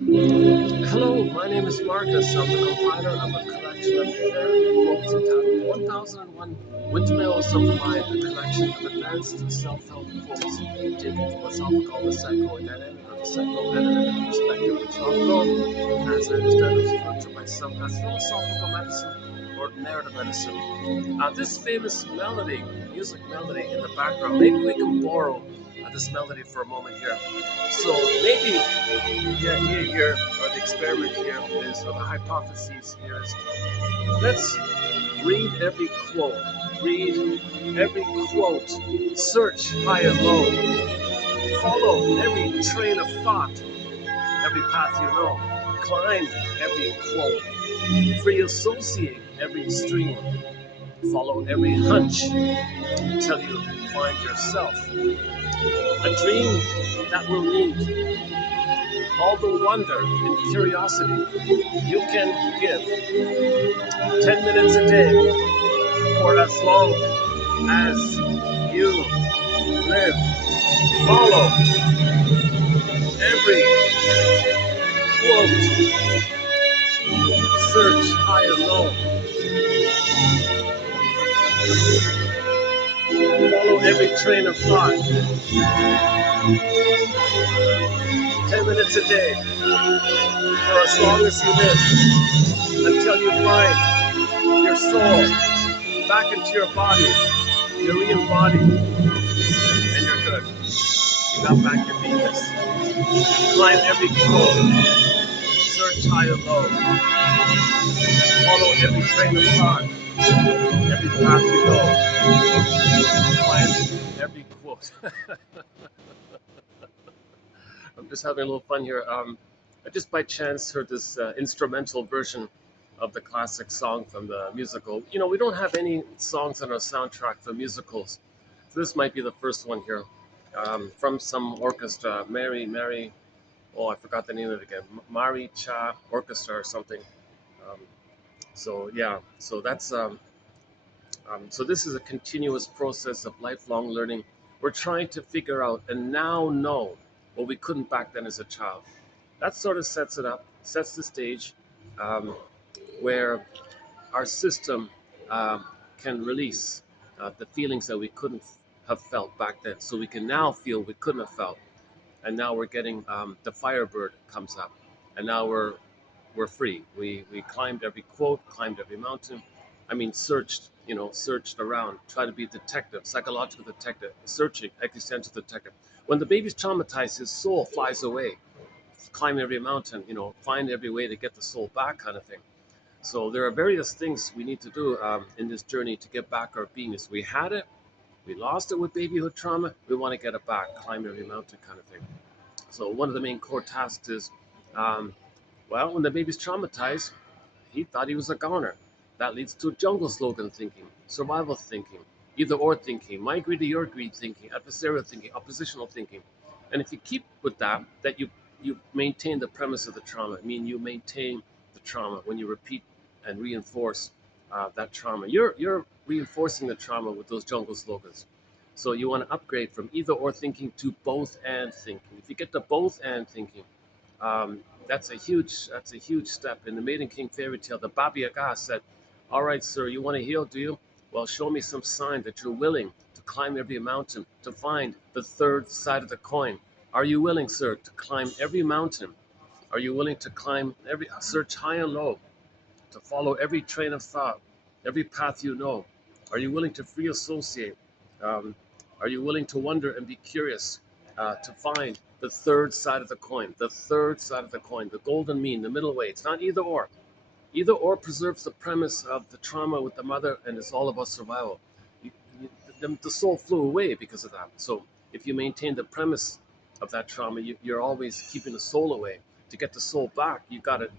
Hello, my name is Marcus. I'm the compiler of a collection of very quotes entitled 1001 Windmills of the Mind, a collection of advanced self-help quotes taken from a philosophical, the psychoanalytic, or the psychoanalytic perspective, which I'll go, as I understand is referred to myself as philosophical medicine or narrative medicine. This famous melody, music melody in the background, maybe we can borrow this melody for a moment here. So maybe the idea here, or the experiment here, is, or the hypothesis here is, let's read every quote, read every quote, search high and low, follow every train of thought, every path you know, climb every quote, free associate every stream, follow every hunch until you find yourself. A dream that will need all the wonder and curiosity you can give 10 minutes a day for as long as you live. Follow every quote, search high and low, follow every train of thought 10 minutes a day for as long as you live until you find your soul back into your body. You're re-embodied and you're good. You got back your Venus. Climb every quote, search high and low, follow every train of thought, every path you go, climb every quote. I'm just having a little fun here. I just by chance heard this instrumental version of the classic song from the musical. You know, we don't have any songs on our soundtrack for musicals. So this might be the first one here from some orchestra. Mary, oh, I forgot the name of it again. Mari Cha Orchestra or something. Um, so yeah, so this is a continuous process of lifelong learning. We're trying to figure out and now know what we couldn't back then as a child. That sort of sets it up, sets the stage, um, where our system um, can release the feelings that we couldn't have felt back then. So we can now feel we couldn't have felt, and now we're getting the Firebird comes up, and now we're free. We climbed every quote, climbed every mountain. I mean, searched, searched around, try to be a detective, psychological detective, searching, existential detective. When the baby's traumatized, his soul flies away, climb every mountain, find every way to get the soul back, kind of thing. So there are various things we need to do in this journey to get back our beingness. We had it, we lost it with babyhood trauma. We want to get it back, climb every mountain, kind of thing. So one of the main core tasks is, um, well, when the baby's traumatized, he thought he was a goner. That leads to jungle slogan thinking, survival thinking, either or thinking, my greed to your greed thinking, adversarial thinking, oppositional thinking. And if you keep with that you maintain the premise of the trauma. I mean, you maintain the trauma when you repeat and reinforce that trauma. You're reinforcing the trauma with those jungle slogans. So you want to upgrade from either or thinking to both and thinking. If you get to both and thinking, that's a huge step. In the Maiden King fairy tale, the Baba Yaga said, "All right, sir, you want to heal, do you? Well, show me some sign that you're willing to climb every mountain to find the third side of the coin. Are you willing, sir, to climb every mountain? Are you willing to climb every search high and low, to follow every train of thought, every path you know? Are you willing to free associate? Um, are you willing to wonder and be curious to find the third side of the coin? The third side of the coin, the golden mean, the middle way. It's not either or. Either or preserves the premise of the trauma with the mother, and it's all about survival. You, the soul flew away because of that. So if you maintain the premise of that trauma, you're always keeping the soul away. To get the soul back, you got to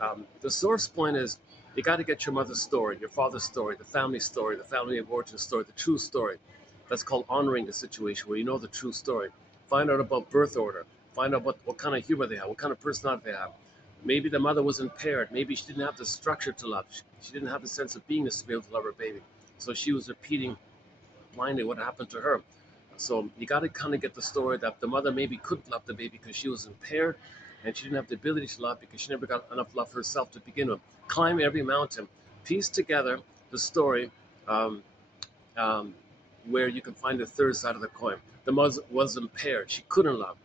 um, the source point is you got to get your mother's story, your father's story, the family of origin story, the true story. That's called honoring the situation, where you know the true story. Find out about birth order. Find out what kind of humor they have, what kind of personality they have. Maybe the mother was impaired. Maybe she didn't have the structure to love. She didn't have the sense of beingness to be able to love her baby. So she was repeating blindly what happened to her. So you got to kind of get the story that the mother maybe couldn't love the baby because she was impaired, and she didn't have the ability to love because she never got enough love for herself to begin with. Climb every mountain, piece together the story, um, um, where you can find the third side of the coin. The mother was impaired. She couldn't love.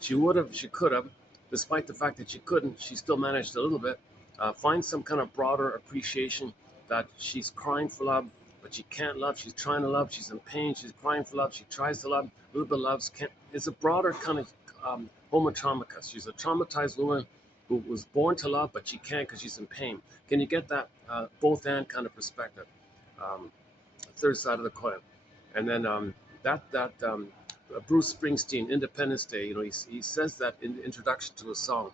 She would have, she could have, despite the fact that she couldn't, she still managed a little bit. Find some kind of broader appreciation that she's crying for love, but she can't love. She's trying to love. She's in pain. She's crying for love. She tries to love. A little bit loves. Can't. It's a broader kind of homotraumacus. She's a traumatized woman who was born to love, but she can't because she's in pain. Can you get that both and kind of perspective? Um, Third side of the coin. And then that Bruce Springsteen, Independence Day. He says that in the introduction to a song.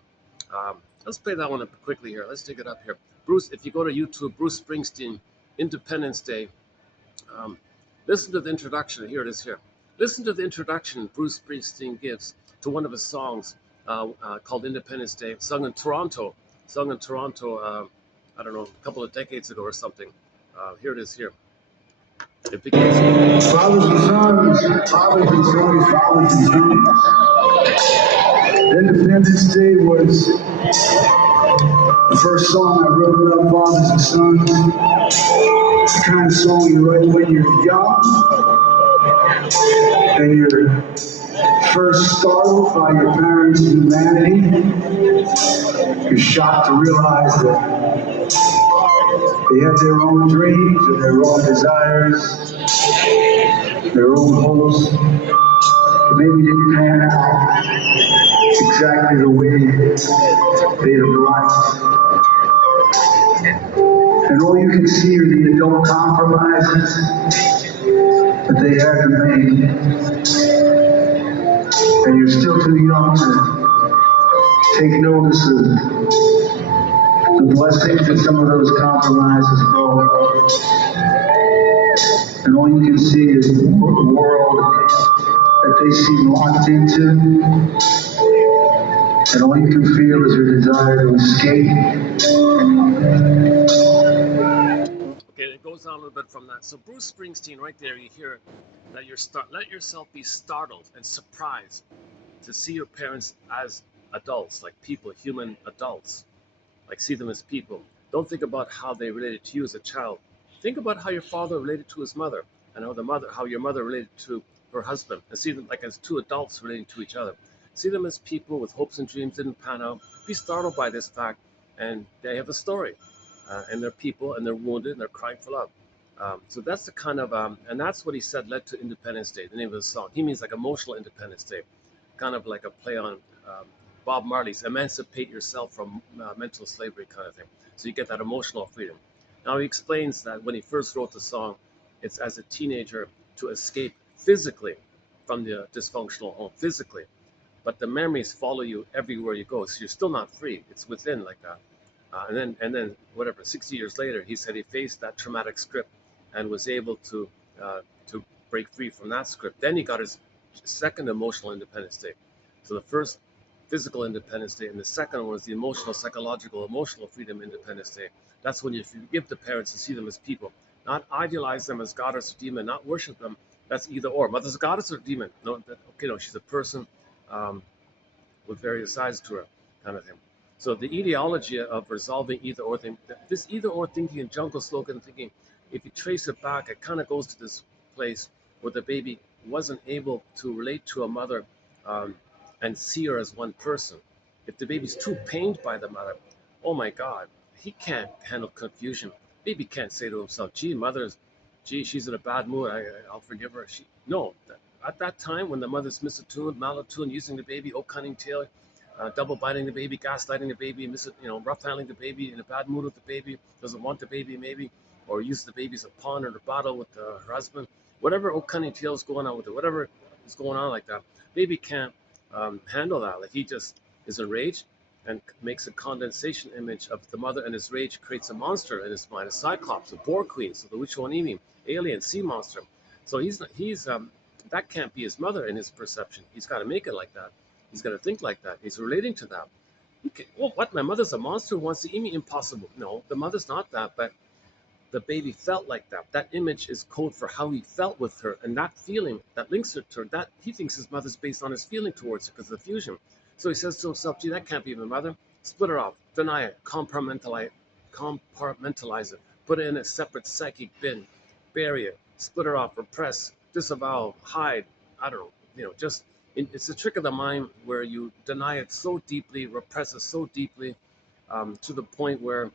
Let's play that one up quickly here. Let's take it up here. Bruce, if you go to YouTube, Bruce Springsteen, Independence Day. Um, Listen to the introduction. Here it is here. Listen to the introduction Bruce Springsteen gives to one of his songs called Independence Day, sung in Toronto. Sung in Toronto, I don't know, a couple of decades ago or something. Here it is here. It begins. Fathers and sons, fathers and sons, fathers and sons. Independence Day was the first song I wrote about fathers and sons. It's the kind of song you write when you're young and you're first startled by your parents' humanity. You're shocked to realize that they had their own dreams and their own desires, their own hopes. Maybe didn't pan out exactly the way they'd have liked. And all you can see are the adult compromises that they had to make. And you're still too young to take notice of the blessings that some of those compromises brought. And all you can see is the world that they seem locked into. And all you can feel is your desire to escape. Okay, it goes on a little bit from that. So Bruce Springsteen, right there, you hear that let yourself be startled and surprised to see your parents as adults, like people, human adults, like see them as people. Don't think about how they related to you as a child. Think about how your father related to his mother, and how your mother related to her husband, and see them like as two adults relating to each other. See them as people with hopes and dreams didn't pan out. Be startled by this fact, and they have a story, and they're people, and they're wounded, and they're crying for love. So that's the kind of, and that's what he said led to Independence Day, the name of the song. He means like emotional Independence Day, kind of like a play on Bob Marley's "Emancipate Yourself from Mental Slavery" kind of thing. So you get that emotional freedom. Now he explains that when he first wrote the song, it's as a teenager to escape physically from the dysfunctional home, physically, but the memories follow you everywhere you go. So you're still not free. It's within like that. And then whatever, 60 years later, he said he faced that traumatic script and was able to break free from that script. Then he got his second emotional Independence Day. So the first physical Independence Day, and the second one was the emotional, psychological, emotional freedom Independence Day. That's when you forgive the parents and see them as people, not idealize them as goddess or demon, not worship them. That's either or. Mother's a goddess or a demon. No, okay, no, she's a person um, with various sides to her, kind of thing. So the ideology of resolving either or thing, this either or thinking and jungle slogan thinking, if you trace it back, it kind of goes to this place where the baby wasn't able to relate to a mother um, and see her as one person. If the baby's too pained by the mother, oh my God, he can't handle confusion. Baby can't say to himself, gee, she's in a bad mood. I'll forgive her. No, at that time when the mother's misattuned, malattuned, using the baby, oh cunning tale, double biting the baby, gaslighting the baby, rough handling the baby, in a bad mood with the baby, doesn't want the baby maybe, or use the baby as a pawn or a bottle with her husband, whatever oh cunning tale is going on with it, whatever is going on like that, baby can't handle that. Like he just is enraged and makes a condensation image of the mother, and his rage creates a monster in his mind, a cyclops, a boar queen, so the witch Wanimi, alien, sea monster. So he's that can't be his mother in his perception. He's got to make it like that. He's got to think like that. He's relating to that. Okay, well, what? My mother's a monster who wants to eat me? Impossible. No, the mother's not that, but the baby felt like that. That image is code for how he felt with her, and that feeling that links her to her. That he thinks his mother's based on his feeling towards her because of the fusion. So he says to himself, gee, that can't be my mother. Split her off, deny it, compartmentalize it, put it in a separate psychic bin, bury it, split her off, repress, disavow, hide. I don't know, just it's a trick of the mind where you deny it so deeply, repress it so deeply, to the point where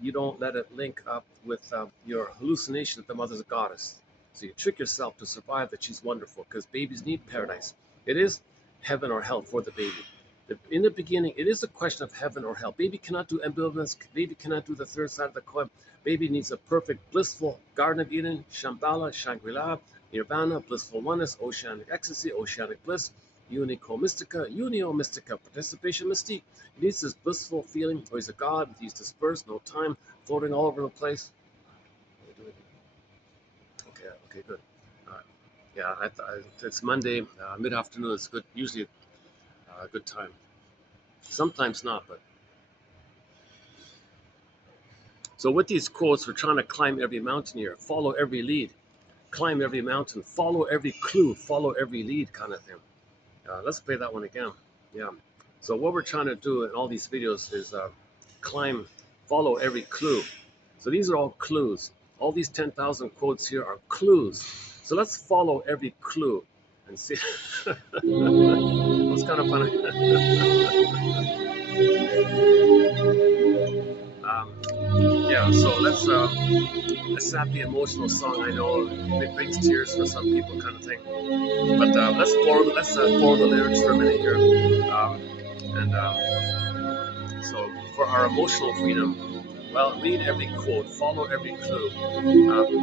you don't let it link up with your hallucination that the mother's a goddess. So you trick yourself to survive that she's wonderful because babies need paradise. It is heaven or hell for the baby. In the beginning, it is a question of heaven or hell. Baby cannot do ambivalence. Baby cannot do the third side of the coin. Baby needs a perfect, blissful Garden of Eden, Shambhala, Shangri-La, Nirvana, blissful oneness, oceanic ecstasy, oceanic bliss, unico mystica, unio mystica, participation mystique. He needs this blissful feeling, or he's a god, he's dispersed, no time, floating all over the place. Okay, okay, good. All right. Yeah, it's Monday, mid-afternoon. It's good, usually a good time. Sometimes not, but so with these quotes, we're trying to climb every mountain here, follow every lead, climb every mountain, follow every clue, follow every lead, kind of thing. Let's play that one again. Yeah. So what we're trying to do in all these videos is climb, follow every clue. So these are all clues. All these 10,000 quotes here are clues. So let's follow every clue and see. It's kind of funny. um, yeah. So let's. A sappy emotional song. I know it brings tears for some people, kind of thing. But let's borrow the lyrics for a minute here. And So for our emotional freedom, well, read every quote, follow every clue,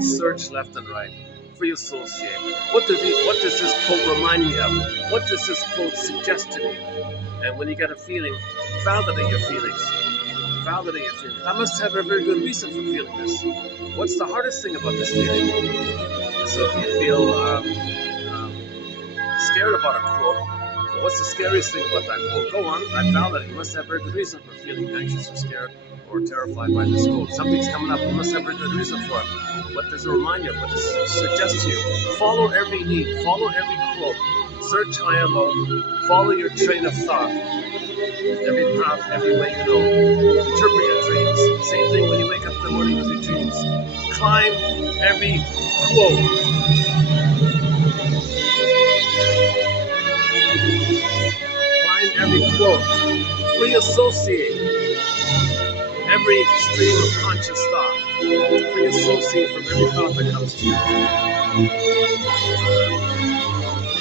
search left and right, free associate. What does this quote remind me of? What does this quote suggest to me? And when you get a feeling, validate your feelings. Validate your feelings. I must have a very good reason for feeling this. What's the hardest thing about this feeling? So if you feel scared about a quote, well, what's the scariest thing about that quote? Go on, I validate. You must have a very good reason for feeling anxious or scared or terrified by this quote. Something's coming up. You must have a very good reason for it. What does it remind you of? What does it suggest to you? Follow every lead. Follow every quote. Search high and low. Follow your train of thought. Every path, every way you know. Interpret your dreams. Same thing when you wake up in the morning with your dreams. Climb every quote. Climb every quote. Free associate every stream of conscious thought. Free associate from every thought that comes to you.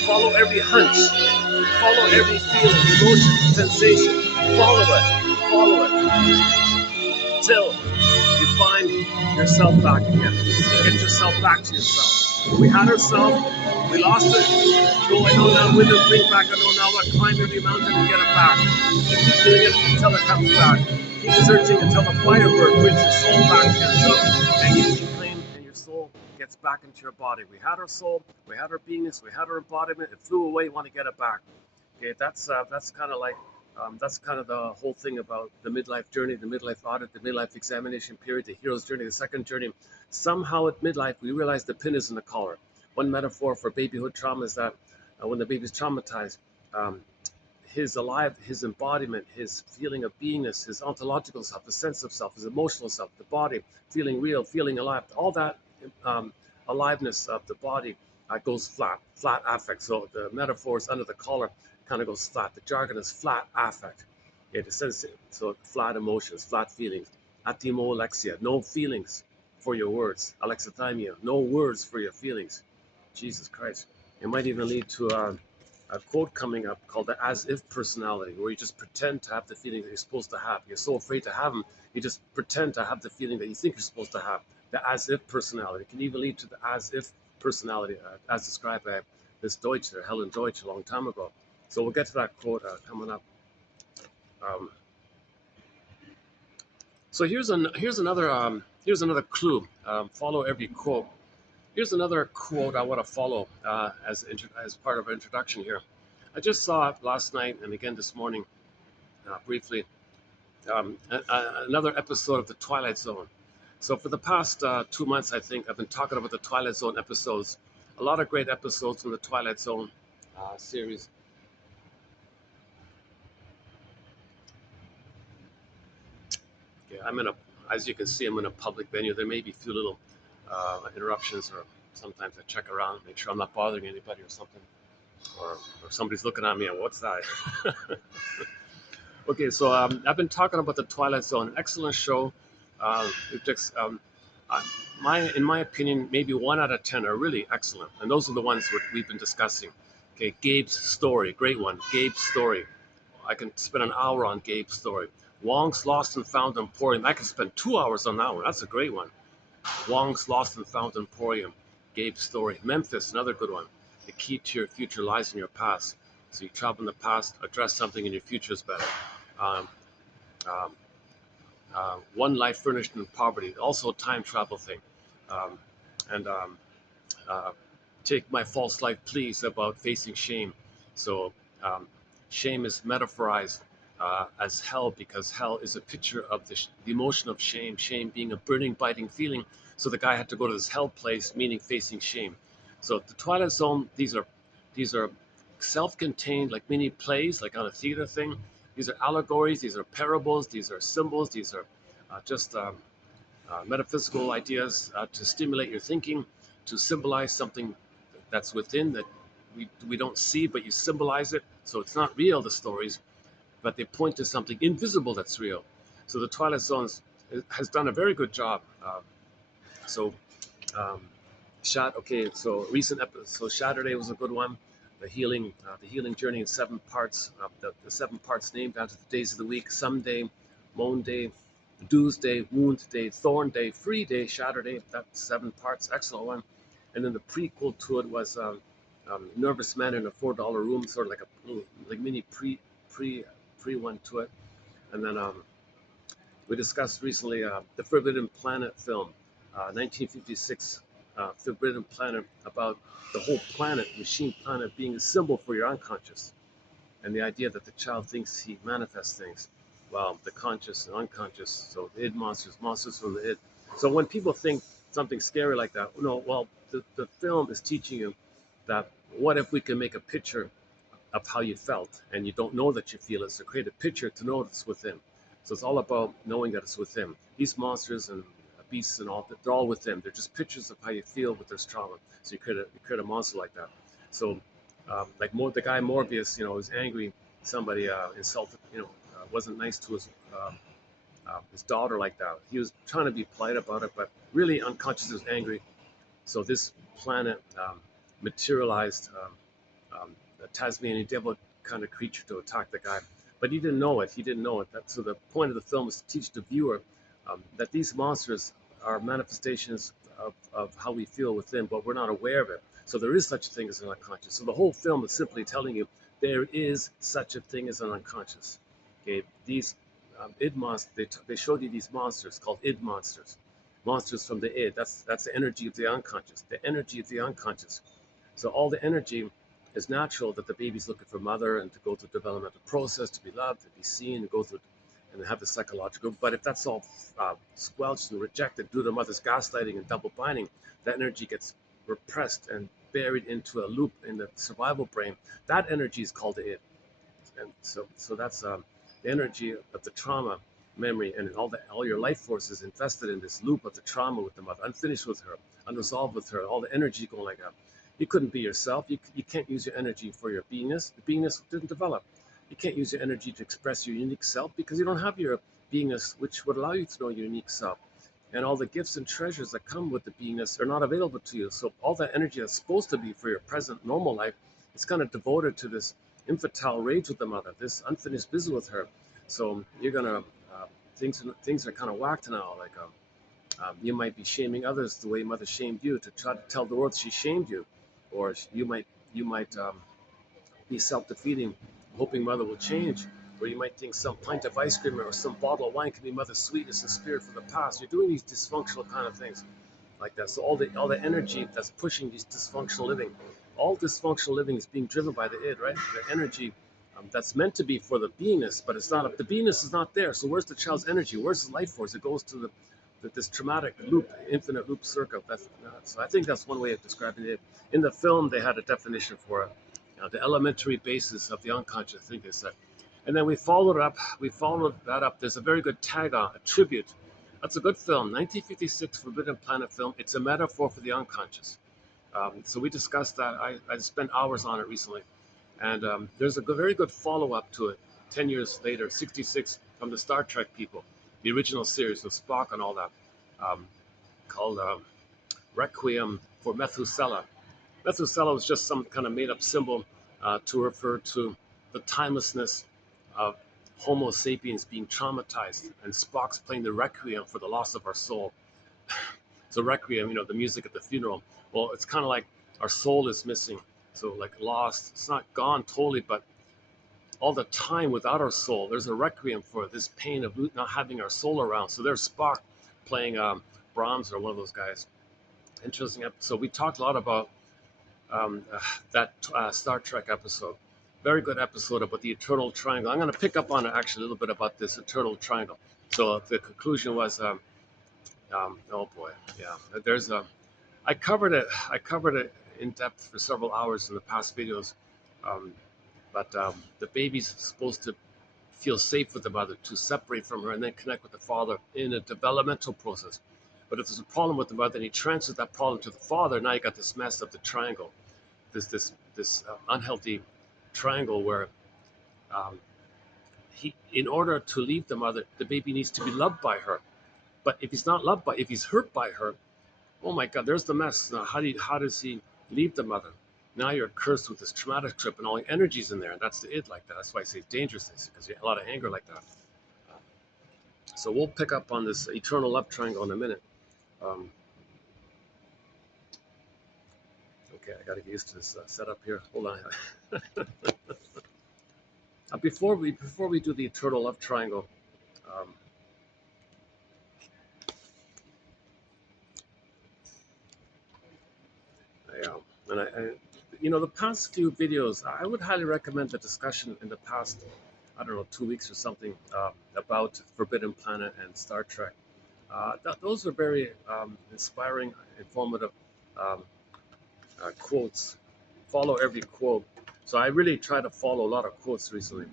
Follow every hunch. Follow every feeling, emotion, sensation. Follow it. Follow it. Till you find yourself back again. You get yourself back to yourself. We had ourselves, we lost it. Go, I know now, with it, bring back, I know now what, climb every mountain and get it back. Keep doing it until it comes back. Keep searching until the firebird brings your soul back to yourself. And you reclaim, and your soul gets back into your body. We had our soul, we had our beingness, we had our embodiment, it flew away, you want to get it back. Okay, that's kind of like that's kind of the whole thing about the midlife journey, the midlife audit, the midlife examination period, the hero's journey, the second journey. Somehow at midlife, we realize the pin is in the collar. One metaphor for babyhood trauma is that when the baby's traumatized, um, his embodiment, his feeling of beingness, his ontological self, the sense of self, his emotional self, the body, feeling real, feeling alive, all that um, aliveness of the body goes flat, flat affect. So the metaphor is under the collar, kind of goes flat. The jargon is flat affect. Yeah, the sense, so flat emotions, flat feelings. Atimolexia, no feelings for your words. Alexithymia, no words for your feelings. Jesus Christ. It might even lead to a quote coming up called the as if personality, where you just pretend to have the feeling that you're supposed to have. You're so afraid to have them, you just pretend to have the feeling that you think you're supposed to have. The as if personality. It can even lead to the as if personality, as described by this Deutscher, Helen Deutsch, a long time ago. So we'll get to that quote coming up. Um, so here's another clue. Follow every quote. Here's another quote I want to follow as part of our introduction here. I just saw it last night and again this morning, briefly. Another episode of The Twilight Zone. So for the past 2 months, I think, I've been talking about the Twilight Zone episodes. A lot of great episodes from the Twilight Zone series. Okay, as you can see, I'm in a public venue. There may be a few little interruptions, or sometimes I check around, make sure I'm not bothering anybody or something, or somebody's looking at me and what's that? Okay, so I've been talking about the Twilight Zone, excellent show. It takes, uh, in my opinion, maybe 1 out of 10 are really excellent, and those are the ones we've been discussing. Okay, Gabe's story, great one. Gabe's story. I can spend an hour on Gabe's story. Wong's Lost and Found Emporium. I can spend 2 hours on that one. That's a great one. Wong's Lost and Found Emporium. Gabe's story. Memphis, another good one. The key to your future lies in your past. So you travel in the past, address something, and your future is better. Um, um, One Life Furnished in Poverty. Also a time travel thing. Um, and uh, Take My False Life, Please, about facing shame. So um, shame is metaphorized as hell, because hell is a picture of the emotion of shame, shame being a burning, biting feeling. So the guy had to go to this hell place, meaning facing shame. So the Twilight Zone, these are self-contained, like mini plays, like on a theater thing. These are allegories, these are parables, these are symbols, these are just metaphysical ideas to stimulate your thinking, to symbolize something that's within that we don't see, but you symbolize it. So it's not real, the stories, but they point to something invisible that's real. So the Twilight Zone has done a very good job. So um, okay. So recent episode. So Saturday was a good one. The healing journey in 7 parts. The 7 parts named after the days of the week: Someday, Moan Day, Tuesday, Wound Day, Thorn Day, Free Day, Saturday. That's 7 parts. Excellent one. And then the prequel to it was Nervous Man in a $4 room, sort of like a little, like mini pre pre one to it. And then we discussed recently the Forbidden Planet film, 1956 Forbidden Planet, about the whole planet, machine planet, being a symbol for your unconscious, and the idea that the child thinks he manifests things. Well, the conscious and unconscious, so the id monsters, monsters from the id. So when people think something scary like that, no, well, the film is teaching you that what if we can make a picture of how you felt, and you don't know that you feel it, so create a picture to know it's within. So it's all about knowing that it's within. These monsters and beasts and all, they're all within. They're just pictures of how you feel with this trauma. So you create a monster like that. So like the guy Morbius, was angry. Somebody insulted, wasn't nice to his daughter like that. He was trying to be polite about it, but really unconsciously was angry. So this planet materialized a Tasmanian devil kind of creature to attack the guy, but he didn't know it. He didn't know it. So the point of the film is to teach the viewer that these monsters are manifestations of how we feel within, but we're not aware of it. So there is such a thing as an unconscious. So the whole film is simply telling you there is such a thing as an unconscious. Okay, these id monsters. They showed you these monsters called id monsters, monsters from the id. That's the energy of the unconscious. The energy of the unconscious. So all the energy is natural that the baby's looking for mother and to go through the developmental process, to be loved, to be seen, to go through and have the psychological. But if that's all squelched and rejected due to mother's gaslighting and double binding, that energy gets repressed and buried into a loop in the survival brain. That energy is called the id. And so that's the energy of the trauma memory, and all your life forces invested in this loop of the trauma with the mother, unfinished with her, unresolved with her, all the energy going like that. You couldn't be yourself. You can't use your energy for your beingness. The beingness didn't develop. You can't use your energy to express your unique self because you don't have your beingness, which would allow you to know your unique self. And all the gifts and treasures that come with the beingness are not available to you. So all that energy that's supposed to be for your present normal life is kind of devoted to this infantile rage with the mother, this unfinished business with her. So you're gonna things are kind of whacked now. Like you might be shaming others the way mother shamed you to try to tell the world she shamed you, or you might be self-defeating, hoping mother will change. Or you might think some pint of ice cream or some bottle of wine can be mother's sweetness and spirit for the past. You're doing these dysfunctional kind of things like that. So all the energy that's pushing these dysfunctional living, all dysfunctional living is being driven by the id, right? The energy that's meant to be for the beingness, but it's not. The beingness is not there. So where's the child's energy? Where's his life force? It goes to this traumatic loop, infinite loop circle. So I think that's one way of describing it. In the film, they had a definition for it. The elementary basis of the unconscious, I think they said. And then we followed up. We followed that up. There's a very good tag on a tribute. That's a good film, 1956 Forbidden Planet film. It's a metaphor for the unconscious. So we discussed that. I spent hours on it recently, and there's a very good follow up to it. 10 years later, 66, from the Star Trek people, the original series with Spock and all that, um, called Requiem for Methuselah. Methuselah was just some kind of made up symbol to refer to the timelessness of Homo sapiens being traumatized, and Spock's playing the requiem for the loss of our soul. So requiem, the music at the funeral. Well, it's kind of like our soul is missing. So like lost, it's not gone totally, but all the time without our soul. There's a requiem for this pain of not having our soul around. So there's Spock playing Brahms or one of those guys. Interesting. So we talked a lot about that Star Trek episode. Very good episode about the eternal triangle. I'm going to pick up on actually a little bit about this eternal triangle. So the conclusion was, oh boy, yeah. There's a. I covered it. I covered it in depth for several hours in the past videos. Um, but the baby's supposed to feel safe with the mother, to separate from her, and then connect with the father in a developmental process. But if there's a problem with the mother, and he transfers that problem to the father, now you got this mess of the triangle, this unhealthy triangle where in order to leave the mother, the baby needs to be loved by her. But if he's hurt by her, oh my God, there's the mess. Now, how does he leave the mother? Now you're cursed with this traumatic trip, and all the energy's in there, and that's the id like that. That's why I say it's dangerous, because you have a lot of anger like that. So we'll pick up on this eternal love triangle in a minute. Um, okay, I got to get used to this setup here. Hold on. Before we do the eternal love triangle, um, yeah, and the past few videos, I would highly recommend the discussion in the past, I don't know, 2 weeks or something, about Forbidden Planet and Star Trek. Those are very inspiring, informative um, quotes. Follow every quote. So I really try to follow a lot of quotes recently.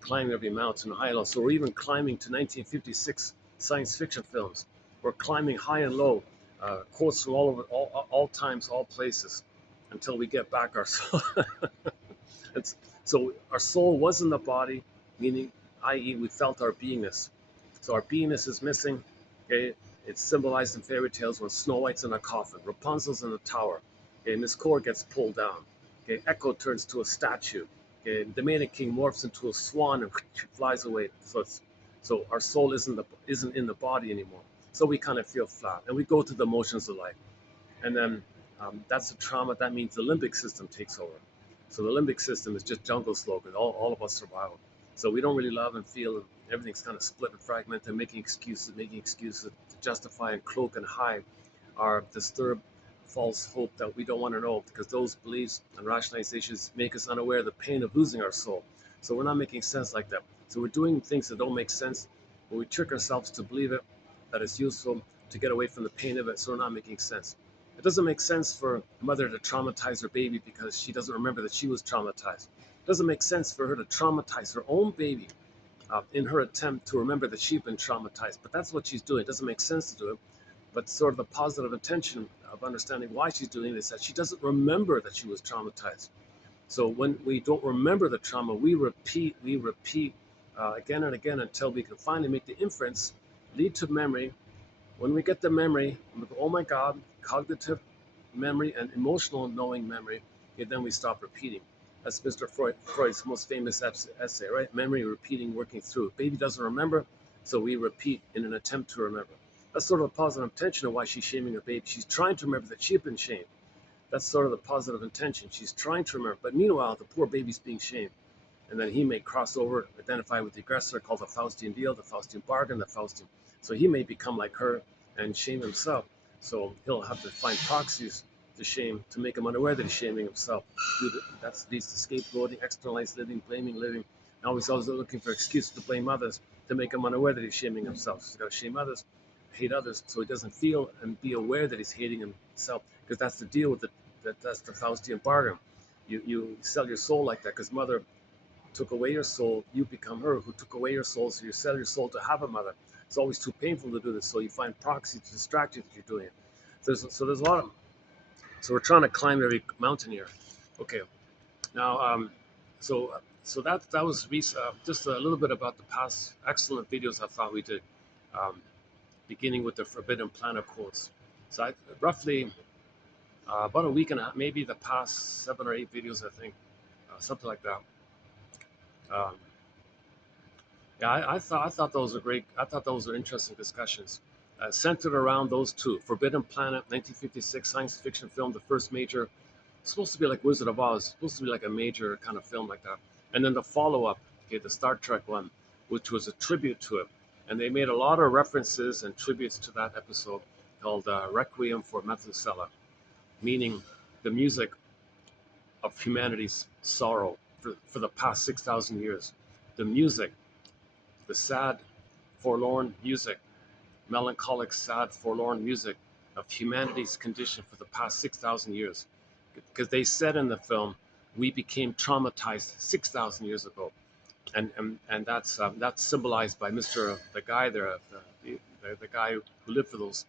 Climbing every mountain, high and low. So we're even climbing to 1956 science fiction films. We're climbing high and low, quotes from all over, all times, all places, until we get back our soul. So our soul was in the body, meaning, i.e., we felt our beingness. So our beingness is missing. Okay, it's symbolized in fairy tales when Snow White's in a coffin, Rapunzel's in a tower. Okay, Miss Core gets pulled down. Okay, Echo turns to a statue. Okay, the Maiden King morphs into a swan and flies away. So our soul isn't in the body anymore. So we kind of feel flat, and we go through the motions of life. And then that's the trauma. That means the limbic system takes over. So the limbic system is just jungle slogan, all about survival. So we don't really love and feel, and everything's kind of split and fragmented, making excuses to justify and cloak and hide our disturbed false hope that we don't want to know, because those beliefs and rationalizations make us unaware of the pain of losing our soul. So we're not making sense like that. So we're doing things that don't make sense, but we trick ourselves to believe it, that it's useful to get away from the pain of it, so we're not making sense. It doesn't make sense for a mother to traumatize her baby because she doesn't remember that she was traumatized. It doesn't make sense for her to traumatize her own baby in her attempt to remember that she's been traumatized. But that's what she's doing. It doesn't make sense to do it. But sort of the positive intention of understanding why she's doing it is that she doesn't remember that she was traumatized. So when we don't remember the trauma, we repeat again and again until we can finally make the inference, lead to memory. When we get the memory, we go, oh my God, cognitive memory and emotional knowing memory, and then we stop repeating. That's Mr. Freud's most famous essay, right? Memory, repeating, working through. Baby doesn't remember, so we repeat in an attempt to remember. That's sort of the positive intention of why she's shaming her baby. She's trying to remember that she had been shamed. That's sort of the positive intention. She's trying to remember, but meanwhile, the poor baby's being shamed. And then he may cross over, identify with the aggressor, called the Faustian deal, the Faustian bargain, the Faustian. So he may become like her and shame himself. So he'll have to find proxies to shame, to make him unaware that he's shaming himself. That leads to scapegoating, externalized living, blaming living. Now he's always looking for excuses to blame others to make him unaware that he's shaming himself. So he's got to shame others, hate others, so he doesn't feel and be aware that he's hating himself, because that's the deal with it. That's the Faustian bargain. You sell your soul like that because mother took away your soul, you become her who took away your soul, so you sell your soul to have a mother. It's always too painful to do this, so you find proxy to distract you that you're doing it. So there's a lot of, so we're trying to climb every mountain here. Okay, now, so that was just a little bit about the past excellent videos I thought we did, um, beginning with the Forbidden Planet quotes. So roughly about a week and a half, maybe the past 7 or 8 videos, I think, something like that. Um, Yeah, I thought those were great. I thought those were interesting discussions, centered around those two: Forbidden Planet, 1956 science fiction film, the first major, supposed to be like Wizard of Oz, supposed to be like a major kind of film like that, and then the follow-up, okay, the Star Trek one, which was a tribute to it, and they made a lot of references and tributes to that episode called Requiem for Methuselah, meaning the music of humanity's sorrow for the past 6,000 years, the music, the sad forlorn music, melancholic, sad, forlorn music of humanity's condition for the past 6,000 years. Because they said in the film, we became traumatized 6,000 years ago. And that's symbolized by Mr. The guy there, the guy who lived for those,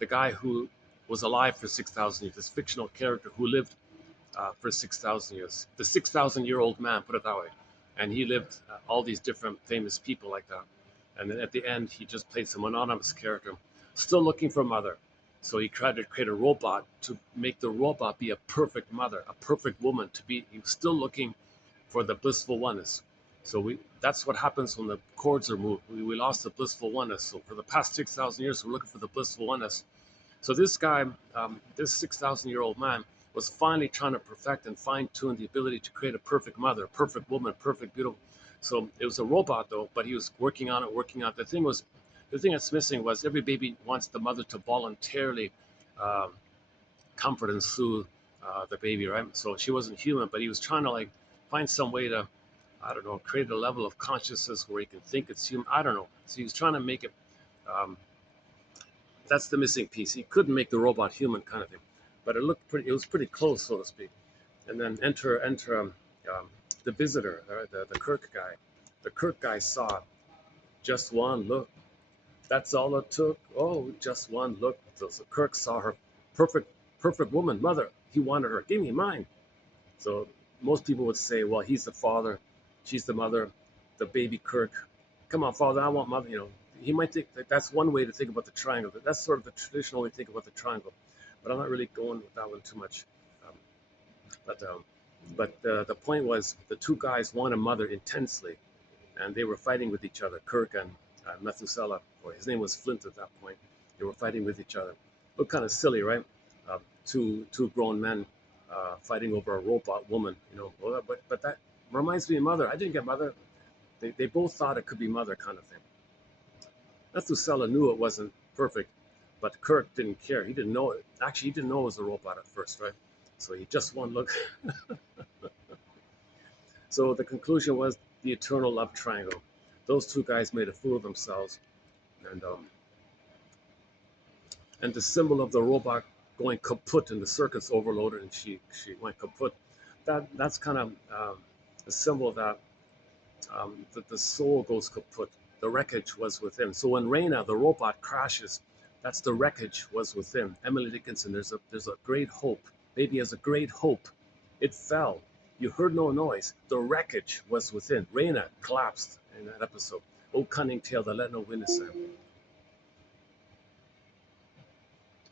the guy who was alive for 6,000 years, this fictional character who lived for 6,000 years. The 6,000-year-old man, put it that way. And he lived all these different famous people like that. And then at the end, he just played some anonymous character, still looking for a mother. So he tried to create a robot to make the robot be a perfect mother, a perfect woman to be. He was still looking for the blissful oneness. So that's what happens when the chords are moved. We lost the blissful oneness. So for the past 6,000 years, we're looking for the blissful oneness. So this guy, this 6,000-year-old man, was finally trying to perfect and fine tune the ability to create a perfect mother, a perfect woman, perfect, beautiful. So it was a robot though, but he was working on it, working on it. The thing that's missing was every baby wants the mother to voluntarily um, comfort and soothe the baby, right? So she wasn't human, but he was trying to like find some way to, I don't know, create a level of consciousness where he can think it's human. I don't know. So he was trying to make it. Um, that's the missing piece. He couldn't make the robot human kind of thing, but it looked pretty. It was pretty close, so to speak. And then enter the visitor, the Kirk guy. The Kirk guy saw just one look. That's all it took. Oh, just one look. So Kirk saw her perfect woman, mother. He wanted her. Give me mine. So most people would say, well, he's the father, she's the mother, the baby Kirk. Come on, father, I want mother. He might think that that's one way to think about the triangle. That's sort of the traditional way to think about the triangle. But I'm not really going with that one too much. Um, but the point was the two guys want a mother intensely, and they were fighting with each other. Kirk and Methuselah, or his name was Flint at that point. They were fighting with each other. Looked kind of silly, right? Two grown men fighting over a robot woman. But that reminds me of Mother. I didn't get Mother. They both thought it could be Mother, kind of thing. Methuselah knew it wasn't perfect, but Kirk didn't care. He didn't know it. Actually, he didn't know it was a robot at first, right? So he just one look. So the conclusion was the eternal love triangle. Those two guys made a fool of themselves, and the symbol of the robot going kaput and the circuits overloaded and she went kaput. That's kind of a symbol that the soul goes kaput. The wreckage was within. So when Reina, the robot, crashes, that's the wreckage was within. Emily Dickinson, there's a great hope. Baby has a great hope. It fell. You heard no noise. The wreckage was within. Reina collapsed in that episode. Oh, cunning tale that let no witness in.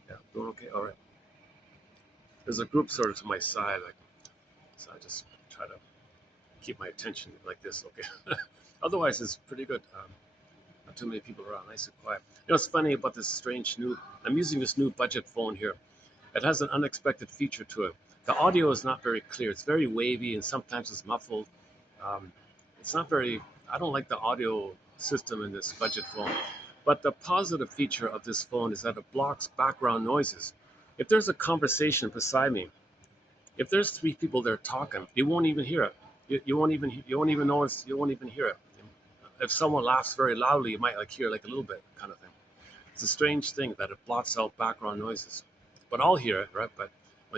Yeah, doing okay? All right. There's a group sort of to my side, like, so I just try to keep my attention like this, okay? Otherwise, it's pretty good. Not too many people around, nice and quiet. It's funny about this strange new, I'm using this new budget phone here. It has an unexpected feature to it. The audio is not very clear. It's very wavy and sometimes it's muffled. Um, it's not very, I don't like the audio system in this budget phone. But the positive feature of this phone is that it blocks background noises. If there's a conversation beside me, if there's three people there talking, you won't even hear it. You won't even notice. You won't even hear it. If someone laughs very loudly, you might like hear like a little bit, kind of thing. It's a strange thing that it blots out background noises, but I'll hear it, right? But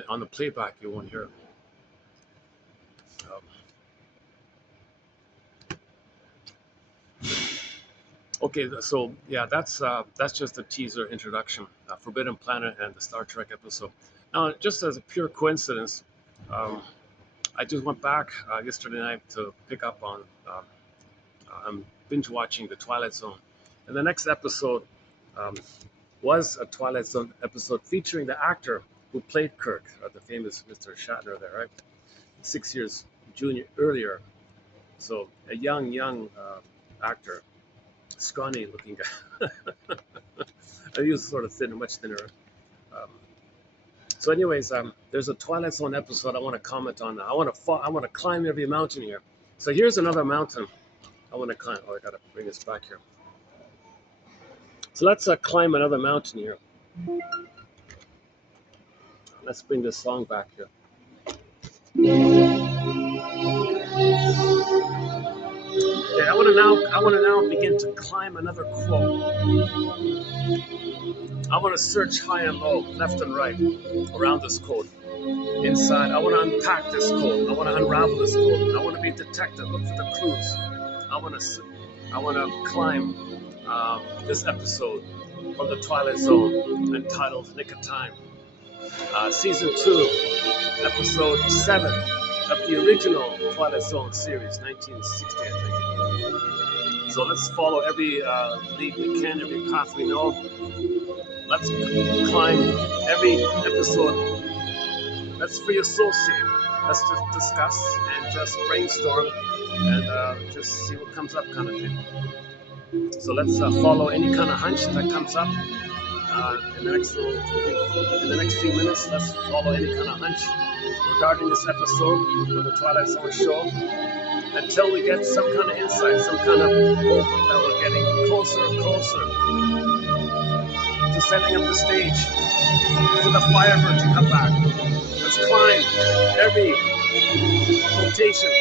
on the playback, you won't hear it. Okay, so yeah, that's just a teaser introduction, Forbidden Planet and the Star Trek episode. Now, just as a pure coincidence, um, I just went back yesterday night to pick up on. I'm binge watching the Twilight Zone, and the next episode um, was a Twilight Zone episode featuring the actor who played Kirk, the famous Mr. Shatner, there, right? 6 years junior earlier. So a young actor, scrawny looking guy. He was sort of thin, much thinner. Um, so, anyways, there's a Twilight Zone episode I want to comment on. I want to climb every mountain here. So here's another mountain I want to climb. Oh, I gotta bring this back here. So let's climb another mountain here. Let's bring this song back here. Okay, I want to now begin to climb another quote. I want to search high and low, left and right, around this quote. Inside, I want to unpack this quote. I want to unravel this quote. I want to be a detective, look for the clues. I want to climb this episode from the Twilight Zone entitled "Nick of Time," season 2, episode 7 of the original Twilight Zone series, 1960, I think. So let's follow every lead we can, every path we know. Let's climb every episode. Let's free associate. Let's just discuss and just brainstorm and just see what comes up, kind of thing. So let's follow any kind of hunch that comes up in the next few minutes. Let's follow any kind of hunch regarding this episode of the Twilight Zone show until we get some kind of insight, some kind of hope that we're getting closer and closer to setting up the stage for the Firebird to come back. Let's climb every rotation.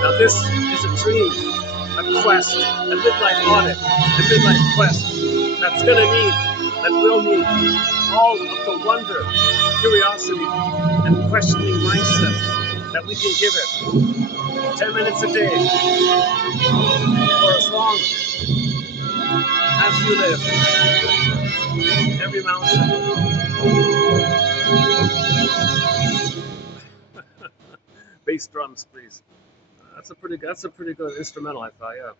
Now this is a dream, a quest, a midlife audit, a midlife quest that's gonna need, that will need all of the wonder, curiosity, and questioning mindset that we can give it. 10 minutes a day, for as long as you live. Every mountain. Bass drums, please. That's a pretty good instrumental, I thought. Yeah.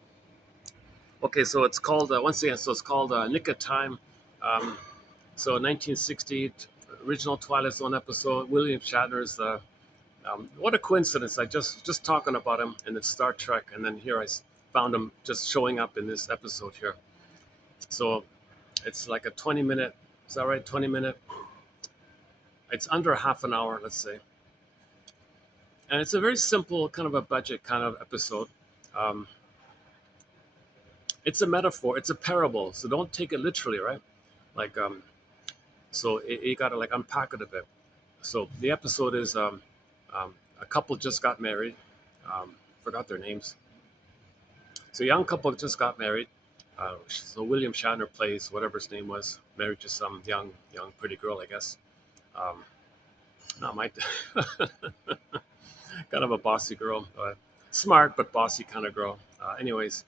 Okay, so it's called once again. So it's called "Nick of Time." Um, so 1960 original Twilight Zone episode. William Shatner's. What a coincidence! I just talking about him in the Star Trek, and then here found him just showing up in this episode here. So it's like a 20-minute. Is that right? 20-minute. It's under half an hour, let's say, and it's a very simple kind of a budget kind of episode. Um, it's a metaphor. It's a parable. So don't take it literally, right? Like so you gotta like unpack it a bit. So the episode is a couple just got married. Forgot their names. So a young couple just got married. So William Shatner plays whatever his name was, married to some young pretty girl, I guess. Um, Not my kind of a bossy girl, smart but bossy kind of girl. Anyways,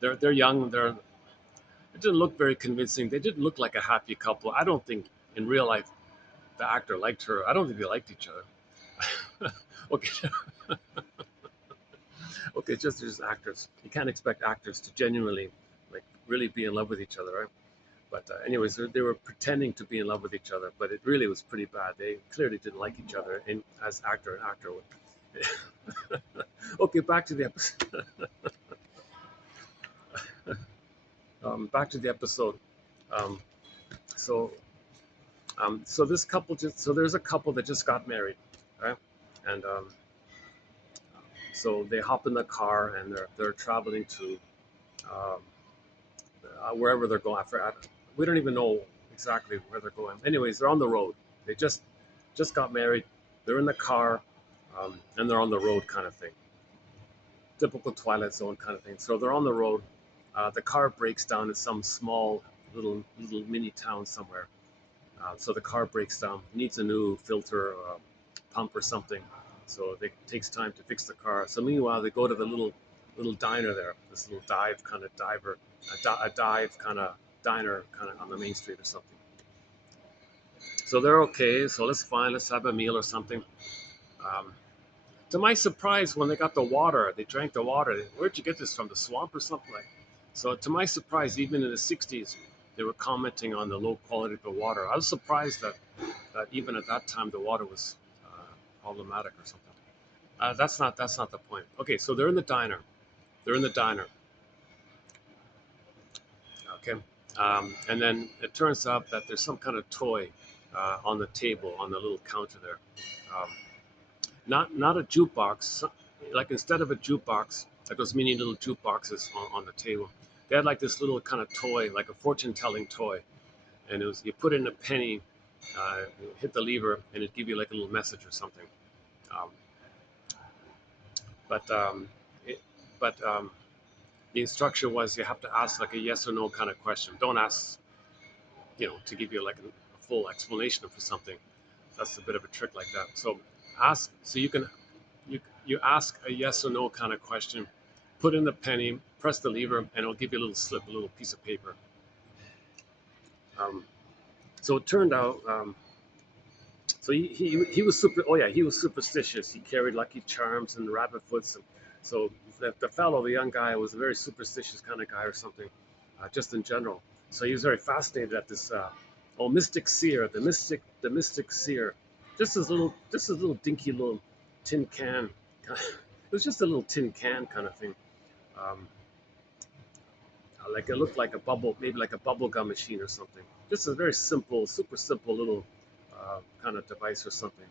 they're young. It didn't look very convincing. They didn't look like a happy couple. I don't think in real life the actor liked her. I don't think they liked each other. Okay, okay, just actors. You can't expect actors to genuinely, like, really be in love with each other, right? But anyways, they were pretending to be in love with each other, but it really was pretty bad. They clearly didn't like each other, as actor and actor would. Okay, back to the episode. Back to the episode. Um, so, so this couple there's a couple that just got married, right? And so they hop in the car and they're traveling to um, wherever they're going. We don't even know exactly where they're going. Anyways, they're on the road. They just got married. They're in the car, and they're on the road, kind of thing. Typical Twilight Zone kind of thing. So they're on the road. The car breaks down in some small little mini town somewhere. So the car breaks down, needs a new filter, pump or something. So it takes time to fix the car. So meanwhile, they go to the little diner there, this little dive kind of diver, a dive kind of diner kind of on the main street or something. So they're okay. So let's fine. Let's have a meal or something. Um, to my surprise, when they got the water, they drank the water. Where'd you get this from? The swamp or something like? So to my surprise, even in the '60s, they were commenting on the low quality of the water. I was surprised that even at that time the water was problematic or something. That's not the point. Okay, so they're in the diner. They're in the diner. Okay, and then it turns out that there's some kind of toy on the table on the little counter there. Um, not a jukebox. Like instead of a jukebox, like those mini little jukeboxes on the table, they had like this little kind of toy, like a fortune telling toy, and it was you put in a penny, hit the lever, and it'd give you like a little message or something. Um, but it, but the instruction was you have to ask like a yes or no kind of question. Don't ask, to give you like a full explanation for something. That's a bit of a trick like that. So ask, so you ask a yes or no kind of question, put in the penny, press the lever, and it'll give you a little slip, a little piece of paper. Um, so it turned out, so he was super. Oh yeah, he was superstitious. He carried lucky charms and rabbit foots. And so the fellow, the young guy, was a very superstitious kind of guy or something, just in general. So he was very fascinated at this. Mystic seer, the mystic seer, just a little dinky little tin can. It was just a little tin can kind of thing. Um, like it looked like a bubble, maybe like a bubble gum machine or something. Just a very simple, super simple little kind of device or something.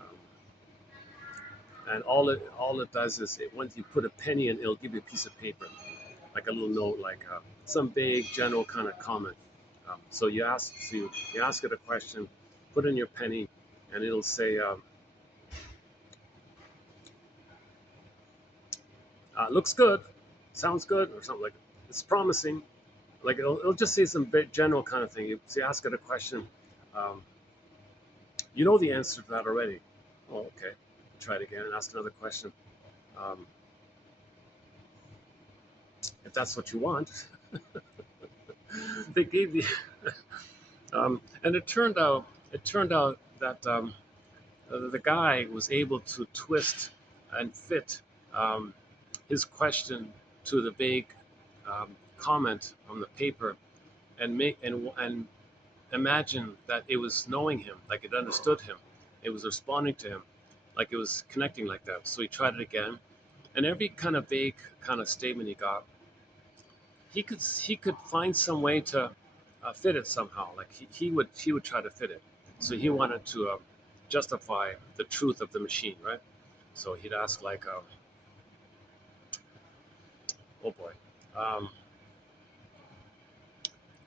Um, and all it does is once you put a penny in, it'll give you a piece of paper, like a little note, like some vague general kind of comment. So you ask it a question, put in your penny, and it'll say, "Looks good, sounds good," or something like. It's promising. Like it'll just say some bit general kind of thing. You ask it a question, um, you know the answer to that already. Oh, okay. Try it again and ask another question. Um, if that's what you want, they gave the and it turned out that the guy was able to twist and fit um, his question to the vague comment on the paper and make and imagine that it was knowing him, like it understood him, it was responding to him, like it was connecting like that. So he tried it again, and every kind of vague kind of statement he got, he could find some way to fit it somehow. Like he would try to fit it. So he wanted to justify the truth of the machine, right? So he'd ask like, "Oh boy, um,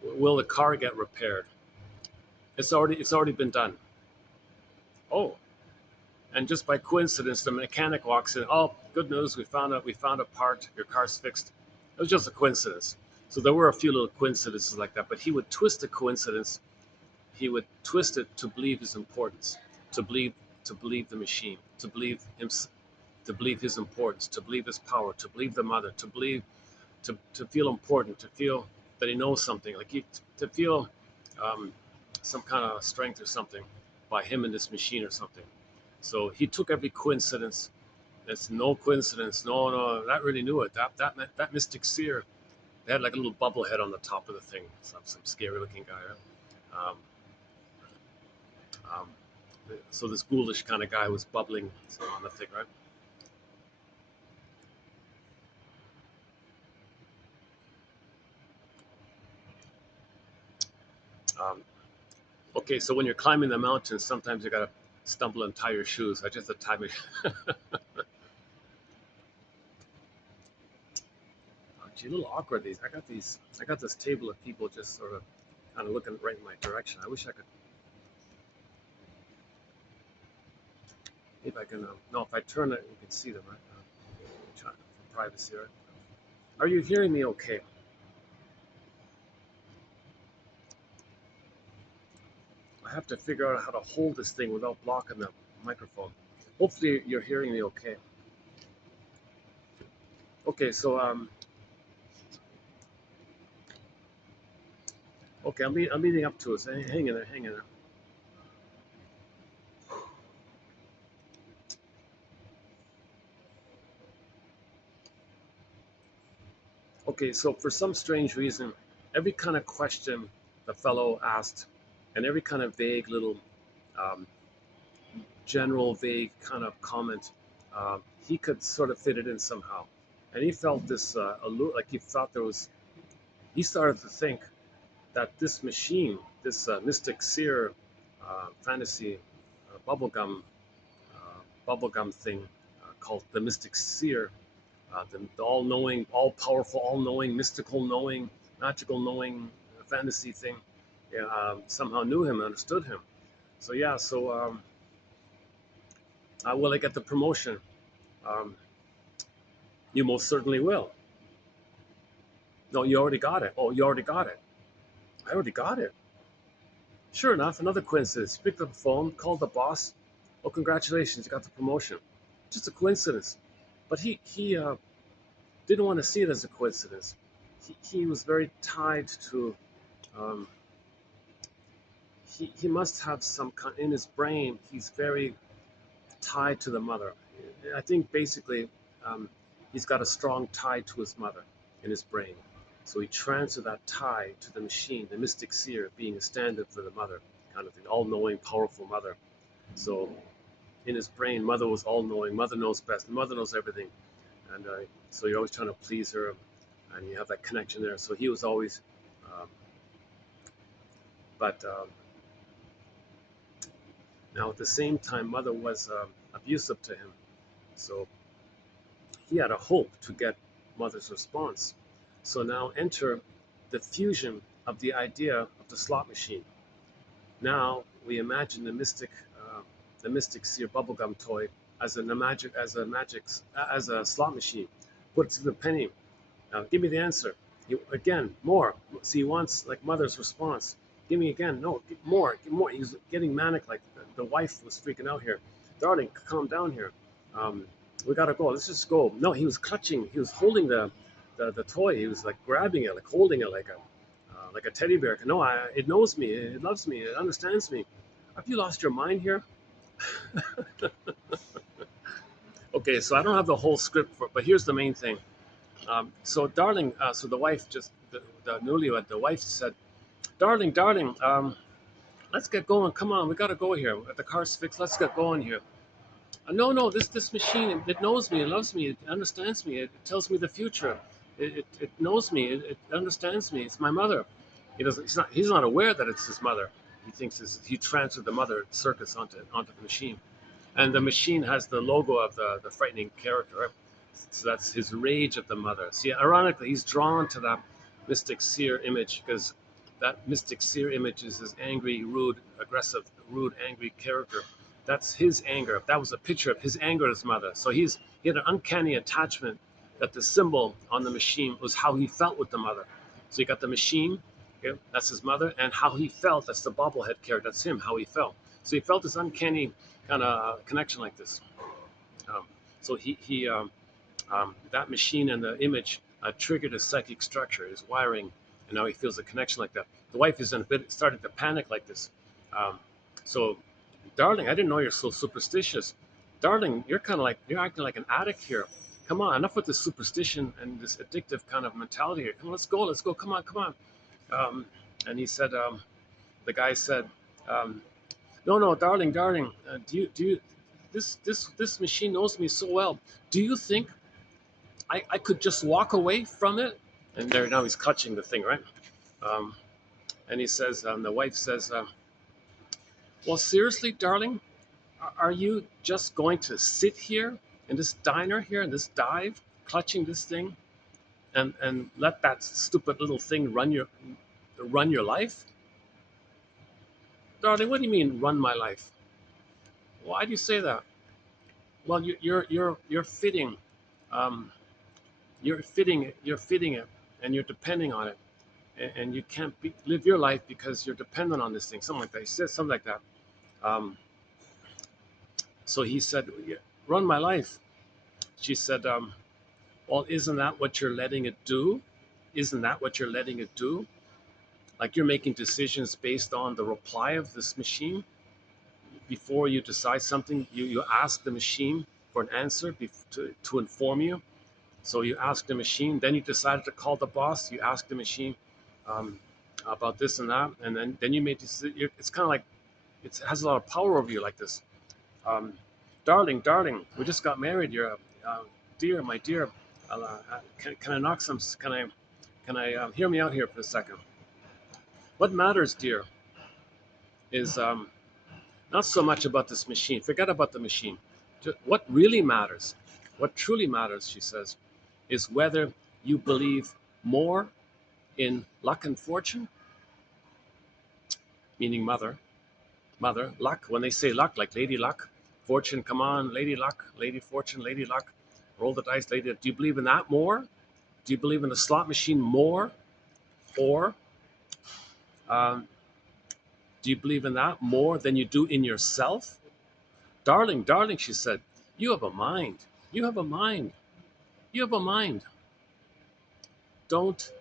will the car get repaired?" It's already been done. Oh, and just by coincidence, the mechanic walks in. Oh, good news! We found a part. Your car's fixed. It was just a coincidence. So there were a few little coincidences like that. But he would twist the coincidence. He would twist it to believe his importance, to believe the machine, to believe his importance, to believe his power, to believe the mother, to feel important, to feel that he knows something, like to feel um, some kind of strength or something by him and this machine or something. So he took every coincidence. It's no coincidence. No, no, that really knew it. That mystic seer. They had like a little bubble head on the top of the thing. Some scary looking guy. Right? Um, so this ghoulish kind of guy was bubbling on the thing, right? Um, okay, so when you're climbing the mountain, sometimes you gotta stumble and tie your shoes. I just had to tie my. Gee, a little awkward. These. I got these. I got this table of people just sort of kind of looking right in my direction. I wish I could. If I can. No, if I turn it, you can see them, right? Try for privacy, right? Are you hearing me? Okay. I have to figure out how to hold this thing without blocking the microphone. Hopefully, you're hearing me okay. Okay, so okay, I'm leading up to it. So hang in there, hang in there. Okay, so for some strange reason, every kind of question the fellow asked, and every kind of vague little, um, general vague kind of comment, he could sort of fit it in somehow. And he felt this, like he thought there was. He started to think that this machine, this mystic seer fantasy bubblegum bubblegum thing called the mystic seer, the all-knowing, all-powerful, all-knowing, mystical knowing, magical knowing fantasy thing, yeah, somehow knew him, understood him. So yeah, so will I get the promotion? Um, you most certainly will. No, you already got it. Oh, you already got it. I already got it. Sure enough, another coincidence. Picked up the phone, called the boss. Oh, congratulations, you got the promotion. Just a coincidence. But he didn't want to see it as a coincidence. He was very tied to. Um, he must have some kind in his brain. He's very tied to the mother. I think basically um, he's got a strong tie to his mother in his brain. So he transferred that tie to the machine, the mystic seer being a stand-in for the mother, kind of thing, all-knowing, powerful mother. So in his brain, mother was all-knowing, mother knows best, mother knows everything, and so you're always trying to please her, and you have that connection there. So he was always, um, but now at the same time, mother was abusive to him. So he had a hope to get mother's response. So now enter the fusion of the idea of the slot machine. Now we imagine the mystic seer bubblegum toy as a slot machine. Put it to the penny. Give me the answer. Again, more. So he wants like mother's response. Give me again. No, more. Give more. He's getting manic. Like the wife was freaking out here. Darling, calm down here. Um, we gotta go. Let's just go. No, he was clutching. He was holding the toy. He was like grabbing it, like holding it like a teddy bear. No, it knows me. It loves me. It understands me. Have you lost your mind here? Okay, so I don't have the whole script for, but here's the main thing. So, darling, so the wife the newlywed, the wife said, darling, darling, let's get going. Come on, we gotta go here. The car's fixed. Let's get going here. No, no, this machine, it knows me, it loves me, it understands me, it tells me the future. It knows me, it understands me. It's my mother. He doesn't. He's not aware that it's his mother. He thinks he transferred the mother circuits onto the machine, and the machine has the logo of the frightening character. Right? So that's his rage of the mother. See, ironically, he's drawn to that mystic seer image because that mystic seer image is his angry, rude, aggressive, rude, angry character. That's his anger. That was a picture of his anger at his mother. So he had an uncanny attachment that the symbol on the machine was how he felt with the mother. So you got the machine, okay, that's his mother, and how he felt, that's the bobblehead character, that's him, how he felt. So he felt this uncanny kind of connection like this. Um, so that machine and the image triggered his psychic structure, his wiring, and now he feels a connection like that. The wife is in a bit started to panic like this. Um, so, darling, I didn't know you're so superstitious. Darling, you're acting like an addict here. Come on, enough with this superstition and this addictive kind of mentality here. Come on, let's go, let's go. Come on, come on. Um, and he said, the guy said, um, no, no, darling, darling, this machine knows me so well. Do you think I could just walk away from it? And there now he's clutching the thing, right? Um, and he says, the wife says, well, seriously, darling, are you just going to sit here in this diner here in this dive, clutching this thing, and let that stupid little thing run your life? Darling, what do you mean run my life? Why do you say that? Well, you're um, you're fitting it, and you're depending on it. and you can't live your life because you're dependent on this thing. Something like that. He said something like that. Um, so he said, "Yeah, run my life." She said, well, isn't that what you're letting it do? Isn't that what you're letting it do? Like you're making decisions based on the reply of this machine. Before you decide something, you ask the machine for an answer to inform you. So you ask the machine, then you decided to call the boss. You ask the machine um, about this and that, and then you made this. It's kind of like it has a lot of power over you, like this. Um, darling, we just got married. You're, dear, my dear. Can I knock some? Can I hear me out here for a second? What matters, dear, is not so much about this machine. Forget about the machine. What really matters, what truly matters, she says, is whether you believe more in luck and fortune, meaning mother, luck. When they say luck, like lady luck, fortune, come on, lady luck, lady fortune, lady luck, roll the dice, lady. Do you believe in that more? Do you believe in the slot machine more? Or um, do you believe in that more than you do in yourself? Darling, she said, you have a mind. You have a mind. You have a mind. Don't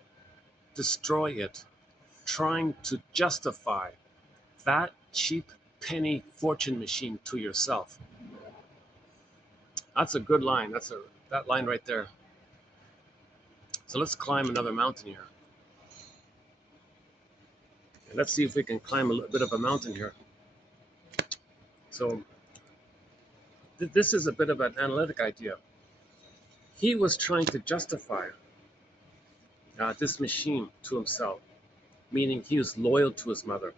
destroy it trying to justify that cheap penny fortune machine to yourself. That's a good line. That line right there. So let's climb another mountain here. And let's see if we can climb a little bit of a mountain here. So this is a bit of an analytic idea. He was trying to justify this machine to himself, meaning he was loyal to his mother,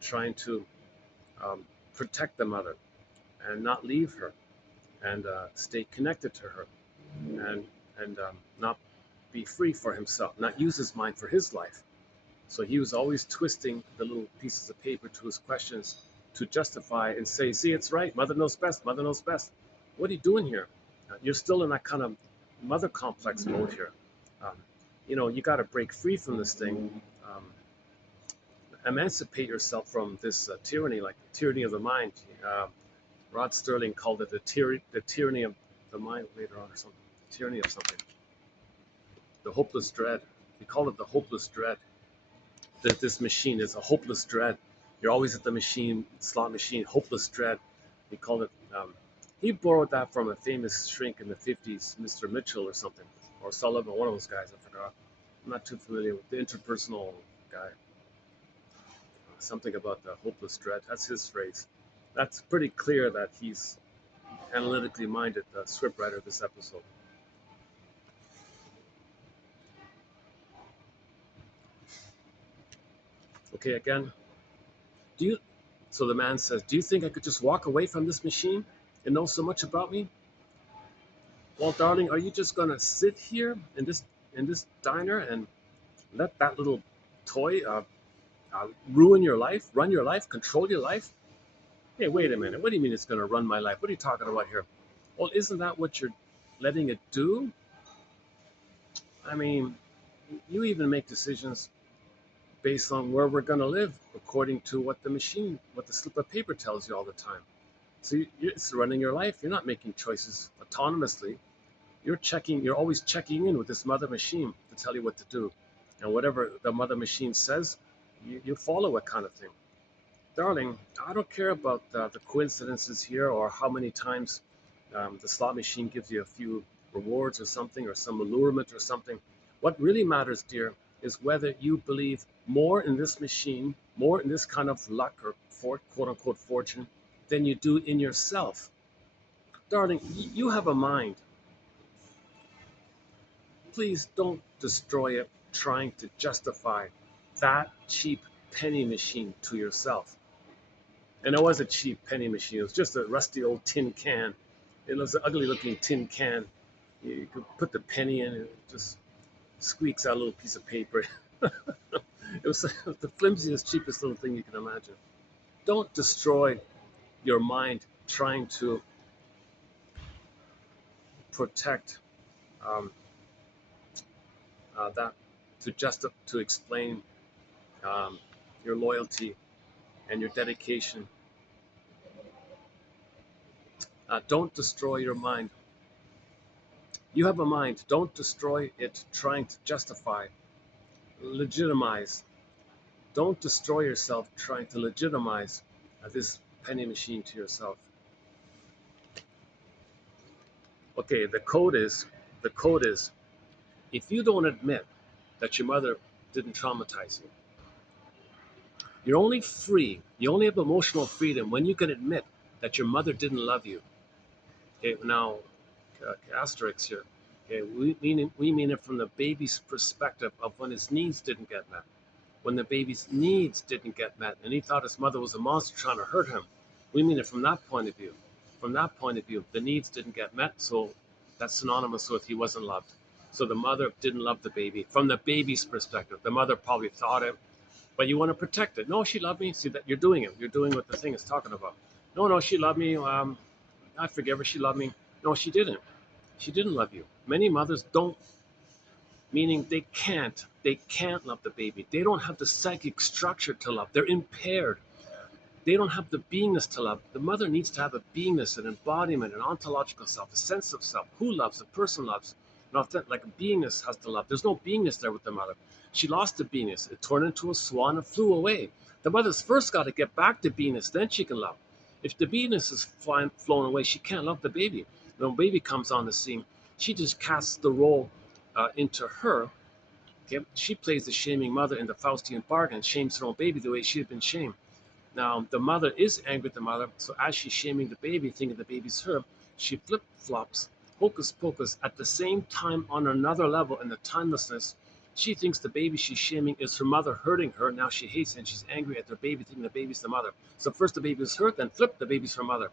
trying to um, protect the mother and not leave her and stay connected to her and not be free for himself, not use his mind for his life. So he was always twisting the little pieces of paper to his questions to justify and say, see, it's right. Mother knows best. Mother knows best. What are you doing here? You're still in that kind of mother complex mode here. Um, you got to break free from this thing. Emancipate yourself from this tyranny, like tyranny of the mind. Rod Sterling called it the tyranny of the mind later on, or something. Tyranny of something. The hopeless dread. He called it the hopeless dread. That this machine is a hopeless dread. You're always at the machine, slot machine, hopeless dread. He called it. He borrowed that from a famous shrink in the '50s, Mr. Mitchell or something, or Sullivan, one of those guys. I forgot. I'm not too familiar with the interpersonal guy. Something about the hopeless dread. That's his phrase. That's pretty clear that he's analytically minded, the scriptwriter of this episode. Okay, again, do you? So the man says, "Do you think I could just walk away from this machine and know so much about me?" Well, darling, are you just gonna sit here in this diner and let that little toy ruin your life, run your life, control your life? Hey, wait a minute. What do you mean it's gonna run my life? What are you talking about here? Well, isn't that what you're letting it do? I mean, you even make decisions based on where we're gonna live according to what the slip of paper tells you all the time. So it's running your life. You're not making choices autonomously. You're always checking in with this mother machine to tell you what to do. And whatever the mother machine says, you follow it, kind of thing. Darling, I don't care about the coincidences here or how many times the slot machine gives you a few rewards or something or some allurement or something. What really matters, dear, is whether you believe more in this machine, more in this kind of luck or quote unquote fortune, than you do in yourself. Darling, you have a mind. Please don't destroy it trying to justify that cheap penny machine to yourself. And it was a cheap penny machine. It was just a rusty old tin can. It was an ugly looking tin can. You could put the penny in and it just squeaks out a little piece of paper. It was the flimsiest, cheapest little thing you can imagine. Don't destroy your mind trying to protect um, that to explain um, your loyalty and your dedication. Don't destroy your mind. You have a mind. Don't destroy it trying to justify, legitimize. Don't destroy yourself trying to legitimize this penny machine to yourself. Okay, the code is if you don't admit that your mother didn't traumatize you, you're only free, you only have emotional freedom when you can admit that your mother didn't love you. Okay, now, asterisk here. Okay, we mean it from the baby's perspective of when his needs didn't get met. When the baby's needs didn't get met and he thought his mother was a monster trying to hurt him. We mean it from that point of view. From that point of view, the needs didn't get met, so that's synonymous with he wasn't loved. So the mother didn't love the baby. From the baby's perspective, the mother probably thought it, but you want to protect it. No, she loved me. See that you're doing it. You're doing what the thing is talking about. No, no, she loved me. I forgive her. She loved me. No, she didn't. She didn't love you. Many mothers don't, meaning they can't love the baby. They don't have the psychic structure to love. They're impaired. They don't have the beingness to love. The mother needs to have a beingness, an embodiment, an ontological self, a sense of self. Who loves? A person loves. Like a beingness has to love. There's no beingness there with the mother. She lost the beingness. It turned into a swan and flew away. The mother's first got to get back to beingness, then she can love. If the beingness is flown away, she can't love the baby. When the baby comes on the scene, she just casts the role into her. Okay? She plays the shaming mother in the Faustian bargain, shames her own baby the way she had been shamed. Now, the mother is angry at the mother, so as she's shaming the baby, thinking the baby's her, she flip flops, hocus pocus, at the same time on another level in the timelessness. She thinks the baby she's shaming is her mother hurting her. Now she hates it and she's angry at the baby, thinking the baby's the mother. So first the baby is hurt, then flip, the baby's her mother.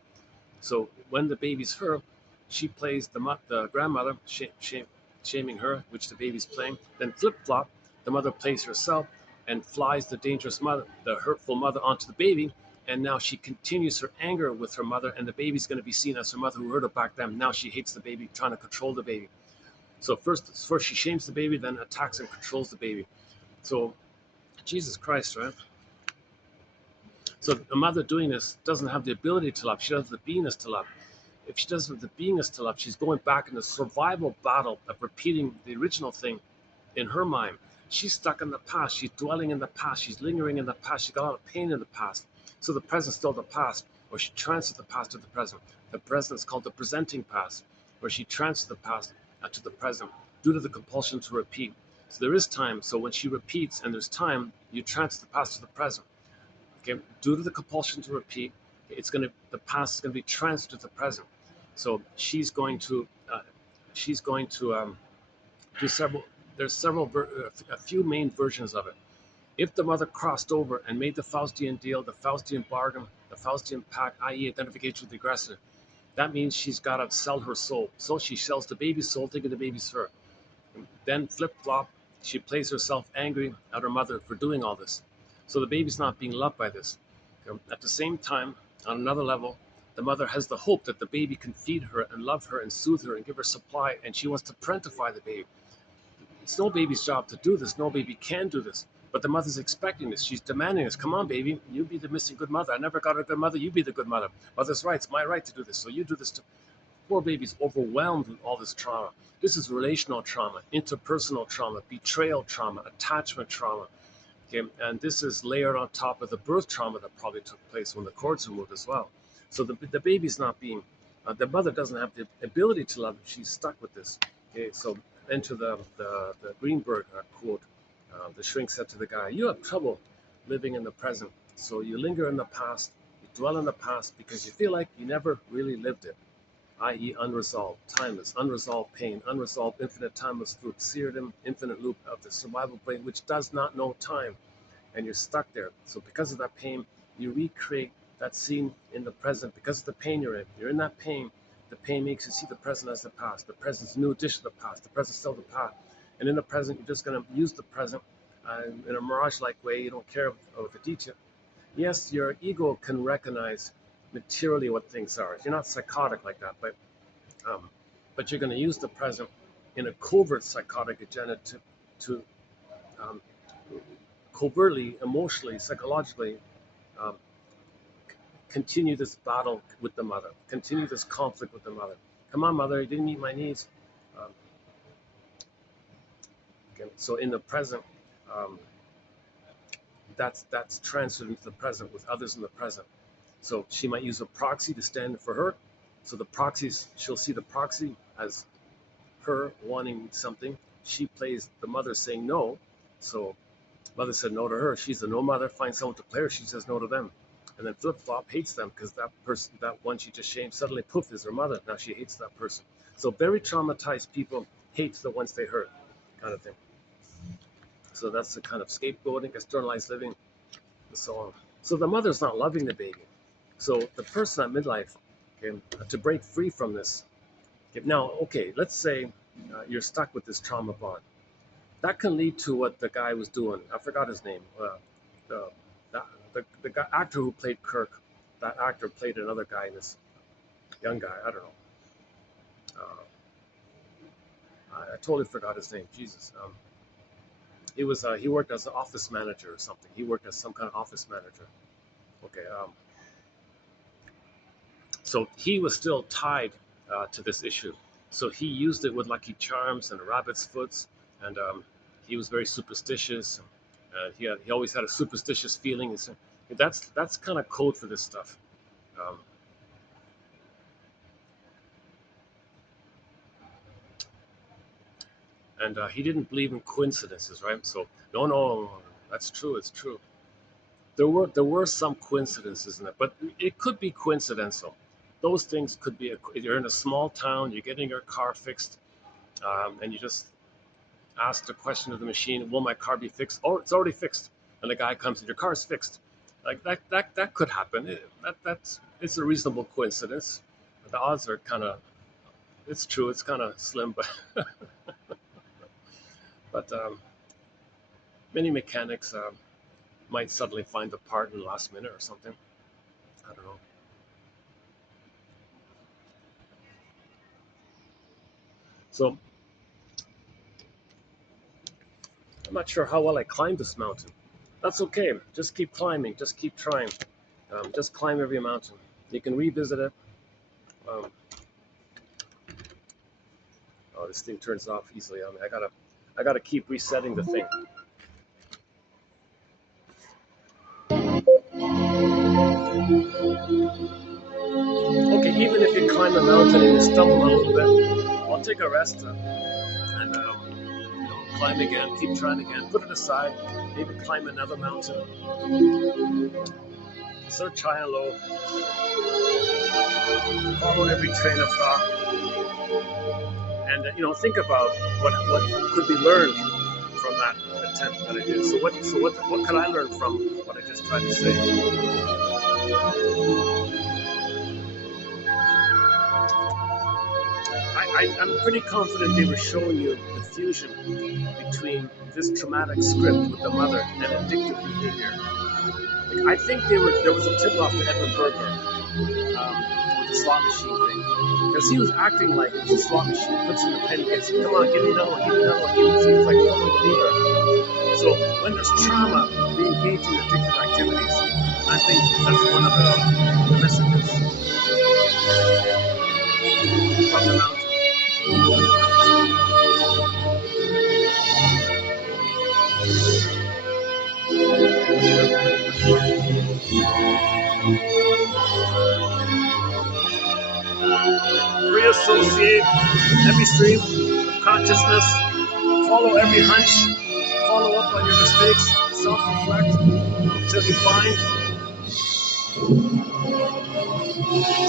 So when the baby's her, she plays the grandmother, shaming her, which the baby's playing. Then flip flop, the mother plays herself and flies the dangerous mother, the hurtful mother, onto the baby. And now she continues her anger with her mother, and the baby's going to be seen as her mother who hurt her back then. Now she hates the baby, trying to control the baby. So first she shames the baby, then attacks and controls the baby. So Jesus Christ, right? So a mother doing this doesn't have the ability to love. She doesn't have the beingness to love. If she doesn't have the beingness to love, she's going back in the survival battle of repeating the original thing in her mind. She's stuck in the past. She's dwelling in the past. She's lingering in the past. She got a lot of pain in the past. So the present's still the past, or she transfers the past to the present. The present is called the presenting past, where she transfers the past to the present due to the compulsion to repeat. So there is time. So when she repeats and there's time, you transfer the past to the present. Okay, due to the compulsion to repeat, the past is going to be transferred to the present. So she's going to do several. There's a few main versions of it. If the mother crossed over and made the Faustian deal, the Faustian bargain, the Faustian pact, i.e., identification with the aggressor, that means she's got to sell her soul. So she sells the baby's soul, thinking the baby's her. Then flip flop, she plays herself angry at her mother for doing all this. So the baby's not being loved by this. At the same time, on another level, the mother has the hope that the baby can feed her and love her and soothe her and give her supply, and she wants to parentify the baby. It's no baby's job to do this. No baby can do this. But the mother's expecting this. She's demanding this. Come on, baby. You be the missing good mother. I never got a good mother. You be the good mother. Mother's right. It's my right to do this. So you do this too. Poor baby's overwhelmed with all this trauma. This is relational trauma, interpersonal trauma, betrayal trauma, attachment trauma. Okay, and this is layered on top of the birth trauma that probably took place when the cords were moved as well. So the baby's not being, the mother doesn't have the ability to love. She's stuck with this. Okay, so into the Greenberg quote, the shrink said to the guy, "You have trouble living in the present, so you linger in the past, you dwell in the past because you feel like you never really lived it, i.e., unresolved, timeless, unresolved pain, unresolved infinite timeless loop, seared in infinite loop of the survival brain, which does not know time, and you're stuck there. So because of that pain, you recreate that scene in the present because of the pain you're in. You're in that pain. The pain makes you see the present as the past. The present's a new addition to the past. The present's still the past. And in the present, you're just going to use the present in a mirage-like way. You don't care about the detail. Yes, your ego can recognize materially what things are. You're not psychotic like that, but you're going to use the present in a covert psychotic agenda to um, covertly, emotionally, psychologically, um, continue this battle with the mother, continue this conflict with the mother. Come on, mother, you didn't meet my needs. Um, okay. So in the present, um, that's transferred into the present with others in the present. So she might use a proxy to stand for her. So the proxies, she'll see the proxy as her wanting something. She plays the mother saying no. So mother said no to her. She's a no mother. Finds someone to play her. She says no to them. And then flip flop hates them because that person, that one she just shamed, suddenly poof is her mother. Now she hates that person. So very traumatized people hate the ones they hurt, kind of thing. So that's the kind of scapegoating, externalized living, and so on. So the mother's not loving the baby. So the person at midlife, okay, to break free from this. Okay, now, okay, let's say you're stuck with this trauma bond. That can lead to what the guy was doing. I forgot his name. The, the guy, actor who played Kirk, that actor played another guy in this young guy. I don't know. I totally forgot his name. Jesus. He worked as an office manager or something. He worked as some kind of office manager. Okay. So he was still tied to this issue. So he used it with Lucky Charms and rabbit's foots, and he was very superstitious. He always had a superstitious feeling. So that's kind of code for this stuff. Um, and he didn't believe in coincidences, right? So no, no, that's true. It's true. There were some coincidences in it, but it could be coincidental. Those things could be. You're in a small town. You're getting your car fixed, and you just ask the question of the machine, "Will my car be fixed?" Oh, it's already fixed, and the guy comes and your car's fixed. Like that could happen. That's it's a reasonable coincidence. The odds are kind of. It's true. It's kind of slim, but but many mechanics might suddenly find the part in the last minute or something. I don't know. So I'm not sure how well I climbed this mountain. That's okay. Just keep climbing. Just keep trying. Just climb every mountain. You can revisit it. Um, oh, this thing turns off easily on me. I gotta keep resetting the thing. Okay, even if you climb a mountain and you stumble a little bit, I'll take a rest and climb again. Keep trying again. Put it aside. Maybe climb another mountain. Search high and low. Follow every train of thought, and think about what could be learned from that attempt that I did. So what could I learn from what I just tried to say? I'm pretty confident they were showing you the fusion between this traumatic script with the mother and addictive behavior. Like, I think there was a tip off to Edmund Berger with the slot machine thing. Because he was acting like it's a slot machine, puts in the penny, gets come on, give me another one, give me another one, give me. He was like a fucking believer. So when there's trauma, we engage in addictive activities. And I think that's one of the messages from the mountain. Reassociate every stream of consciousness, follow every hunch, follow up on your mistakes, self-reflect until you find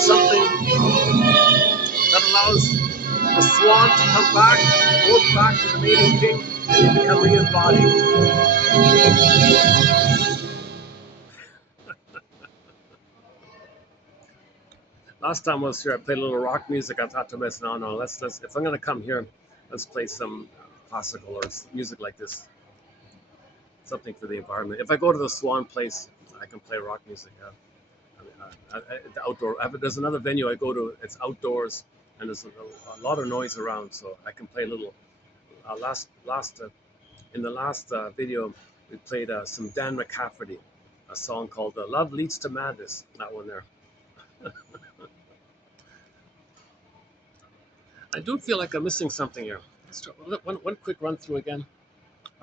something that allows the swan to come back, goes back to the mating king, and you become re-embodied. Last time I was here, I played a little rock music. I thought to myself, no, no, let's if I'm gonna come here, let's play some classical or music like this, something for the environment. If I go to the Swan place, I can play rock music. The outdoor. There's another venue I go to. It's outdoors, and there's a lot of noise around, so I can play a little. Last In the last video, we played some Dan McCafferty, a song called "Love Leads to Madness." That one there. I do feel like I'm missing something here. Let's try one quick run through again.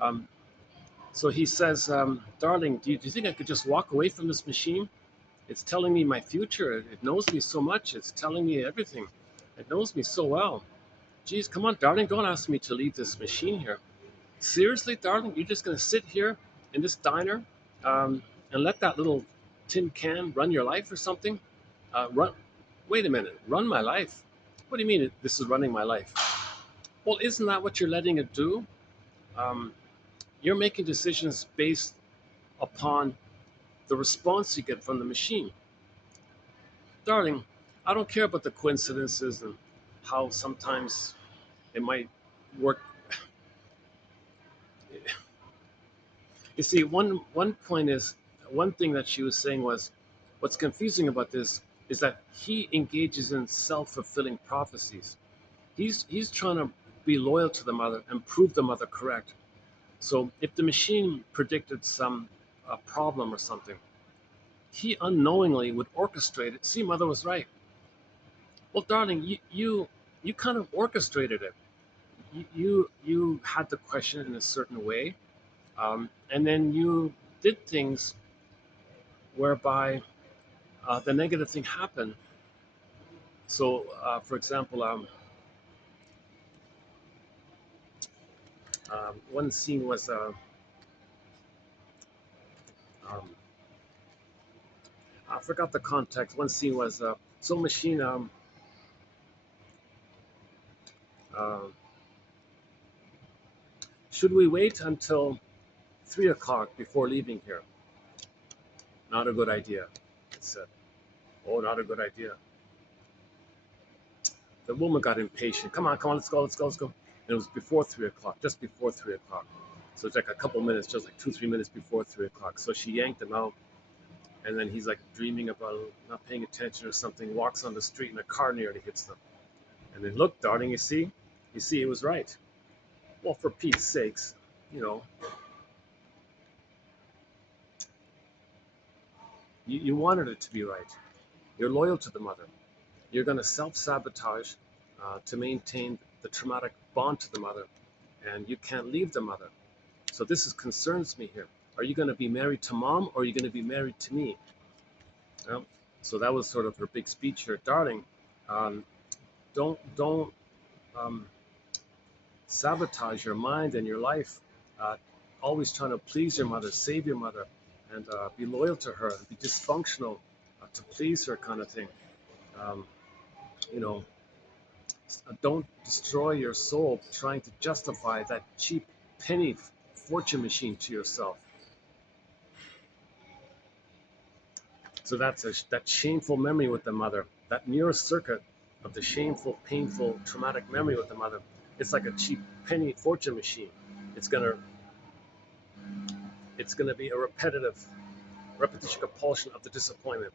Um, so he says, "Darling, do you think I could just walk away from this machine? It's telling me my future. It knows me so much. It's telling me everything. It knows me so well. Geez, come on, darling, don't ask me to leave this machine here. Seriously, darling, you're just going to sit here in this diner and let that little tin can run your life or something? Run. Wait a minute. Run my life? What do you mean this is running my life? Well, isn't that what you're letting it do? Um, you're making decisions based upon the response you get from the machine. Darling, I don't care about the coincidences and how sometimes it might work. You see, one point is one thing that she was saying was, what's confusing about this is that he engages in self-fulfilling prophecies. He's trying to be loyal to the mother and prove the mother correct. So if the machine predicted some problem or something, he unknowingly would orchestrate it. See, mother was right. Well, darling, you kind of orchestrated it. You had the question in a certain way, and then you did things whereby the negative thing happened. So, for example, one scene was um, I forgot the context. One scene was so machine. Uh, should we wait until 3 o'clock before leaving here? Not a good idea. It said. Oh, not a good idea. The woman got impatient. Come on, let's go, let's go, let's go. And it was before 3 o'clock, just before 3 o'clock. So it's like a couple minutes, just like 2, 3 minutes before 3 o'clock. So she yanked him out, and then he's like dreaming about not paying attention or something. Walks on the street, and a car nearly hits them. And then look, darling, you see, it was right. Well, for Pete's sakes, you know, you wanted it to be right. You're loyal to the mother. You're going to self-sabotage to maintain the traumatic bond to the mother, and you can't leave the mother. So this is concerns me here. Are you going to be married to mom, or are you going to be married to me? Yeah. So that was sort of her big speech here, darling. Um, don't um, sabotage your mind and your life. Uh, Always trying to please your mother, save your mother, and be loyal to her, and be dysfunctional to please her, kind of thing. Um, you know, don't destroy your soul trying to justify that cheap penny fortune machine to yourself. So that shameful memory with the mother, that neural circuit of the shameful, painful, traumatic memory with the mother. It's like a cheap penny fortune machine. It's gonna it's gonna be a repetition compulsion of the disappointment,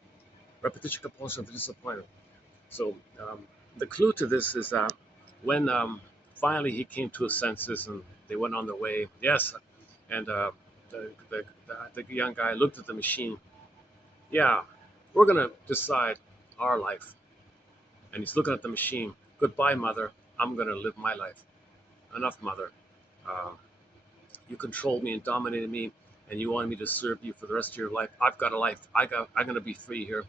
repetition compulsion of the disappointment. So the clue to this is that when finally he came to his senses and they went on their way. Yes, and the young guy looked at the machine. Yeah, we're gonna decide our life. And he's looking at the machine. Goodbye, mother. I'm gonna live my life. Enough, mother. Um, you controlled me and dominated me, and you wanted me to serve you for the rest of your life. I've got a life. I'm gonna be free here.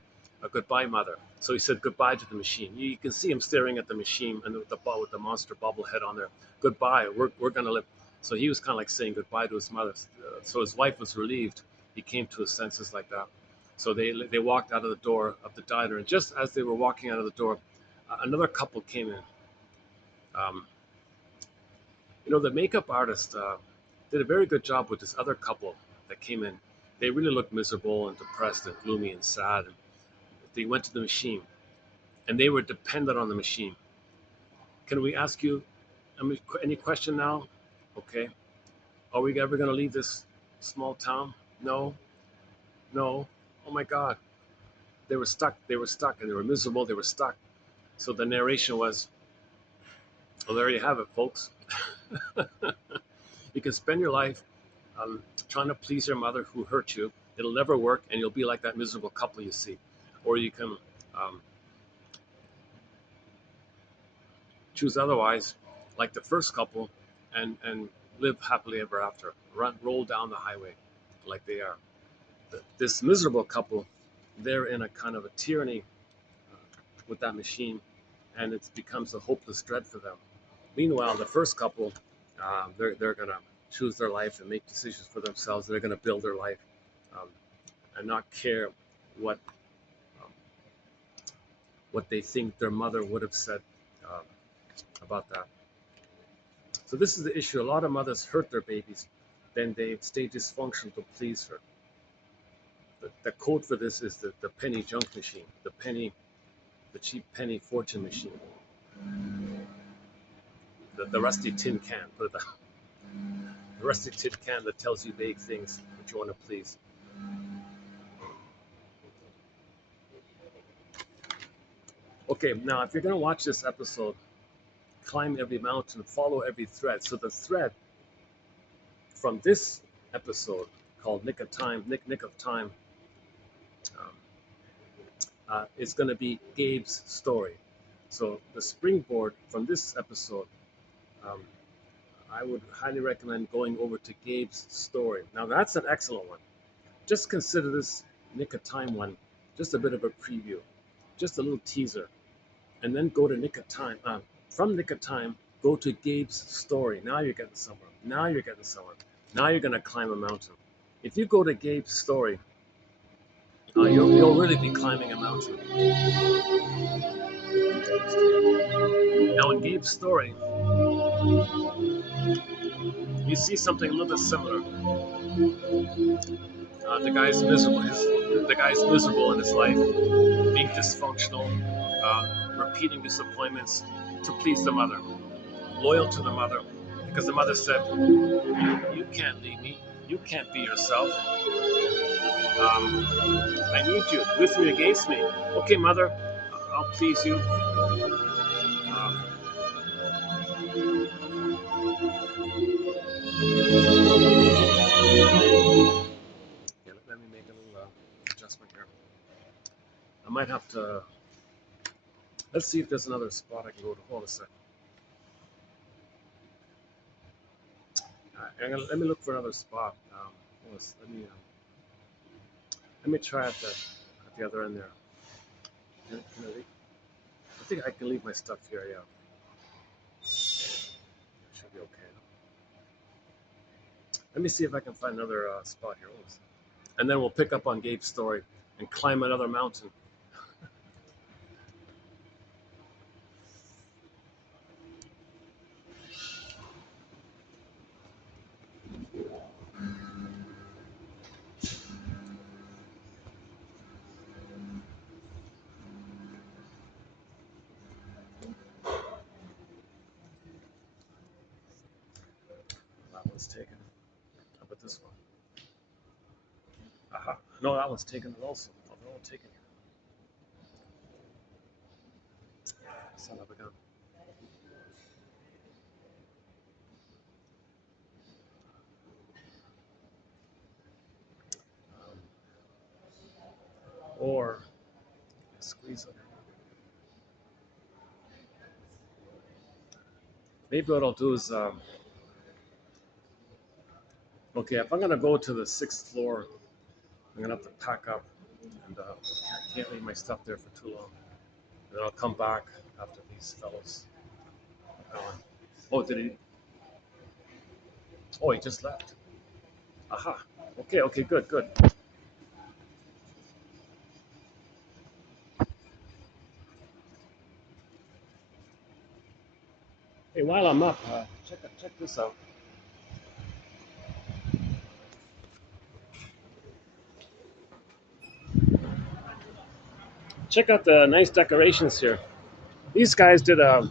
Goodbye, mother. So he said goodbye to the machine. You can see him staring at the machine and with the monster bubble head on there. Goodbye. We're gonna live. So he was kind of like saying goodbye to his mother. So his wife was relieved. He came to his senses like that. So they walked out of the door of the diner, and just as they were walking out of the door, another couple came in. Um, the makeup artist did a very good job with this other couple that came in. They really looked miserable and depressed and gloomy and sad. And they went to the machine, and they were dependent on the machine. Can we ask you any question now? Okay. Are we ever going to leave this small town? No, no. Oh my God. They were stuck. They were stuck, and they were miserable. They were stuck. So the narration was, well, there you have it, folks. You can spend your life trying to please your mother who hurt you. It'll never work, and you'll be like that miserable couple you see. Or you can um, choose otherwise, like the first couple, and live happily ever after. Roll down the highway like they are. This miserable couple, they're in a kind of a tyranny with that machine, and it becomes a hopeless dread for them. Meanwhile, the first couple, they're gonna choose their life and make decisions for themselves. They're gonna build their life, um, and not care what um, what they think their mother would have said uh, about that. So this is the issue. A lot of mothers hurt their babies, then they stay dysfunctional to please her. The code for this is the penny junk machine, the cheap penny fortune machine, the rusty tin can. Put it that, the rusty tin can that tells you vague things that you want to please. Okay, now if you're going to watch this episode, climb every mountain, follow every thread. So the thread from this episode called Nick of Time, Nick of Time, um, is going to be Gabe's story. So the springboard from this episode, um, I would highly recommend going over to Gabe's story. Now that's an excellent one. Just consider this Nick of Time one just a bit of a preview, just a little teaser, and then go to Nick of Time. From Nick of Time, go to Gabe's story. Now you're getting somewhere. Now you're getting somewhere. Now you're going to climb a mountain. If you go to Gabe's story, you'll really be climbing a mountain. Now in Gabe's story, you see something a little bit similar. The guy's miserable in his life, being dysfunctional, repeating disappointments to please the mother, loyal to the mother, because the mother said, "You can't leave me. You can't be yourself. I need you. With me against me. Okay, mother, I'll please you." Yeah, let me make a little adjustment here. I might have to. Let's see if there's another spot I can go to. Hold on a second. Let me look for another spot. Let me try at the other end there. Can I think I can leave my stuff here. Yeah, should be okay. Let me see if I can find another spot here. And then we'll pick up on Gabe's story and climb another mountain. That one's taken. How about this one? Aha. No, that one's taken also. Oh, they're all taken here. Son of a gun. Or squeeze it. Maybe what I'll do is, okay, if I'm gonna go to the sixth floor, I'm gonna have to pack up, and can't leave my stuff there for too long. And then I'll come back after these fellows are gone. Oh, did he? Oh, he just left. Aha. Okay, okay, good, good. Hey, while I'm up, check this out. Check out the nice decorations here. These guys did a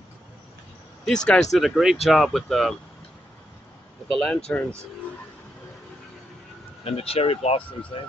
these guys did a great job with the lanterns and the cherry blossoms, eh?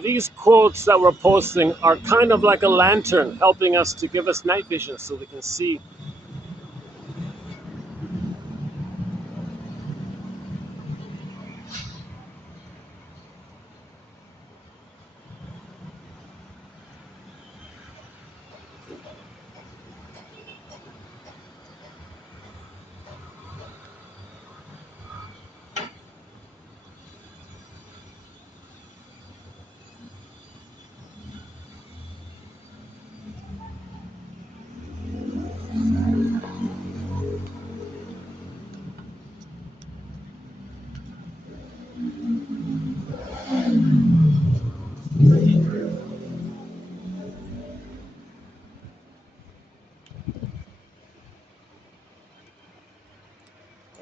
These quotes that we're posting are kind of like a lantern helping us to give us night vision so we can see.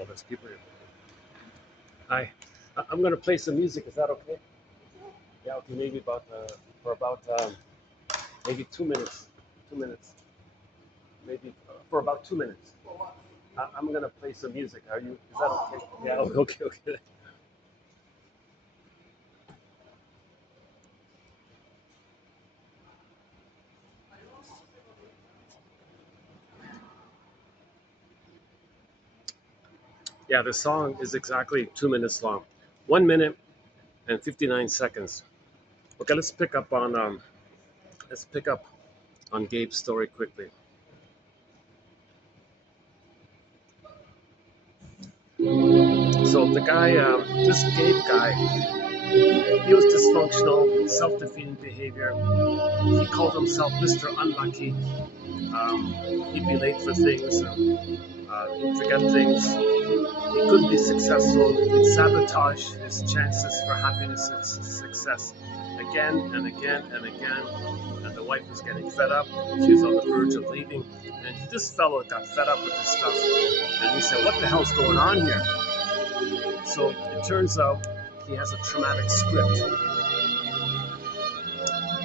Oh, there's people here. Hi. I'm going to play some music. Is that okay? Yeah, okay, maybe about, for about maybe 2 minutes. 2 minutes. Maybe for about 2 minutes. I'm going to play some music. Are you, is that okay? Yeah, okay, okay. Yeah, the song is exactly 2 minutes long. 1 minute and 59 seconds. Okay, let's pick up on Gabe's story quickly. So the guy, this Gabe guy, he was dysfunctional, self-defeating behavior. He called himself Mr. Unlucky. Um, he'd be late for things. He'd forget things. He couldn't be successful. He'd sabotage his chances for happiness and success again and again and again. And the wife was getting fed up. She was on the verge of leaving. And this fellow got fed up with this stuff. And he said, "What the hell's going on here?" So it turns out he has a traumatic script.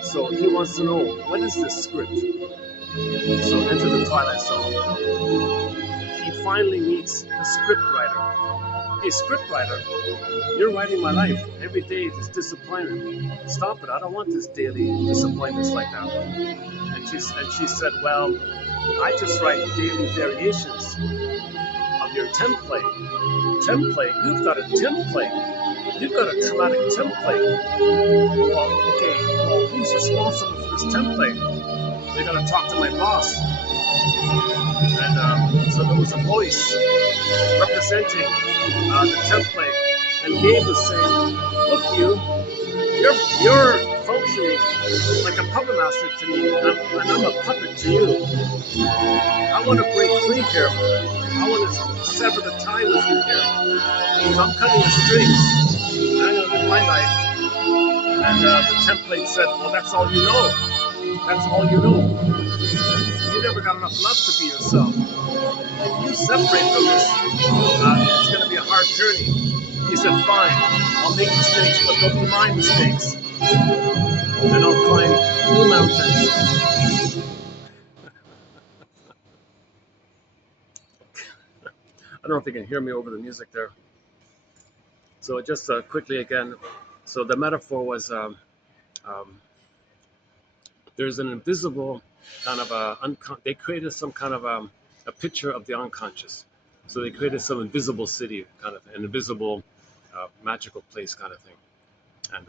So he wants to know, what is this script? So enter the Twilight Zone. He finally meets the script writer. Hey, script writer, you're writing my life. Every day is disappointment. Stop it. I don't want this daily disappointments like that. And she said, well, I just write daily variations of your template. Template? You've got a template. You've got a traumatic template. Well, okay, well, who's responsible for this template? They got to talk to my boss. And so there was a voice representing the template. And Gabe was saying, look, you're functioning like a puppet master to me, and I'm a puppet to you. I want to break free here. I want to sever the tie with you here. So I'm cutting the strings. I'm going to live my life. And the template said, well, that's all you know. That's all you know. You never got enough love to be yourself. If you separate from this, it's going to be a hard journey. He said, fine, I'll make mistakes, but they'll be my mistakes. And I'll climb new mountains. I don't know if you can hear me over the music there. So just quickly again, so the metaphor was um, there's an invisible kind of they created some kind of a picture of the unconscious. So they created some invisible city, kind of an invisible magical place kind of thing. And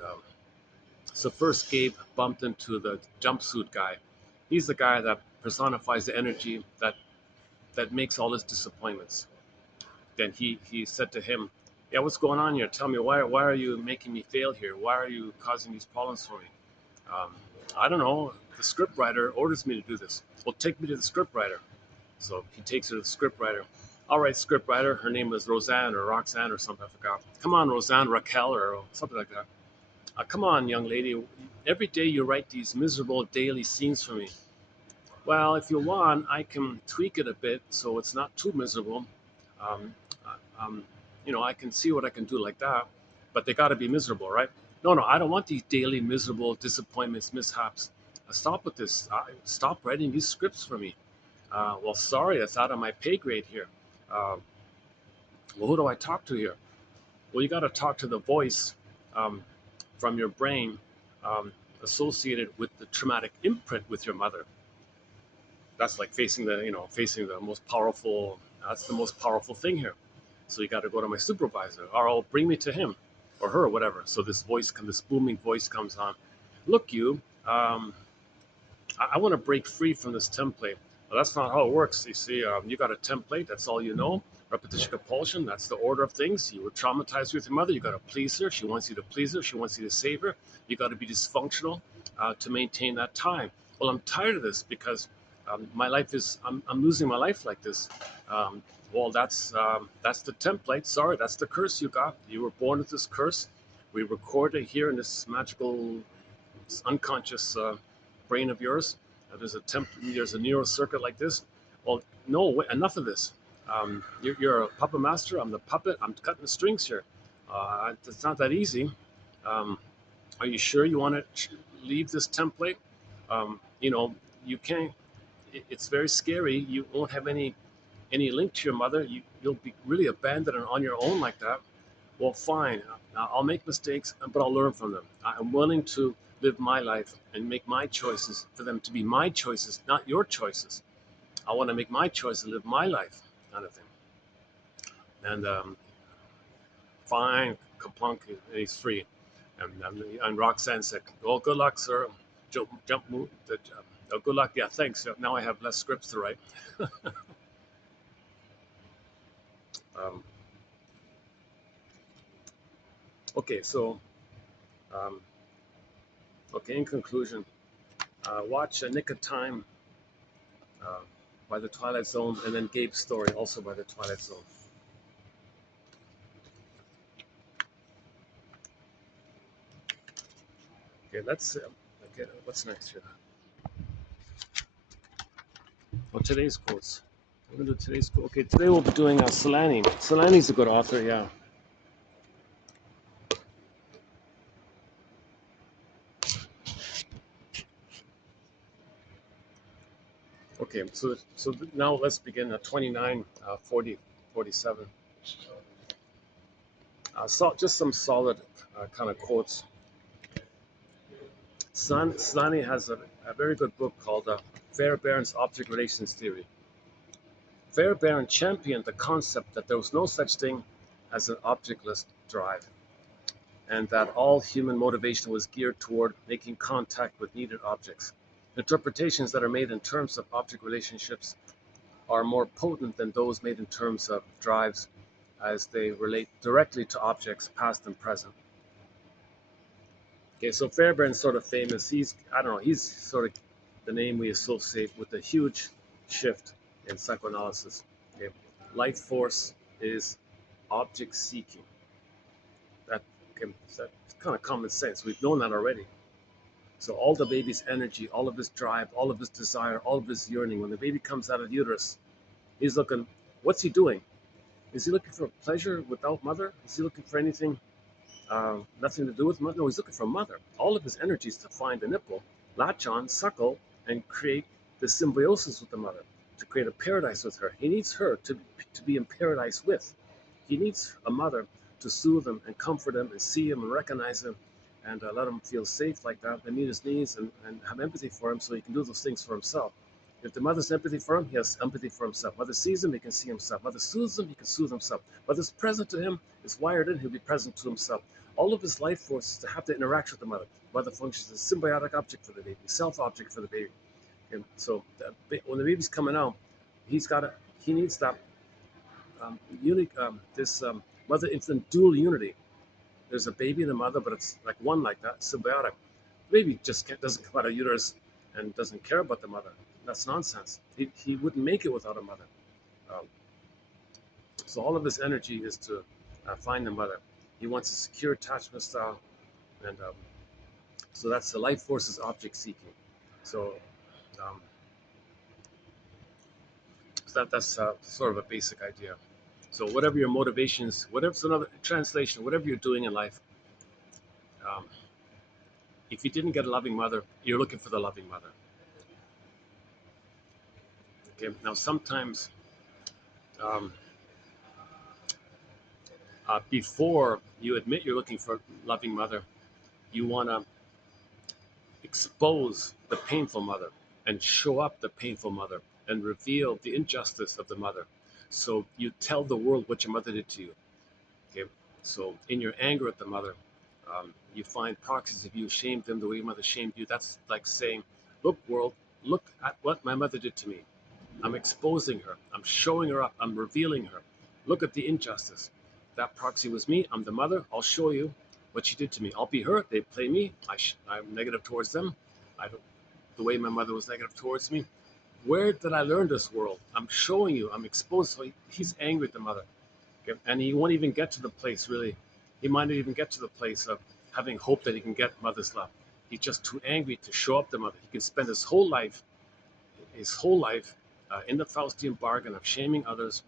so first Gabe bumped into the jumpsuit guy. He's the guy that personifies the energy that makes all his disappointments. Then he said to him, "Yeah, what's going on here? Tell me why are you making me fail here? Why are you causing these problems for me?" Um, I don't know. The script writer orders me to do this. Well, take me to the script writer. So he takes her to the script writer. All right, script writer. Her name was Roseanne or Roxanne or something. I forgot. Come on, Roseanne, Raquel or something like that. Come on, young lady. Every day you write these miserable daily scenes for me. Well, if you want, I can tweak it a bit so it's not too miserable. Um, um, I can see what I can do like that, but they got to be miserable, right? No, no, I don't want these daily miserable disappointments, mishaps. Stop with this. Stop writing these scripts for me. Well, sorry, that's out of my pay grade here. Uh, well, who do I talk to here? Well, you got to talk to the voice um, from your brain um, associated with the traumatic imprint with your mother. That's like facing the most powerful. That's the most powerful thing here. So you got to go to my supervisor, or I'll bring me to him, or her, or whatever. So this booming voice comes on. Look, you. I want to break free from this template. Well, that's not how it works. You see, you got a template. That's all you know. Repetition, compulsion. That's the order of things. You were traumatized with your mother. You got to please her. She wants you to please her. She wants you to save her. You got to be dysfunctional to maintain that time. Well, I'm tired of this because my life is. I'm losing my life like this. Um, well, that's the template. Sorry, that's the curse you got. You were born with this curse. We record it here in this magical unconscious brain of yours. There's a neural circuit like this. Well, no, wait, enough of this. You're a puppet master. I'm the puppet. I'm cutting the strings here. It's not that easy. Um, are you sure you want to leave this template? You know, you can't. It's very scary. You won't have any link to your mother. You'll be really abandoned and on your own like that. Well, fine. I'll make mistakes, but I'll learn from them. I'm willing to live my life and make my choices for them to be my choices, not your choices. I want to make my choice and live my life, kind of thing. And fine, Kaplunk, he's free. And Roxanne said, "Oh, good luck, sir. Jump, move. Oh, good luck. Yeah, thanks. Now I have less scripts to write." um, okay, so um, okay. In conclusion, watch A Nick of Time uh, by the Twilight Zone, and then Gabe's Story, also by the Twilight Zone. Okay, let's okay. What's next here? Oh, today's quotes. We're gonna do today's quote. Okay, today we'll be doing Solani. Solani's a good author, yeah. Okay, so now let's begin at 29, 40, 47. Just some solid kind of quotes. Solani has a very good book called Fairbairn's Object Relations Theory. Fairbairn championed the concept that there was no such thing as an objectless drive, and that all human motivation was geared toward making contact with needed objects. Interpretations that are made in terms of object relationships are more potent than those made in terms of drives, as they relate directly to objects past and present. Okay, so Fairbairn's sort of famous. I don't know, he's sort of the name we associate with a huge shift in psychoanalysis. Okay, life force is object seeking. That, that's kind of common sense. We've known that already. So all the baby's energy, all of his drive, all of his desire, all of his yearning, when the baby comes out of the uterus, he's looking, what's he doing? Is he looking for pleasure without mother? Is he looking for anything, nothing to do with mother? No, he's looking for mother. All of his energy is to find the nipple, latch on, suckle, and create the symbiosis with the mother, to create a paradise with her. He needs her to be in paradise with. He needs a mother to soothe him and comfort him and see him and recognize him and let him feel safe like that and meet his needs and have empathy for him so he can do those things for himself. If the mother's empathy for him, he has empathy for himself. Mother sees him, he can see himself. Mother soothes him, he can soothe himself. Mother's present to him, is wired in, he'll be present to himself. All of his life force is to have to interact with the mother. Mother functions as a symbiotic object for the baby, self-object for the baby. And so when the baby's coming out, he needs that unique, this mother-infant dual unity. There's a baby and a mother, but it's like one like that, symbiotic. The baby just doesn't come out of uterus and doesn't care about the mother. That's nonsense. He wouldn't make it without a mother. Um, so all of his energy is to find the mother. He wants a secure attachment style, and so that's the life force is object seeking. So, um, that's sort of a basic idea. So whatever your motivations, whatever's another translation, whatever you're doing in life, um, if you didn't get a loving mother, you're looking for the loving mother. Okay. Now sometimes um, before you admit you're looking for a loving mother, you want to expose the painful mother and show up the painful mother and reveal the injustice of the mother. So you tell the world what your mother did to you. Okay, so in your anger at the mother, you find proxies of you shamed them the way your mother shamed you. That's like saying, "Look, world, look at what my mother did to me. I'm exposing her. I'm showing her up. I'm revealing her. Look at the injustice. That proxy was me. I'm the mother. I'll show you what she did to me. I'll be her. They play me. I'm negative towards them. I don't, the way my mother was negative towards me. Where did I learn this world? I'm showing you. I'm exposed." So he's angry at the mother. Okay? And he won't even get to the place, really. He might not even get to the place of having hope that he can get mother's love. He's just too angry to show up the mother. He can spend his whole life in the Faustian bargain of shaming others,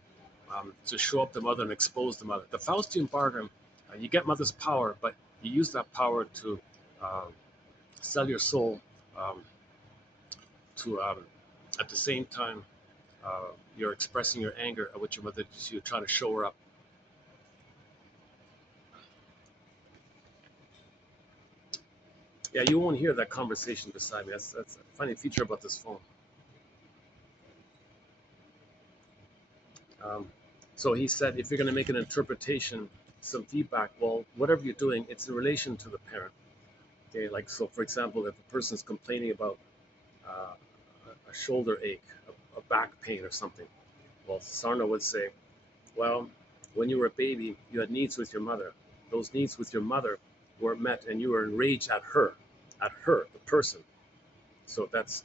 to show up the mother and expose the mother. The Faustian bargain, you get mother's power, but you use that power to uh, sell your soul, um, to at the same time you're expressing your anger at what your mother did to you, trying to show her up. Yeah, you won't hear that conversation beside me. That's a funny feature about this phone. Um, so he said, if you're going to make an interpretation, some feedback, well, whatever you're doing, it's in relation to the parent. Okay, like so, for example, if a person's complaining about uh, a shoulder ache, a back pain, or something, well, Sarna would say, well, when you were a baby, you had needs with your mother. Those needs with your mother weren't met, and you were enraged at her, the person. So that's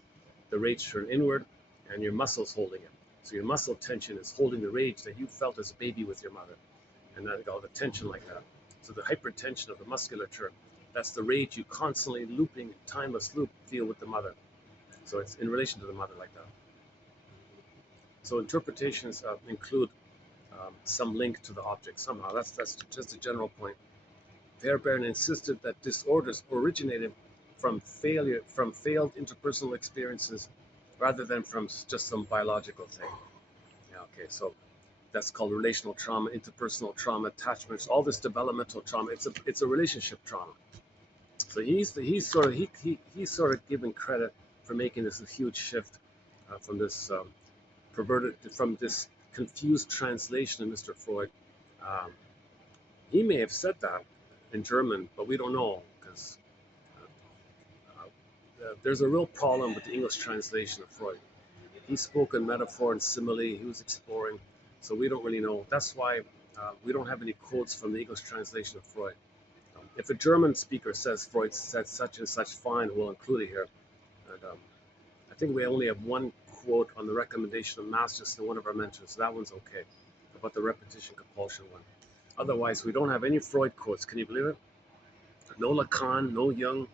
the rage turned inward, and your muscles holding it. So your muscle tension is holding the rage that you felt as a baby with your mother, and that got all the tension like that. So the hypertension of the musculature, that's the rage you constantly looping, timeless loop feel with the mother. So it's in relation to the mother like that. So interpretations include some link to the object somehow. That's just a general point. Fairbairn insisted that disorders originated from failed interpersonal experiences rather than from just some biological thing. Yeah, okay, so that's called relational trauma, interpersonal trauma, attachments, all this developmental trauma. It's a relationship trauma. So he's sort of given credit for making this a huge shift from this perverted from this confused translation of Mr. Freud. Um, he may have said that in German, but we don't know because there's a real problem with the English translation of Freud. He spoke in metaphor and simile. He was exploring, so we don't really know. That's why we don't have any quotes from the English translation of Freud. If a German speaker says Freud said such and such, fine, we'll include it here. And I think we only have one quote on the recommendation of Masters in one of our mentors. So that one's okay, about the repetition compulsion one. Otherwise, we don't have any Freud quotes. Can you believe it? No Lacan, no Jung,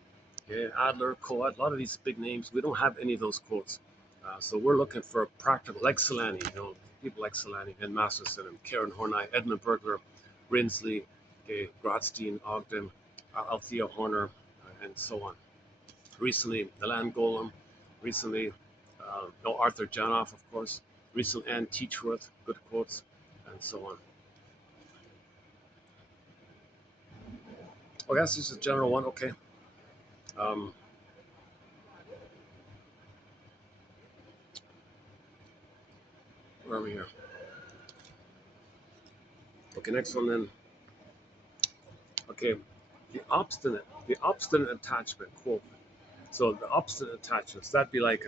yeah, Adler, Coat, a lot of these big names. We don't have any of those quotes. So we're looking for practical, like Solani, people like Solani and Masterson and Karen Horney, Edmund Bergler, Rinsley, okay, Grotstein, Ogden, Althea Horner, and so on. Recently, Alan Golem, recently, Arthur Janoff, of course, recently, Anne Teachworth, good quotes, and so on. Oh, that's just a general one, okay. Um, where are we here? Okay, next one then. Okay, the obstinate attachment, quote. So the obstinate attachments, that'd be like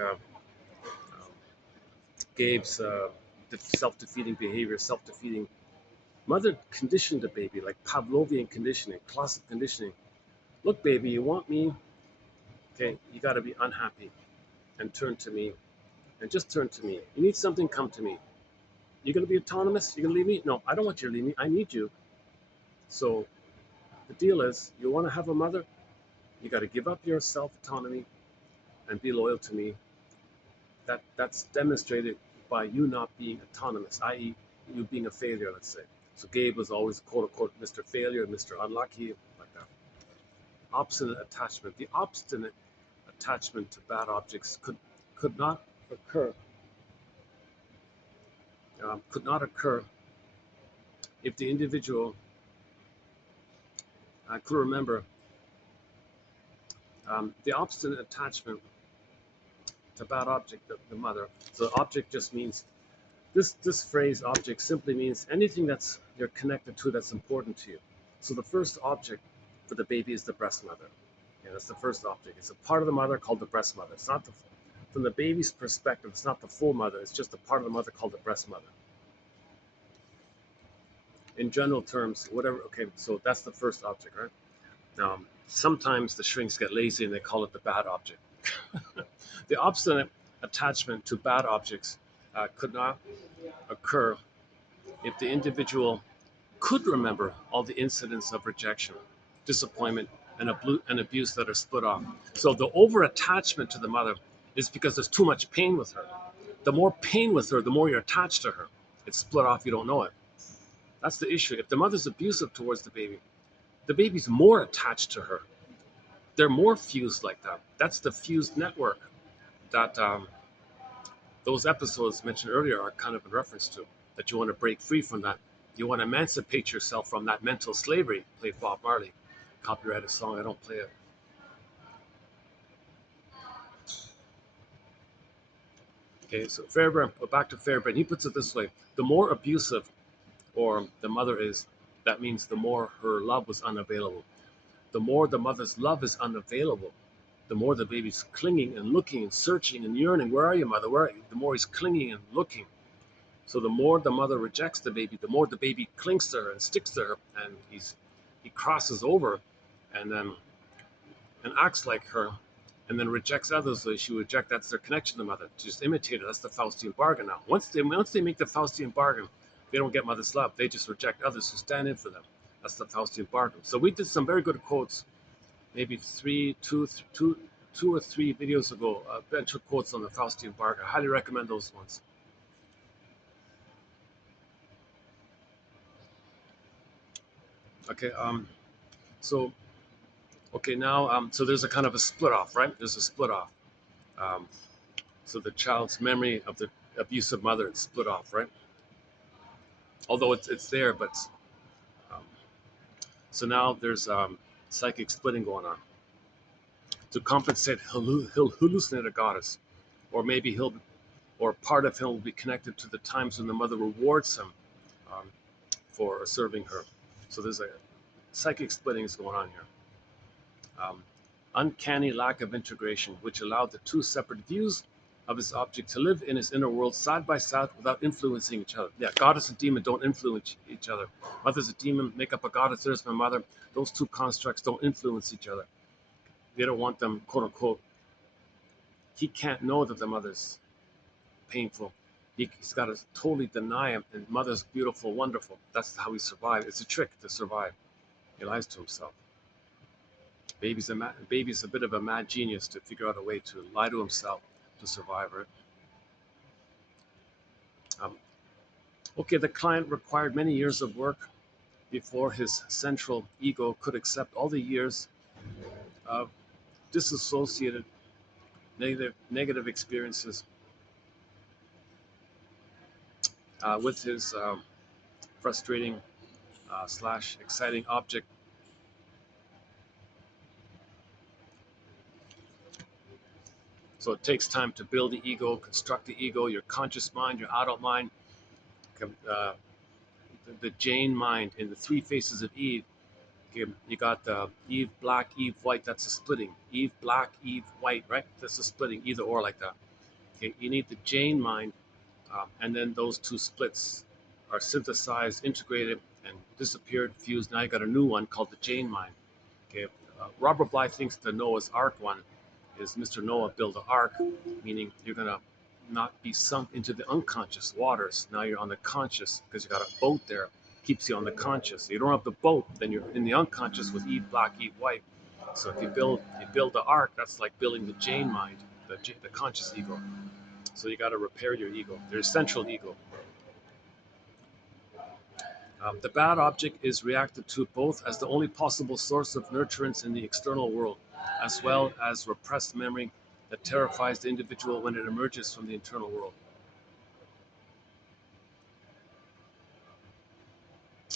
Gabe's self-defeating behavior, self-defeating. Mother conditioned the baby, like Pavlovian conditioning, classic conditioning. Look, baby, you want me? Okay, you got to be unhappy and turn to me, and just turn to me. You need something, come to me. You're gonna be autonomous. You're gonna leave me? No, I don't want you to leave me. I need you. So the deal is, you want to have a mother? You got to give up your self autonomy and be loyal to me. That's demonstrated by you not being autonomous, i.e., you being a failure, let's say. So Gabe was always quote unquote Mr. Failure, Mr. Unlucky, like that. Obstinate attachment. The obstinate attachment to bad objects could not occur. Could not occur if the individual could remember The obstinate attachment to bad object, the mother. So object just means this phrase object simply means anything that's you're connected to that's important to you. So the first object for the baby is the breast mother. Yeah, that's the first object. It's a part of the mother called the breast mother. It's not the from the baby's perspective, it's not the full mother, it's just a part of the mother called the breast mother. In general terms, whatever, okay, so that's the first object, right? Sometimes the shrinks get lazy and they call it the bad object. The obstinate attachment to bad objects could not occur if the individual could remember all the incidents of rejection, disappointment, and abuse that are split off. So the over attachment to the mother is because there's too much pain with her. The more pain with her, the more you're attached to her. It's split off, you don't know it. That's the issue. If the mother's abusive towards the baby's more attached to her. They're more fused like that. That's the fused network that those episodes mentioned earlier are kind of in reference to. That you want to break free from that. You want to emancipate yourself from that mental slavery. Play Bob Marley. Copyrighted song, I don't play it. Okay, so Fairbairn, back to Fairbairn. He puts it this way: the more abusive or the mother is, that means the more her love was unavailable. The more the mother's love is unavailable, the more the baby's clinging and looking and searching and yearning. Where are you, mother? Where are you? The more he's clinging and looking. So the more the mother rejects the baby, the more the baby clings to her and sticks to her, and he crosses over, and then and acts like her, and then rejects others. So she reject that's their connection to mother. Just imitate it. That's the Faustian bargain. Now, once they make the Faustian bargain, they don't get mother's love. They just reject others who stand in for them. That's the Faustian bargain. So we did some very good quotes, maybe two or three videos ago. A bunch of quotes on the Faustian bargain. I highly recommend those ones. Okay. So okay now. So there's a kind of a split off, right? There's a split off. Um, so the child's memory of the abusive mother is split off, right? Although it's there, but um, so now there's psychic splitting going on. To compensate, he'll hallucinate a goddess, or maybe or part of him will be connected to the times when the mother rewards him um, for serving her. So there's a psychic splitting is going on here. Um, Uncanny lack of integration, which allowed the two separate views of his object to live in his inner world side by side without influencing each other. Yeah, goddess and demon don't influence each other. Mother's a demon, make up a goddess, there's my mother. Those two constructs don't influence each other. They don't want them, quote unquote. He can't know that the mother's painful. He's got to totally deny him. And mother's beautiful, wonderful. That's how he survived. It's a trick to survive. He lies to himself. Baby's a bit of a mad genius to figure out a way to lie to himself to survive, right? Um, okay, the client required many years of work before his central ego could accept all the years of dissociated negative experiences with his frustrating slash exciting object. So it takes time to build the ego, construct the ego, your conscious mind, your adult mind, uh, the Jane mind in the three faces of Eve. Okay, you got Eve black, Eve white. That's a splitting. Eve black, Eve white. Right? That's a splitting. Either or like that. Okay, you need the Jane mind, and then those two splits are synthesized, integrated, and disappeared, fused. Now you got a new one called the Jane mind. Okay, Robert Bly thinks the Noah's Ark one is Mr. Noah built an ark, meaning you're gonna not be sunk into the unconscious waters. Now you're on the conscious because you got a boat there, keeps you on the conscious. You don't have the boat, then you're in the unconscious with Eve black, Eve white. So if you build the ark, that's like building the Jane mind, the conscious ego. So you got to repair your ego, your central ego. The bad object is reacted to both as the only possible source of nurturance in the external world, as well as repressed memory that terrifies the individual when it emerges from the internal world.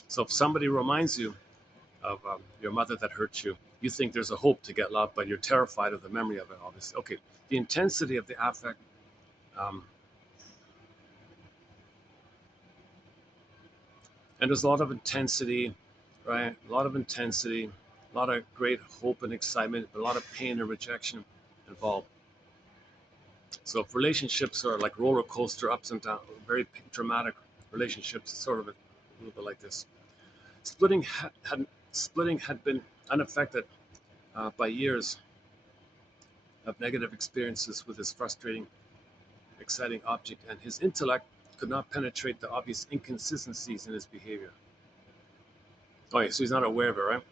So if somebody reminds you of your mother that hurt you. You think there's a hope to get love, but you're terrified of the memory of it. Obviously, okay. The intensity of the affect. Um, and there's a lot of intensity, right? A lot of intensity, a lot of great hope and excitement, but a lot of pain and rejection involved. So if relationships are like roller coaster ups and downs, very dramatic relationships, it's sort of a little bit like this. Splitting had been unaffected by years of negative experiences with his frustrating, exciting object, and his intellect could not penetrate the obvious inconsistencies in his behavior. Okay, so he's not aware of it, right?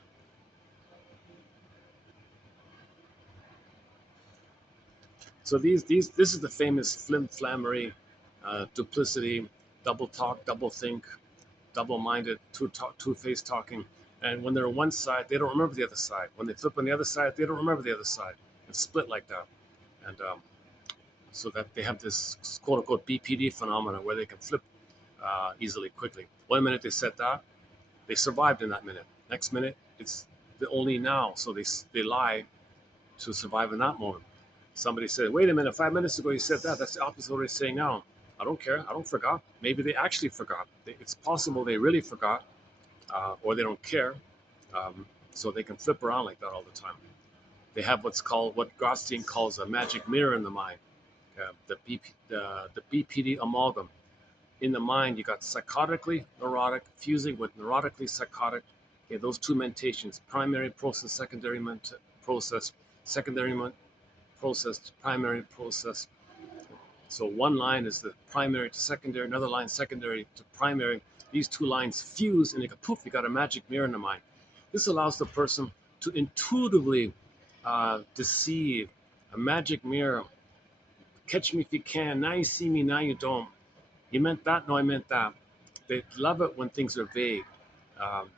So this is the famous flim-flammery, duplicity, double talk, double think, double-minded, two-faced talking. And when they're on one side, they don't remember the other side. When they flip on the other side, they don't remember the other side. It's split like that. And so that they have this quote-unquote BPD phenomenon where they can flip easily, quickly. One minute they said that, they survived in that minute. Next minute, it's the only now. So they lie to survive in that moment. Somebody said, wait a minute, 5 minutes ago you said that. That's the opposite of what he's saying now. I don't care. I don't forgot. Maybe they actually forgot. It's possible they really forgot, or they don't care. So they can flip around like that all the time. They have what's called, what Gostein calls a magic mirror in the mind, the BPD amalgam. In the mind, you got psychotically neurotic fusing with neurotically psychotic. Okay, those two mentations, primary process, process, secondary process, primary process. So one line is the primary to secondary, another line secondary to primary. These two lines fuse, and you go poof, you got a magic mirror in the mind. This allows the person to intuitively deceive. A magic mirror. Catch me if you can. Now you see me, now you don't. You meant that? No, I meant that. They love it when things are vague. Um,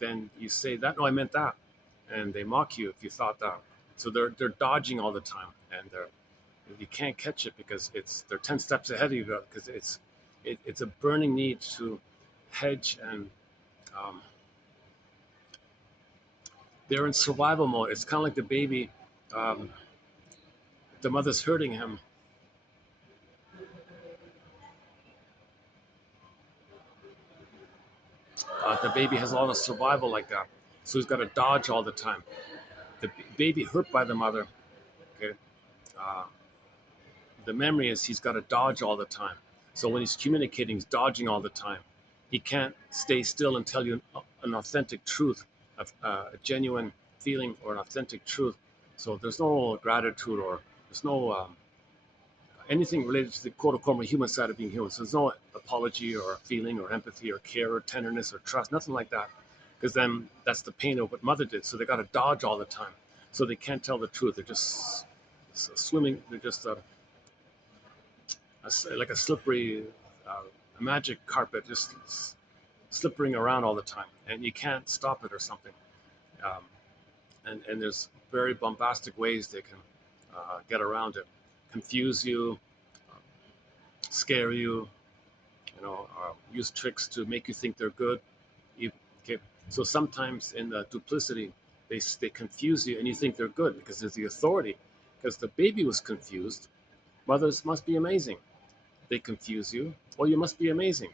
then you say that? No, I meant that. And they mock you if you thought that. So they're dodging all the time, and you can't catch it because they're 10 steps ahead of you because it's a burning need to hedge, and um, they're in survival mode. It's kind of like the baby. Um, the mother's hurting him. The baby has a lot of survival like that, so he's got to dodge all the time. The baby hurt by the mother. Okay, uh, the memory is he's got to dodge all the time. So when he's communicating, he's dodging all the time. He can't stay still and tell you an authentic truth, a genuine feeling or an authentic truth. So there's no gratitude, or there's no anything related to the quote unquote human side of being human. So there's no apology or feeling or empathy or care or tenderness or trust, nothing like that. Because then that's the pain of what mother did. So they got to dodge all the time. So they can't tell the truth. They're just swimming. They're just like a slippery, a magic carpet, just slippering around all the time, and you can't stop it or something. Um, and there's very bombastic ways they can get around it, confuse you, scare you, use tricks to make you think they're good. Okay, so sometimes in the duplicity, they confuse you, and you think they're good because there's the authority. Because the baby was confused, mothers must be amazing. They confuse you. Well, you must be amazing.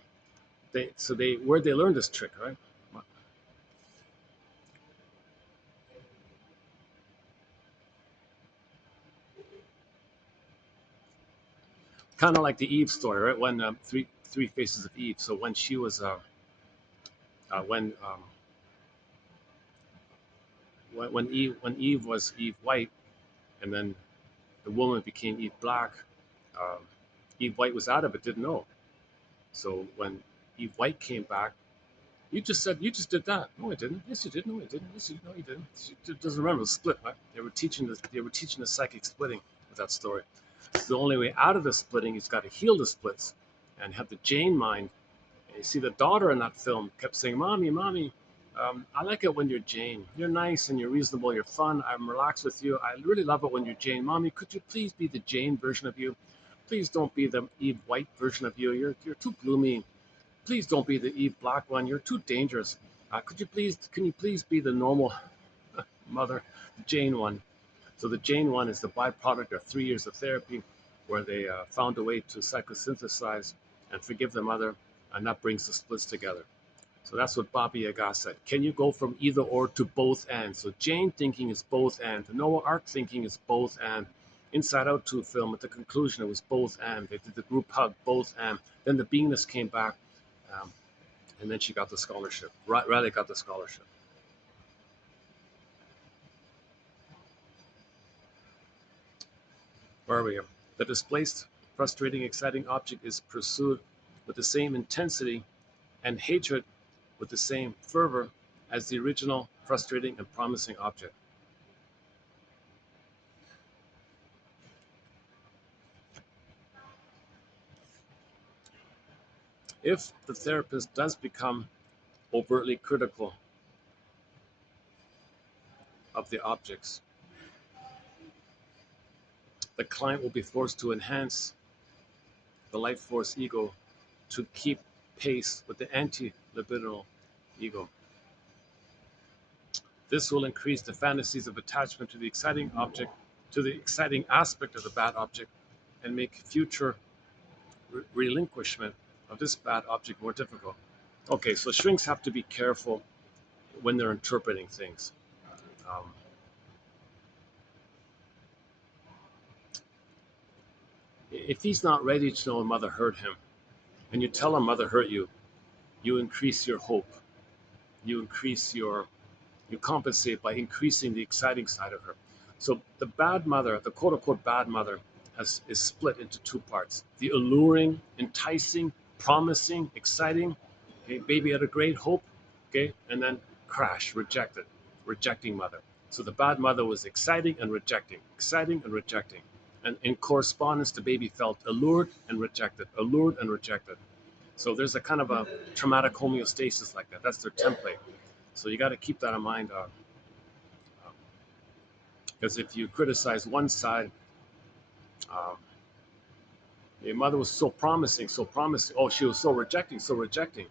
Where'd they learn this trick, right? Kind of like the Eve story, right? When three faces of Eve. So when she was when Eve was Eve White, and then the woman became Eve Black. Um, Eve White was out of it, didn't know. So when Eve White came back, you just said you just did that. No, I didn't. Yes, you did. No, I didn't. Yes, you no, you didn't. She doesn't remember. It was split, right? They were teaching the psychic splitting with that story. So the only way out of the splitting is got to heal the splits and have the Jane mind. And you see the daughter in that film kept saying, "Mommy, mommy, I like it when you're Jane. You're nice and you're reasonable. You're fun. I'm relaxed with you. I really love it when you're Jane. Mommy, could you please be the Jane version of you? Please don't be the Eve White version of you. You're too gloomy. Please don't be the Eve Black one. You're too dangerous." Can you please be the normal mother, the Jane one? So the Jane one is the byproduct of 3 years of therapy, where they found a way to psychosynthesize and forgive the mother, and that brings the splits together. So that's what Baba Yaga said. Can you go from either or to both and? So Jane thinking is both and. The Noah Ark thinking is both and. Inside Out 2 film, at the conclusion, it was both and. They did the group hug, both and. Then the beingness came back, um, and then she got the scholarship. Riley got the scholarship. Where are we? The displaced, frustrating, exciting object is pursued with the same intensity and hatred with the same fervor as the original, frustrating, and promising object. If the therapist does become overtly critical of the objects, the client will be forced to enhance the life force ego to keep pace with the antilibidinal ego. This will increase the fantasies of attachment to the exciting object, to the exciting aspect of the bad object, and make future relinquishment of this bad object more difficult. Okay, so shrinks have to be careful when they're interpreting things. Um, if he's not ready to know mother hurt him, and you tell him mother hurt you, you increase your hope. You increase your, you compensate by increasing the exciting side of her. So the bad mother, the quote unquote bad mother, is split into two parts: the alluring, enticing, promising, exciting. Okay, baby had a great hope. Okay, and then crash, rejected, rejecting mother. So the bad mother was exciting and rejecting. And in correspondence, the baby felt allured and rejected. So there's a kind of a traumatic homeostasis like that. That's their template. So you got to keep that in mind, because if you criticize one side, um, your mother was so promising, so promising. Oh, she was so rejecting, so rejecting.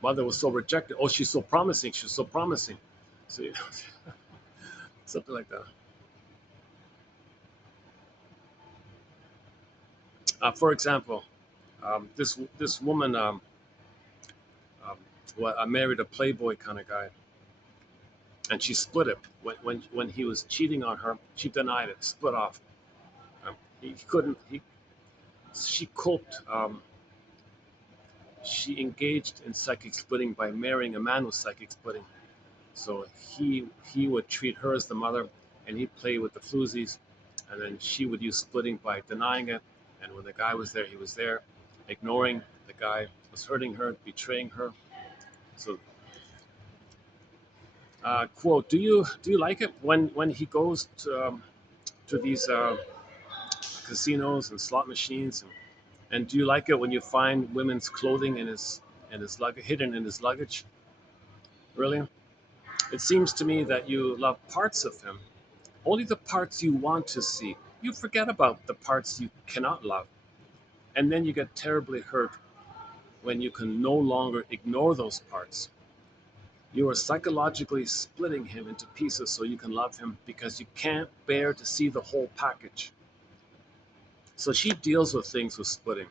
Mother was so rejected. Oh, she's so promising, she's so promising. So something like that. For example, this woman, um, married a playboy kind of guy, and she split it when he was cheating on her. She denied it, split off. He couldn't. She coped. She engaged in psychic splitting by marrying a man with psychic splitting. So he would treat her as the mother, and he'd play with the floozies, and then she would use splitting by denying it. And when the guy was there, he was there, ignoring the guy was hurting her, betraying her. So, quote: Do you like it when he goes to these casinos and slot machines, and do you like it when you find women's clothing in his luggage, hidden in his luggage? Really? It seems to me that you love parts of him, only the parts you want to see. You forget about the parts you cannot love. And then you get terribly hurt when you can no longer ignore those parts. You are psychologically splitting him into pieces so you can love him because you can't bear to see the whole package. So she deals with things with splitting.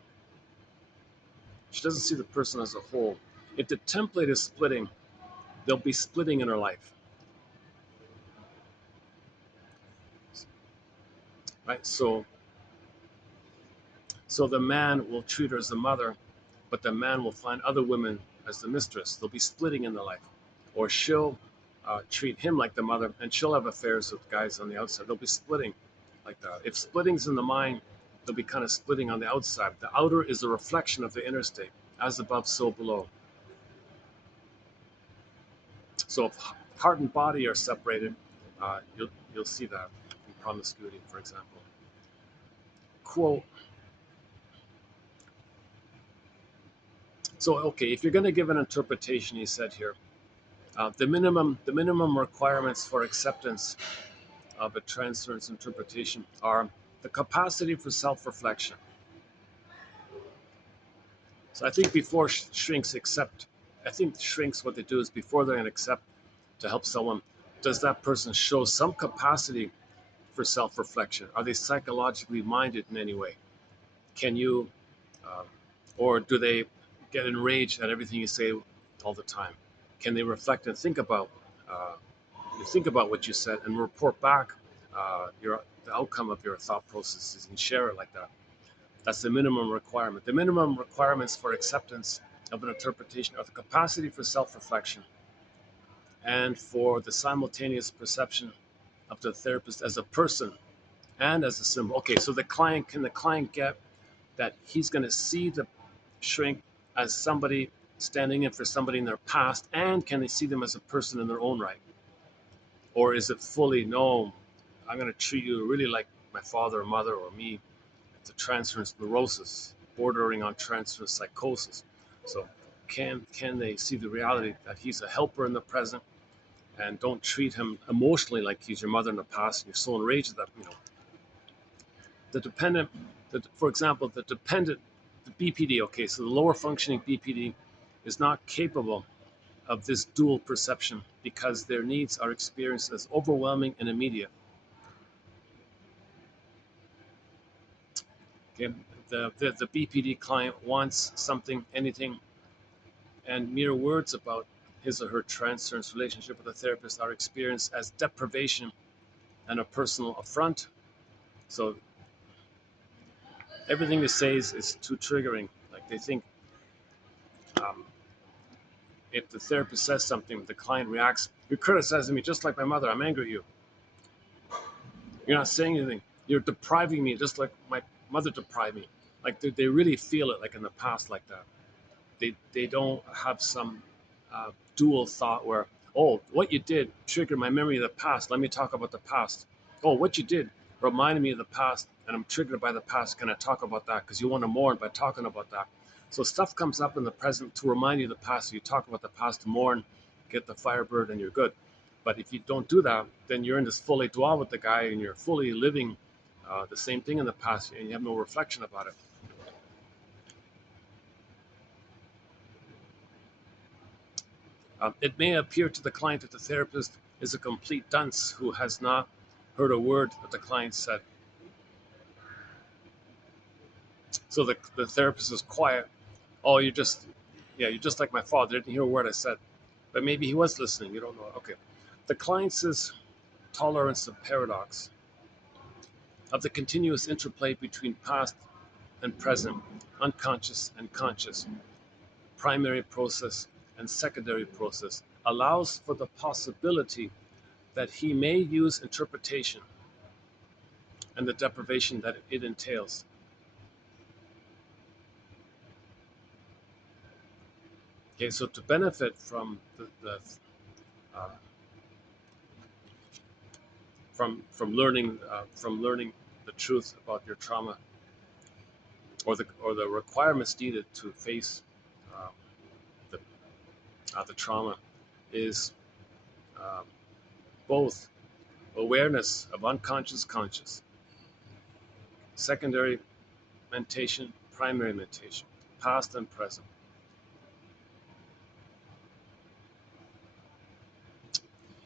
She doesn't see the person as a whole. If the template is splitting, there'll be splitting in her life. Right? So the man will treat her as the mother, but the man will find other women as the mistress. There'll be splitting in the life. Or she'll treat him like the mother, and she'll have affairs with guys on the outside. There'll be splitting like that. If splitting's in the mind, there'll be kind of splitting on the outside. The outer is a reflection of the inner state, as above, so below. So if heart and body are separated, you'll see that in promiscuity, for example. Quote. So okay, if you're going to give an interpretation, he said here, the minimum requirements for acceptance of a transference interpretation are the capacity for self-reflection. So I think before shrinks I think shrinks, what they do is before they're going to accept to help someone, does that person show some capacity for self-reflection? Are they psychologically minded in any way? Can you, um, or do they get enraged at everything you say all the time? Can they reflect and uh, think about what you said and report back the outcome of your thought processes and share it like that? That's the minimum requirement. The minimum requirements for acceptance of an interpretation are the capacity for self-reflection and for the simultaneous perception of the therapist as a person and as a symbol. Okay, so the client get that he's going to see the shrink as somebody standing in for somebody in their past, and can they see them as a person in their own right? Or is it fully, no, I'm going to treat you really like my father or mother or me? It's a transference neurosis bordering on transference psychosis. So can they see the reality that he's a helper in the present, and don't treat him emotionally like he's your mother in the past and you're so enraged that, the dependent, for example, the BPD, okay, so the lower functioning BPD is not capable of this dual perception because their needs are experienced as overwhelming and immediate. Okay, the BPD client wants something, anything, and mere words about his or her transference relationship with a therapist are experienced as deprivation and a personal affront. So everything you say is too triggering. Like they think, um, if the therapist says something, the client reacts, "You're criticizing me just like my mother. I'm angry at you. You're not saying anything. You're depriving me just like my mother deprived me." Like they really feel it like in the past like that. They don't have some dual thought where, oh, what you did triggered my memory of the past. Let me talk about the past. Oh, what you did reminded me of the past, and I'm triggered by the past. Can I talk about that? Because you want to mourn by talking about that. So stuff comes up in the present to remind you of the past. So you talk about the past to mourn, get the firebird, and you're good. But if you don't do that, then you're in this fully dwell with the guy, and you're fully living the same thing in the past, and you have no reflection about it. It may appear to the client that the therapist is a complete dunce who has not heard a word that the client said. So the therapist is quiet. Oh, you're just like my father. Didn't hear a word I said. But maybe he was listening. You don't know. Okay. The client's tolerance of paradox, of the continuous interplay between past and present, unconscious and conscious, primary process and secondary process, allows for the possibility that he may use interpretation and the deprivation that it entails. Okay, so to benefit from uh, from learning the truth about your trauma, or the requirements needed to face uh, the the trauma, is um, both awareness of unconscious conscious, secondary mentation, primary mentation, past and present.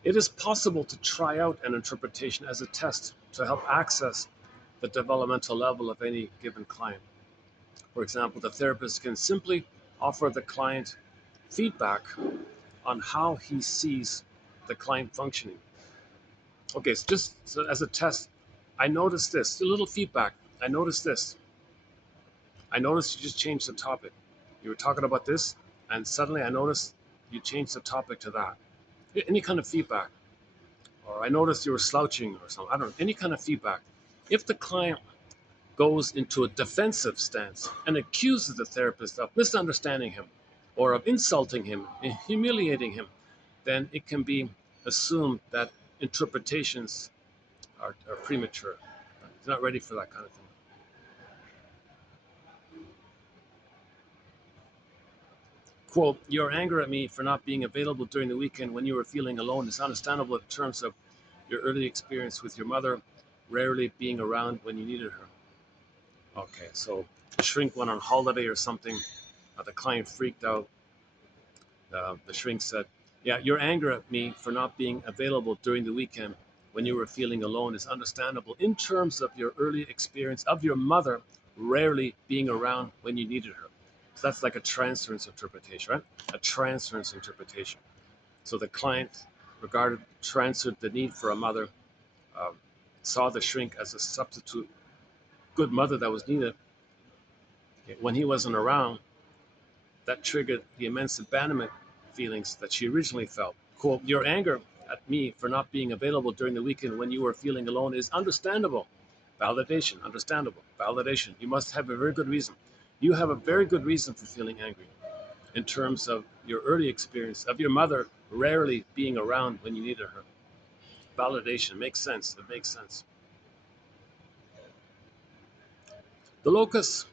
It is possible to try out an interpretation as a test to help access the developmental level of any given client. For example, the therapist can simply offer the client feedback on how he sees the client functioning. Okay, so just so as a test, I noticed this, a little feedback. I noticed this. I noticed you just changed the topic. You were talking about this, and suddenly I noticed you changed the topic to that. Any kind of feedback. Or I noticed you were slouching or something. I don't know, any kind of feedback. If the client goes into a defensive stance and accuses the therapist of misunderstanding him or of insulting him and humiliating him, then it can be assumed that interpretations are premature. He's not ready for that kind of thing. Quote, your anger at me for not being available during the weekend when you were feeling alone is understandable in terms of your early experience with your mother rarely being around when you needed her. Okay, so shrink went on holiday or something. The client freaked out. The shrink said, "Yeah, your anger at me for not being available during the weekend when you were feeling alone is understandable in terms of your early experience of your mother rarely being around when you needed her." So that's like a transference interpretation, right? A transference interpretation. So the client transferred the need for a mother, um, saw the shrink as a substitute good mother that was needed. When he wasn't around, that triggered the immense abandonment feelings that she originally felt. Quote, your anger at me for not being available during the weekend when you were feeling alone is understandable. Validation, understandable. Validation. You must have a very good reason. You have a very good reason for feeling angry in terms of your early experience of your mother rarely being around when you needed her. Validation makes sense. It makes sense. The locus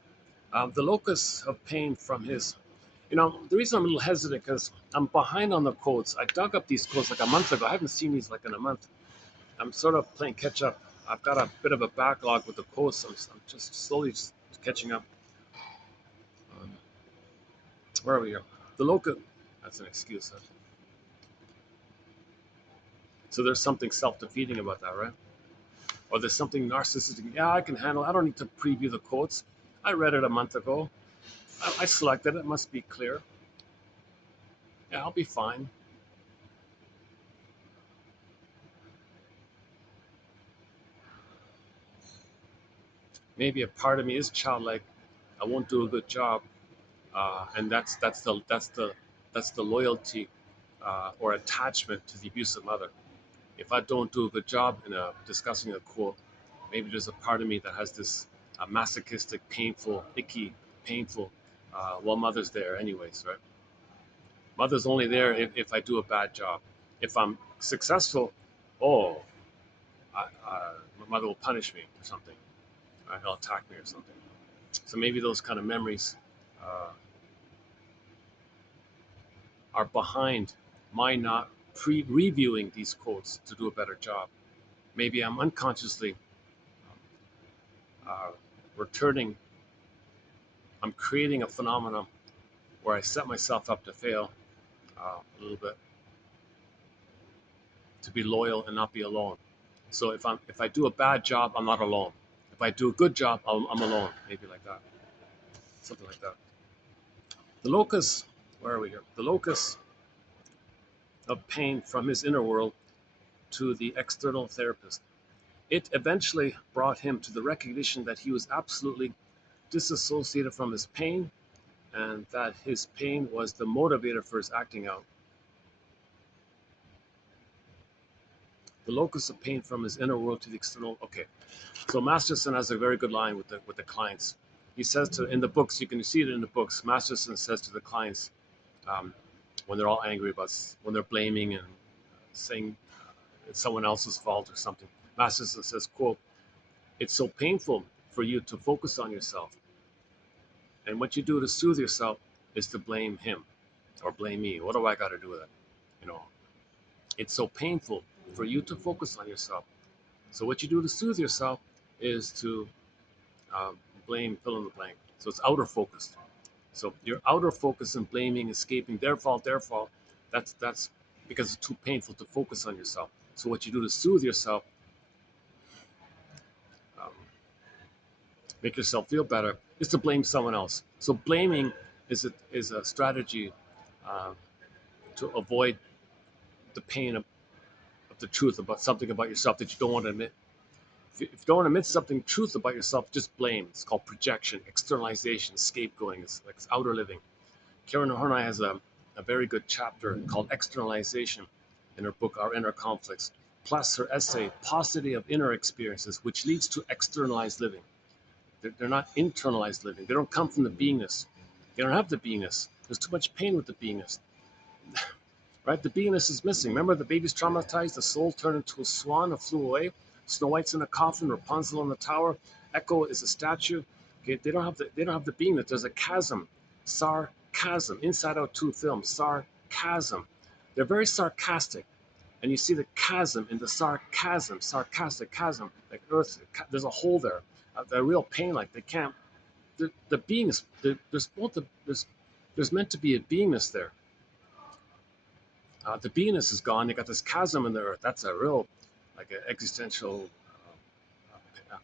of pain from his. The reason I'm a little hesitant because I'm behind on the quotes. I dug up these quotes like a month ago. I haven't seen these like in a month. I'm sort of playing catch up. I've got a bit of a backlog with the quotes. I'm just slowly just catching up. Um, where are we here? The locus. That's an excuse. Huh? So there's something self-defeating about that, right? Or there's something narcissistic. Yeah, I can handle. I don't need to preview the quotes. I read it a month ago. I selected it. It must be clear. Yeah, I'll be fine. Maybe a part of me is childlike. I won't do a good job, and that's the loyalty or attachment to the abusive mother. If I don't do a good job in discussing a quote, maybe there's a part of me that has this masochistic, painful, icky, painful. Well, mother's there anyways, right? Mother's only there if I do a bad job. If I'm successful, oh, my mother will punish me or something. Right? He'll attack me or something. So maybe those kind of memories uh, are behind my not reviewing these quotes to do a better job. Maybe I'm unconsciously uh, returning, I'm creating a phenomenon where I set myself up to fail a little bit, to be loyal and not be alone. So if I do a bad job, I'm not alone. If I do a good job, I'm alone. Maybe like that, something like that. The locus, where are we here? The locus of pain from his inner world to the external therapist. It eventually brought him to the recognition that he was absolutely disassociated from his pain and that his pain was the motivator for his acting out. The locus of pain from his inner world to the external. Okay, so Masterson has a very good line with the clients. He says to in the books, you can see it in the books. Masterson says to the clients um, when they're all angry about when they're blaming and saying it's someone else's fault or something. Masterson says, "quote It's so painful for you to focus on yourself, and what you do to soothe yourself is to blame him or blame me. What do I got to do with it? You know, it's so painful for you to focus on yourself. So what you do to soothe yourself is to blame, fill in the blank. So it's outer focused. So your outer focus and blaming, escaping their fault. That's because it's too painful to focus on yourself. So what you do to soothe yourself, um, make yourself feel better, is to blame someone else. So blaming is a strategy uh, to avoid the pain of the truth about something about yourself that you don't want to admit. If you don't want to admit something truth about yourself, just blame. It's called projection, externalization, scapegoating. It's outer living. Karen Horney has a very good chapter called Externalization in her book, Our Inner Conflicts, plus her essay, Paucity of Inner Experiences, which leads to externalized living. They're not internalized living. They don't come from the beingness. They don't have the beingness. There's too much pain with the beingness, right? The beingness is missing. Remember, the baby's traumatized. The soul turned into a swan and flew away. Snow White's in a coffin. Rapunzel in the tower. Echo is a statue. Okay, they don't have the beingness. There's a chasm, sarcasm. Inside Out 2 film, sarcasm. They're very sarcastic, and you see the chasm in the sarcasm, sarcastic chasm, like earth. There's a hole there. They're real pain, like they can't. The beingness. There's both. There's meant to be a beingness there. The beingness is gone. You got this chasm in the earth. That's a real, like an existential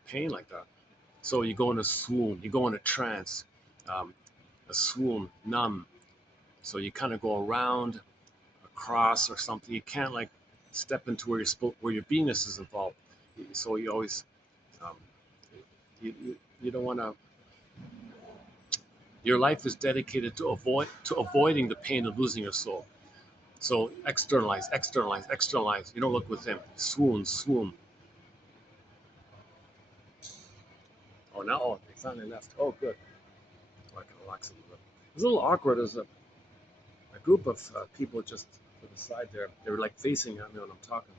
pain like that. So you go in a swoon, you go in a trance, um, a swoon, numb. So you kind of go around, across, or something. You can't like step into where your beingness is involved. So you always, um, you don't want to. Your life is dedicated to avoiding the pain of losing your soul. So externalize, externalize, externalize. You don't look within. Swoon, swoon. Oh, now, oh, they finally left. Oh, good. Oh, I can relax a little bit. It was a little awkward. There's a group of people just to the side there. They were like facing at me when I'm talking.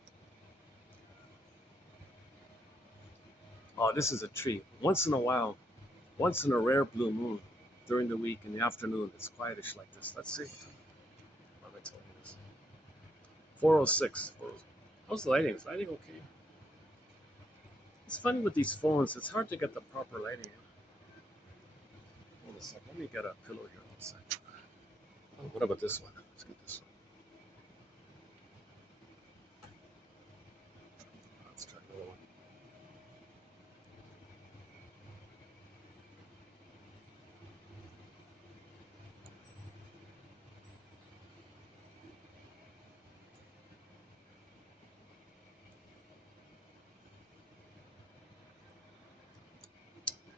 Oh, this is a treat. Once in a while, once in a rare blue moon during the week in the afternoon, it's quietish like this. Let's see. What am I telling you this? 406. How's the lighting? Is lighting okay? It's funny with these phones, it's hard to get the proper lighting. Hold a second. Let me get a pillow here. One sec. Oh, what about this one? Let's get this one. Let's try another one.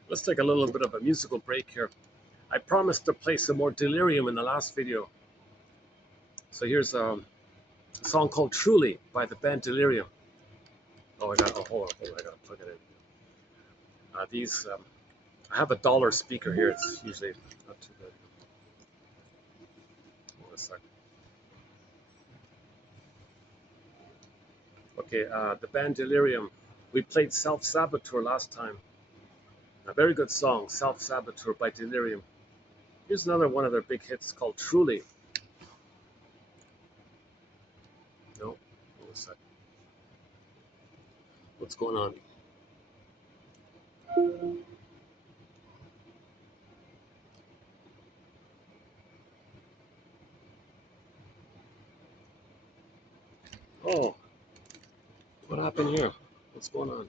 Let's take a little bit of a musical break here. I promised to play some more Delirium in the last video. So here's a song called Truly by the band Delirium. Oh, hold on, I gotta plug it in. I have a dollar speaker here. It's usually not too good. Hold on a second. Okay, the band Delirium. We played Self Saboteur last time. A very good song, Self Saboteur by Delirium. Here's another one of their big hits called Truly. No, hold on a second. What's going on? Oh, what happened here? What's going on?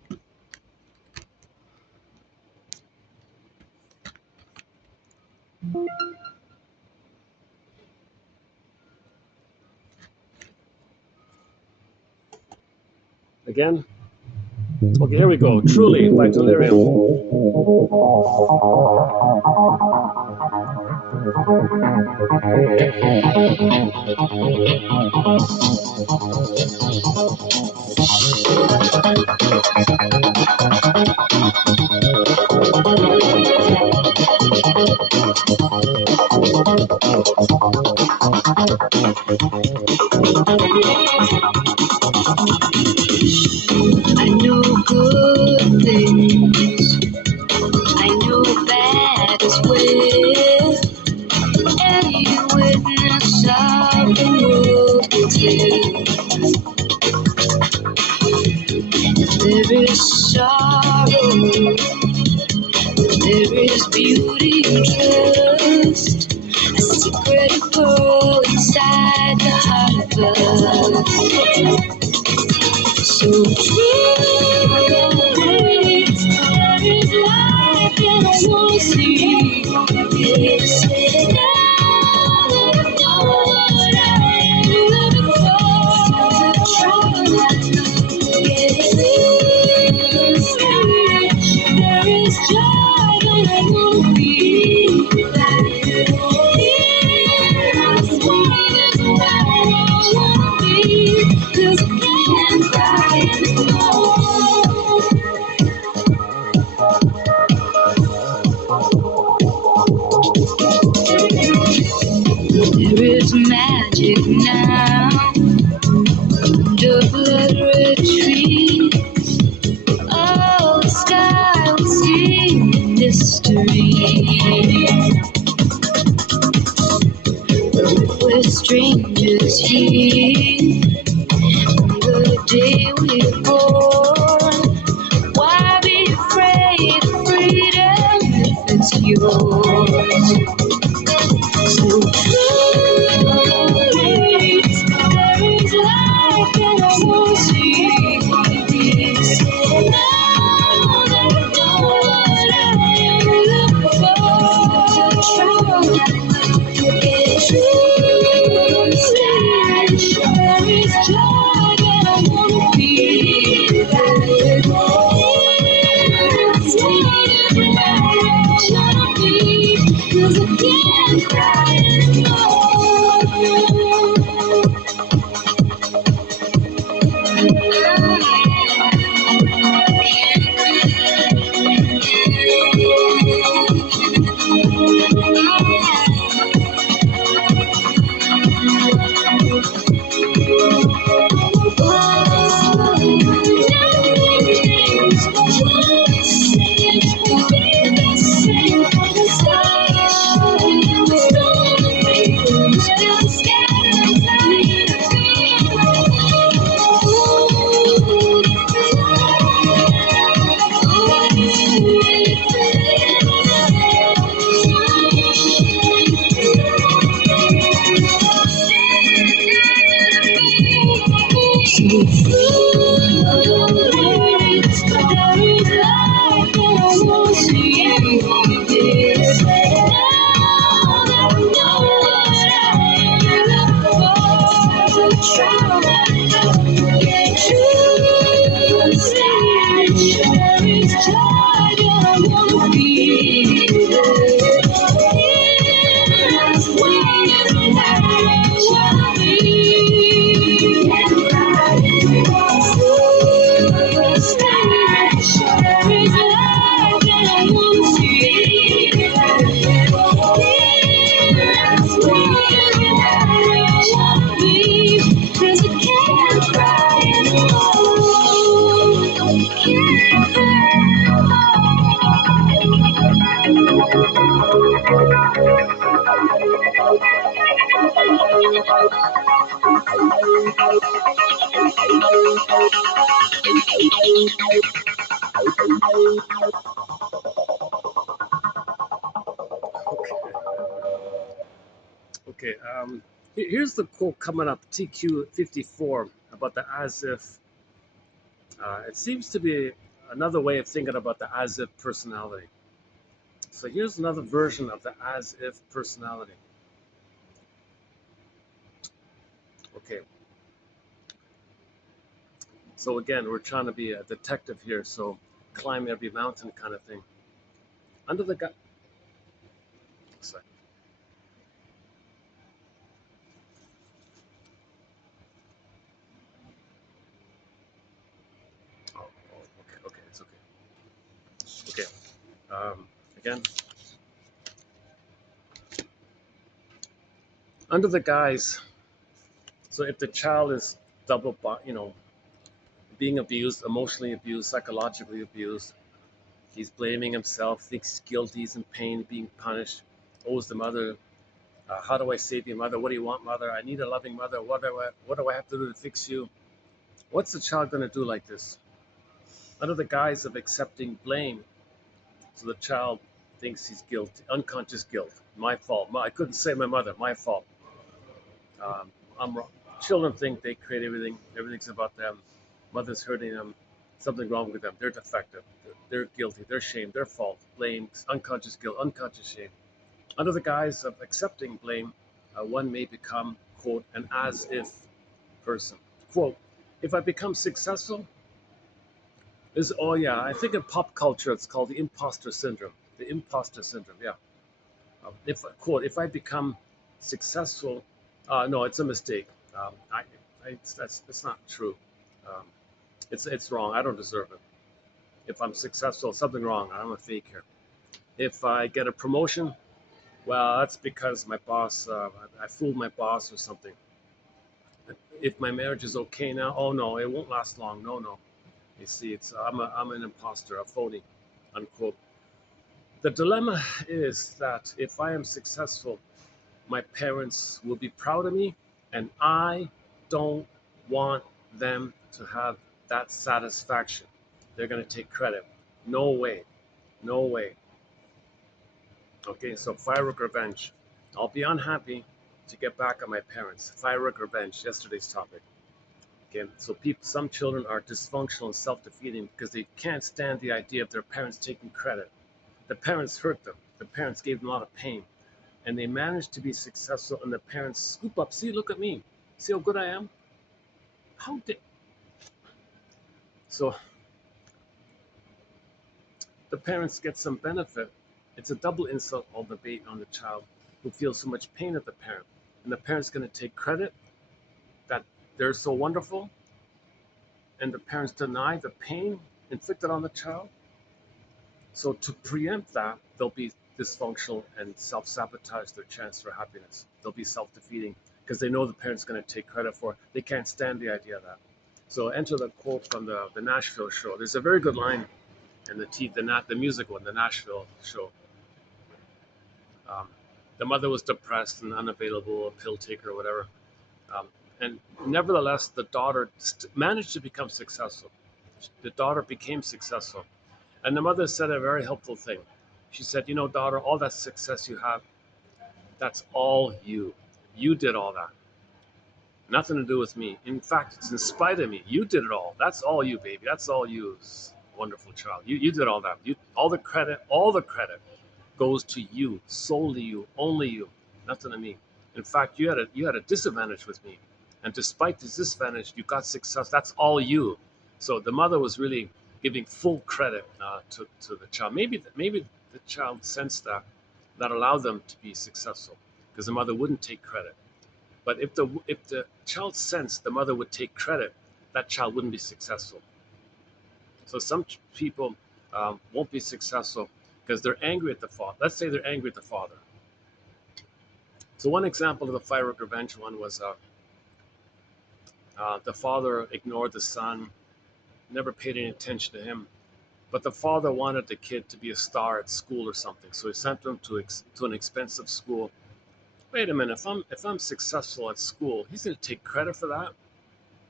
Again? Okay, here we go. Truly by Delirium. I know good things, I know bad as well. Any witness of the world will tell. If there is sorrow, there is beauty and trust. A secret pearl inside the heart of us. So true, there is life and I want to see. Yes, now that I know what I am living for. Yes, there is joy that I want to be. This world is where I want to be. 'Cause I can't cry anymore. There is magic now under blood-red trees. Oh, the sky will sing mystery. We're strangers here from the day we were born. Why be afraid of freedom if it's yours? So truly, there 'Cause I can't cry Okay. Okay. Here's the quote coming up, TQ54, about the as if. It seems to be another way of thinking about the as if personality. So here's another version of the as if personality. Okay. So again, we're trying to be a detective here. So climb every mountain kind of thing. Under the gu- sorry. Okay. Okay. It's okay. Okay. Again, under the guise. So if the child is being abused, emotionally abused, psychologically abused, he's blaming himself, thinks he's guilty, he's in pain, being punished, owes the mother. How do I save you, mother? What do you want, mother? I need a loving mother. What do I have to do to fix you? What's the child going to do like this? Under the guise of accepting blame. So the child thinks he's guilty, unconscious guilt. My fault. I couldn't save my mother. My fault. Um, I'm wrong. Children think they create everything. Everything's about them. Mother's hurting them. Something wrong with them. They're defective. They're guilty. They're shame. Their fault. Blame. Unconscious guilt. Unconscious shame. Under the guise of accepting blame, one may become, quote, an as if person. Quote, if I become successful, is, oh yeah, I think in pop culture it's called the imposter syndrome. The imposter syndrome, yeah. If, quote, if I become successful, no, it's a mistake. That's not true. Um, it's wrong. I don't deserve it. If I'm successful, something wrong. I'm a fake here. If I get a promotion, well, that's because my boss, I fooled my boss or something. If my marriage is okay now, oh no, it won't last long. No, no. You see, I'm an imposter, a phony, unquote. The dilemma is that if I am successful, my parents will be proud of me, and I don't want them to have that satisfaction. They're going to take credit. No way. No way. Okay, so firework revenge. I'll be unhappy to get back at my parents. Firework revenge, yesterday's topic. Okay, so some children are dysfunctional and self-defeating because they can't stand the idea of their parents taking credit. The parents hurt them. The parents gave them a lot of pain, and they managed to be successful. And the parents scoop up. See, look at me. See how good I am. How did so? The parents get some benefit. It's a double insult on the child who feels so much pain at the parent, and the parent's going to take credit that they're so wonderful, and the parents deny the pain inflicted on the child. So to preempt that, they'll be dysfunctional and self-sabotage their chance for happiness. They'll be self-defeating because they know the parent's going to take credit for it. They can't stand the idea of that. So enter the quote from the Nashville show. There's a very good line in the musical in the Nashville show. Um, the mother was depressed and unavailable, a pill taker or whatever. Um, and nevertheless, the daughter managed to become successful. The daughter became successful. And the mother said a very helpful thing. She said, you know, daughter, all that success you have, that's all you. You did all that. Nothing to do with me. In fact, it's in spite of me. You did it all. That's all you, baby. That's all you, wonderful child. You did all that. All the credit goes to you, solely you, only you. Nothing to me. In fact, you had a disadvantage with me. And despite this disadvantage, you got success. That's all you. So the mother was really giving full credit to the child. Maybe the child sensed that allowed them to be successful because the mother wouldn't take credit. But if the child sensed the mother would take credit, that child wouldn't be successful. So some people won't be successful because they're angry at the father. Let's say they're angry at the father. So one example of the fire of revenge one was the father ignored the son, never paid any attention to him. But the father wanted the kid to be a star at school or something, so he sent him to an expensive school. Wait a minute, if I'm successful at school, he's going to take credit for that.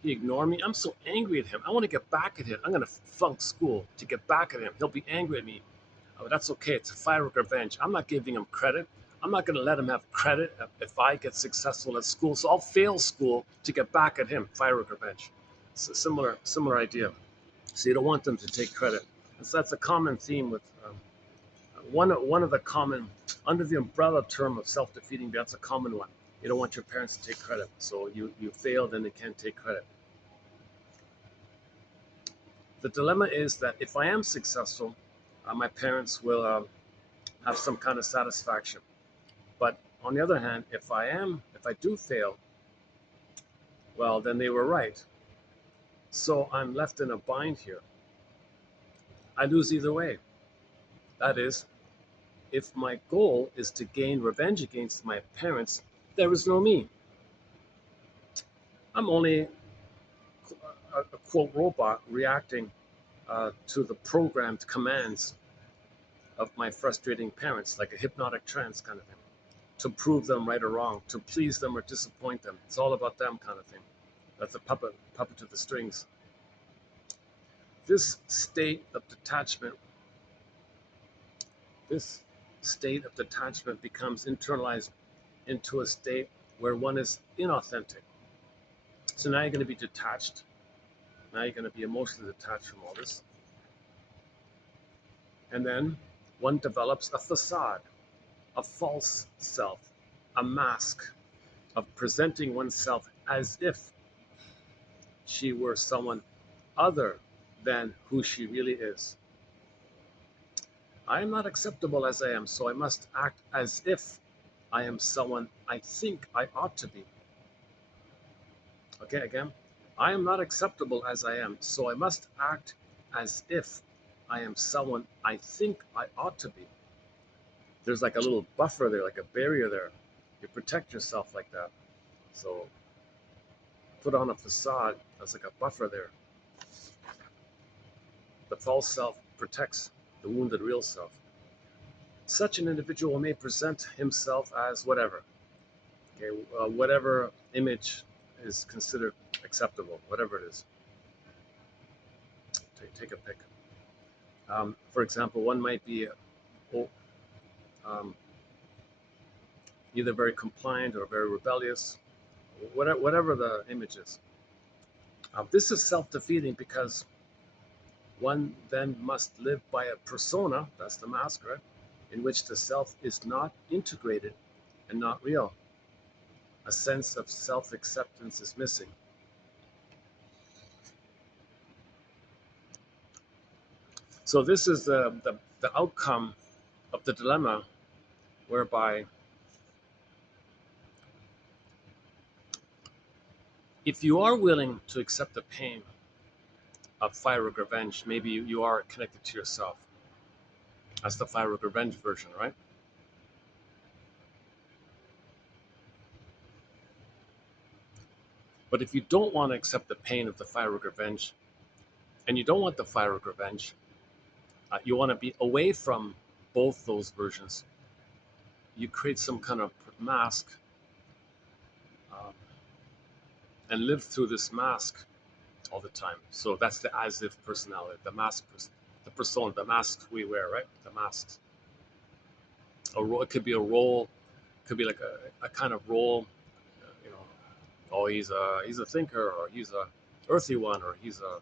He ignored me. I'm so angry at him. I want to get back at him. I'm going to flunk school to get back at him. He'll be angry at me. Oh, that's okay. It's a fire of revenge. I'm not giving him credit. I'm not going to let him have credit if I get successful at school. So I'll fail school to get back at him. Fire of revenge. It's a similar idea. So you don't want them to take credit. And so that's a common theme with one of the common under the umbrella term of self-defeating. That's a common one. You don't want your parents to take credit. So you failed and they can't take credit. The dilemma is that if I am successful, my parents will have some kind of satisfaction. But on the other hand, if I do fail, well, then they were right. So I'm left in a bind here. I lose either way. That is, if my goal is to gain revenge against my parents, there is no me. I'm only a quote robot reacting to the programmed commands of my frustrating parents, like a hypnotic trance kind of thing, to prove them right or wrong, to please them or disappoint them. It's all about them kind of thing. That's a puppet to the strings. This state of detachment, this state of detachment becomes internalized into a state where one is inauthentic. So now you're going to be detached. Now you're going to be emotionally detached from all this. And then one develops a facade, a false self, a mask of presenting oneself as if she were someone other than who she really is. I am not acceptable as I am, so I must act as if I am someone I think I ought to be. Okay, again. I am not acceptable as I am, so I must act as if I am someone I think I ought to be. There's like a little buffer there, like a barrier there. You protect yourself like that. So put on a facade that's like a buffer there. The false self protects the wounded real self. Such an individual may present himself as whatever, okay, whatever image is considered acceptable, whatever it is. Take a pick. For example, one might be um, either very compliant or very rebellious, whatever the image is. This is self-defeating because one then must live by a persona, that's the mask, right, in which the self is not integrated and not real. A sense of self-acceptance is missing. So this is the outcome of the dilemma whereby if you are willing to accept the pain of fire of revenge, maybe you are connected to yourself. That's the fire of revenge version, right? But if you don't want to accept the pain of the fire of revenge, and you don't want the fire of revenge, you want to be away from both those versions. You create some kind of mask um, and live through this mask all the time. So that's the as if personality, the mask, the persona, the masks we wear, right? The masks. It could be a role, could be like a kind of role, you know. Oh, he's a thinker, or he's a earthy one, or he's a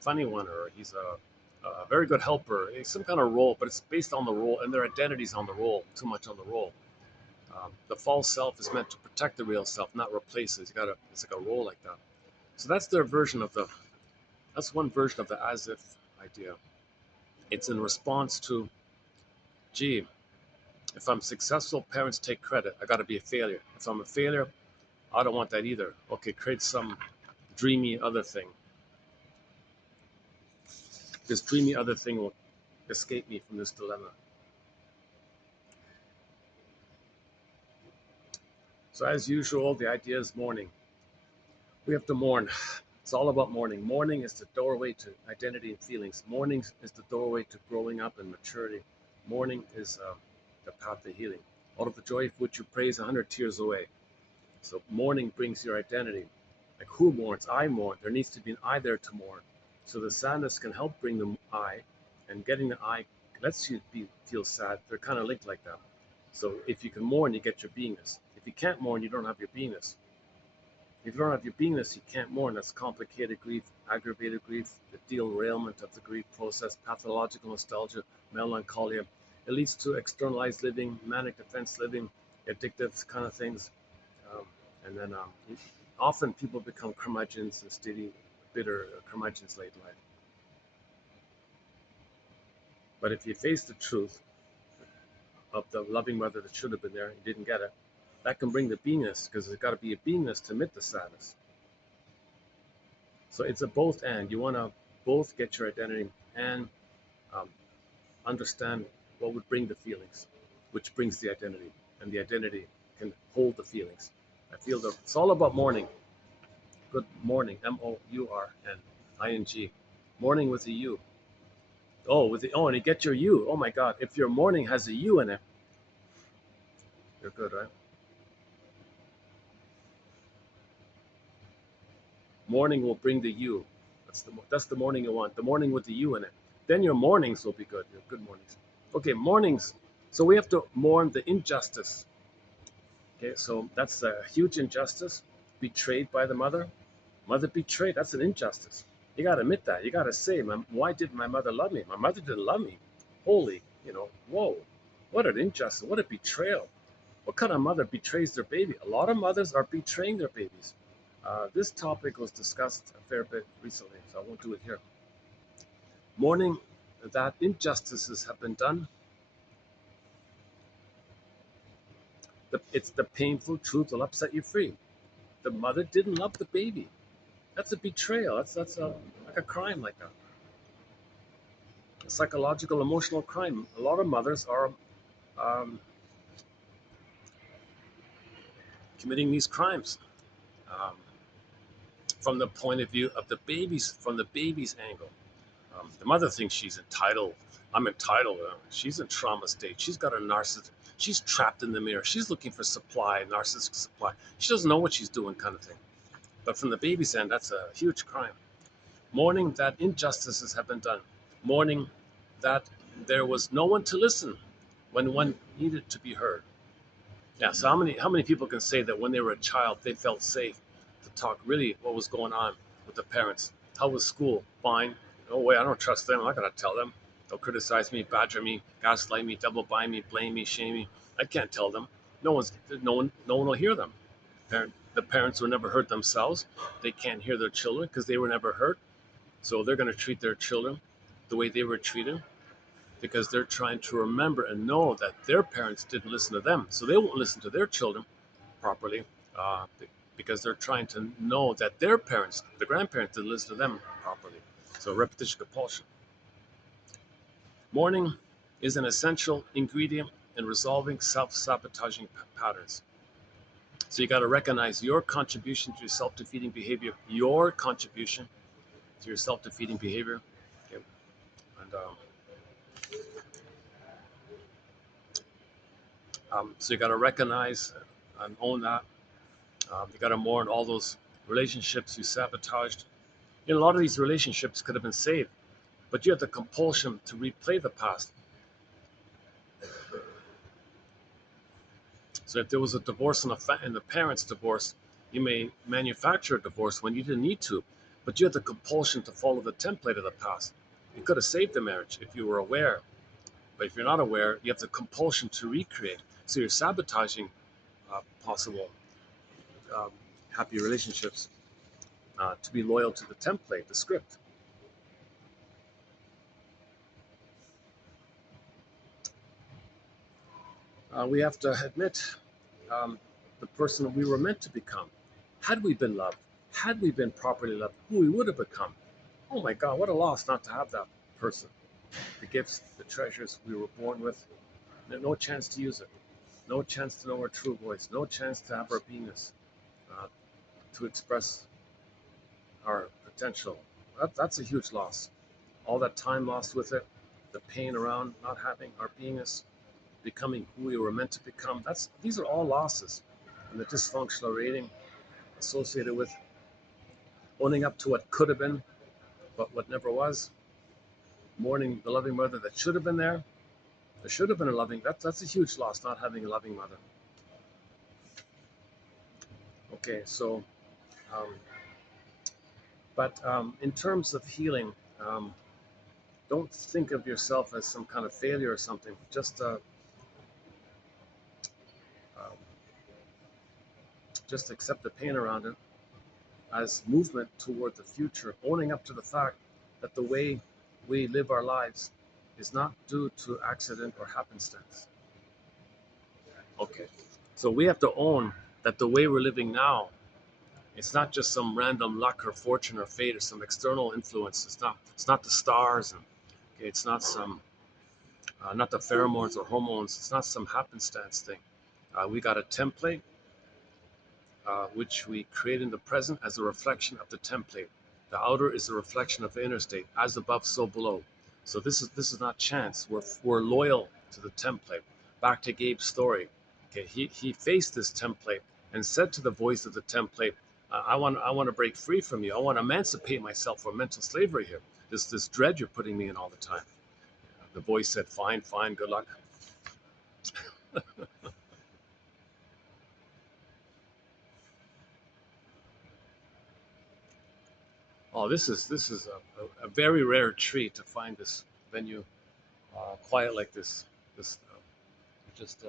funny one, or he's a very good helper. It's some kind of role, but it's based on the role, and their identity's on the role. Too much on the role. The false self is meant to protect the real self, not replace it. It's like a role like that. So that's their version of the. That's one version of the as if idea. It's in response to, gee, if I'm successful, parents take credit. I got to be a failure. If I'm a failure, I don't want that either. Okay, create some dreamy other thing. This dreamy other thing will escape me from this dilemma. So as usual, the idea is mourning. We have to mourn. It's all about mourning. Mourning is the doorway to identity and feelings. Mourning is the doorway to growing up and maturity. Mourning is the path to healing. Out of the joy of which you praise 100 tears away. So mourning brings your identity. Like who mourns? I mourn. There needs to be an I there to mourn. So the sadness can help bring the I, and getting the I lets you feel sad. They're kind of linked like that. So if you can mourn, you get your beingness. If you can't mourn, you don't have your beingness. If you don't have your beingness, you can't mourn. That's complicated grief, aggravated grief, the derailment of the grief process, pathological nostalgia, melancholia. It leads to externalized living, manic defense living, addictive kind of things. Um, and then often people become curmudgeons and steady, bitter curmudgeons late in life. But if you face the truth of the loving mother that should have been there and didn't get it, that can bring the beingness, because there's got to be a beingness to admit the sadness. So it's a both and. You want to both get your identity and um, understand what would bring the feelings, which brings the identity, and the identity can hold the feelings. I feel that it's all about mourning. Good morning, mourning. Morning with a U. Oh, and you get your U. Oh my God! If your morning has a U in it, you're good, right? Morning will bring the U. That's the morning you want. The morning with the U in it. Then your mornings will be good. Your good mornings. Okay, mornings. So we have to mourn the injustice. Okay, so that's a huge injustice. Betrayed by the mother. Mother betrayed. That's an injustice. You got to admit that. You got to say, why didn't my mother love me? My mother didn't love me. Holy, whoa. What an injustice. What a betrayal. What kind of mother betrays their baby? A lot of mothers are betraying their babies. This topic was discussed a fair bit recently, so I won't do it here. Mourning that injustices have been done. It's the painful truth will upset you free. The mother didn't love the baby. That's a betrayal. Like a crime like that. A psychological, emotional crime. A lot of mothers are um, committing these crimes um, from the point of view of from the baby's angle. The mother thinks she's entitled. I'm entitled. She's in trauma state. She's got a narcissist. She's trapped in the mirror. She's looking for supply, narcissistic supply. She doesn't know what she's doing, kind of thing. But from the baby's end, that's a huge crime. Mourning that injustices have been done. Mourning that there was no one to listen when one needed to be heard. Yeah. So how many people can say that when they were a child they felt safe to talk really what was going on with the parents? How was school? Fine. No way. I don't trust them. I'm not gonna tell them. They'll criticize me, badger me, gaslight me, double bind me, blame me, shame me. I can't tell them. No one will hear them. The parents were never hurt themselves. They can't hear their children because they were never hurt. So they're going to treat their children the way they were treated because they're trying to remember and know that their parents didn't listen to them. So they won't listen to their children properly uh, because they're trying to know that their parents, the grandparents, didn't listen to them properly. So repetition compulsion. Mourning is an essential ingredient in resolving self-sabotaging patterns. So you got to recognize your contribution to your self-defeating behavior, your contribution to your self-defeating behavior. Okay. And so you got to recognize and own that. You got to mourn all those relationships you sabotaged. A lot of these relationships could have been saved, but you have the compulsion to replay the past. So if there was a divorce and the parents' divorce, you may manufacture a divorce when you didn't need to, but you have the compulsion to follow the template of the past. You could have saved the marriage if you were aware, but if you're not aware, you have the compulsion to recreate. So you're sabotaging possible um, happy relationships to be loyal to the template, the script. We have to admit um, the person we were meant to become. Had we been loved, had we been properly loved, who we would have become. Oh my God, what a loss not to have that person. The gifts, the treasures we were born with, no chance to use it. no chance to know our true voice, no chance to have our beingness, uh, to express our potential. That's a huge loss. All that time lost with it, the pain around not having our beingness, becoming who we were meant to become. These are all losses, and the dysfunctional rating associated with owning up to what could have been, but what never was. Mourning the loving mother that should have been there. There should have been a loving. That's a huge loss, not having a loving mother. Okay, so, um, but in terms of healing, um, don't think of yourself as some kind of failure or something. Um, just accept the pain around it as movement toward the future, owning up to the fact that the way we live our lives is not due to accident or happenstance. Okay, so we have to own that the way we're living now, it's not just some random luck or fortune or fate or some external influence. It's not the stars, and okay, it's not some not the pheromones or hormones. It's not some happenstance thing. We got a template which we create in the present as a reflection of the template. The outer is a reflection of the inner state, as above, so below. So this is not chance. We're loyal to the template. Back to Gabe's story. Okay, he faced this template and said to the voice of the template, I want to break free from you. I want to emancipate myself from mental slavery here. This dread you're putting me in all the time. The voice said, fine, fine, good luck. Oh, this is a very rare treat to find this venue quiet like this. This just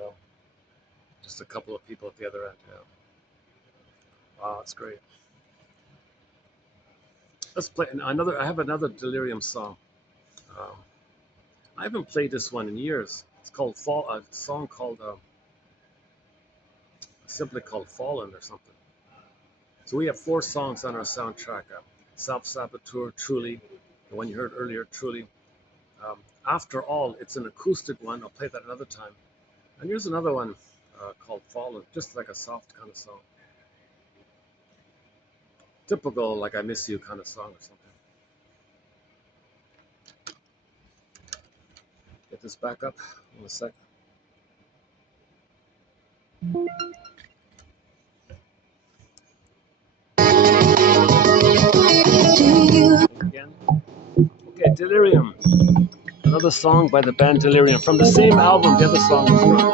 just a couple of people at the other end. Yeah. Wow, that's great. Let's play another. I have another Delirium song. Um, I haven't played this one in years. It's called Fall. A song called simply called Fallen or something. So we have four songs on our soundtrack: Self Saboteur, Truly, the one you heard earlier, Truly. After All, it's an acoustic one. I'll play that another time. And here's another one called Fallen, just like a soft kind of song. Typical, like I Miss You kind of song or something. Get this back up in a sec. Again. Okay, Delirium. Another song by the band Delirium from the same album the other song was from.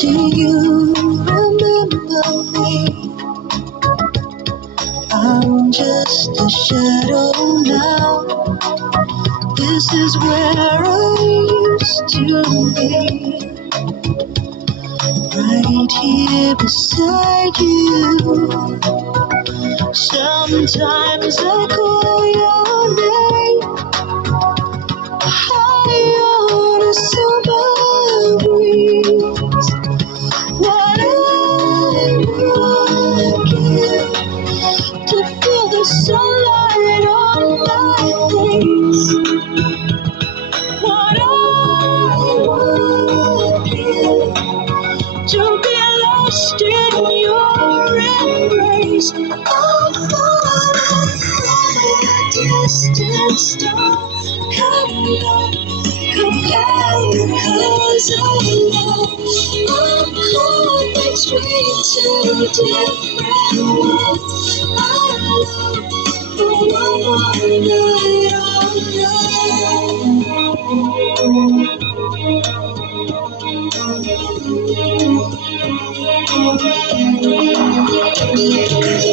Do you remember me? I'm just a shadow now. This is where I used to be, right here beside you. Sometimes I call your name high on a summer breeze. What I would give to feel the sunlight on my face. What I would give to be lost in your embrace. I'm falling from a distant star. Come on, come back because of love. I'm caught between two different worlds. I love for one more night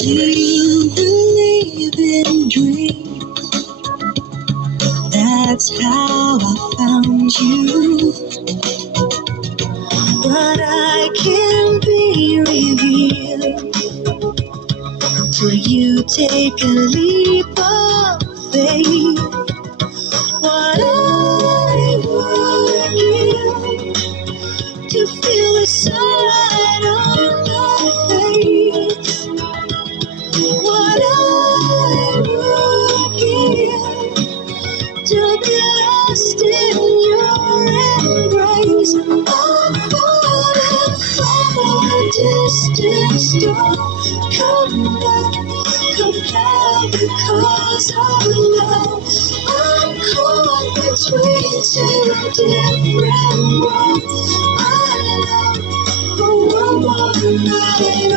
Do you believe in dreams? That's how I found you. But I can't be revealed till you take a leap of faith. What I would give to feel the sunlight on my face. what I would give to be lost in your embrace. I'm falling from a distant star. Come back, compelled because of love. I'm caught between two different worlds. I love for one more night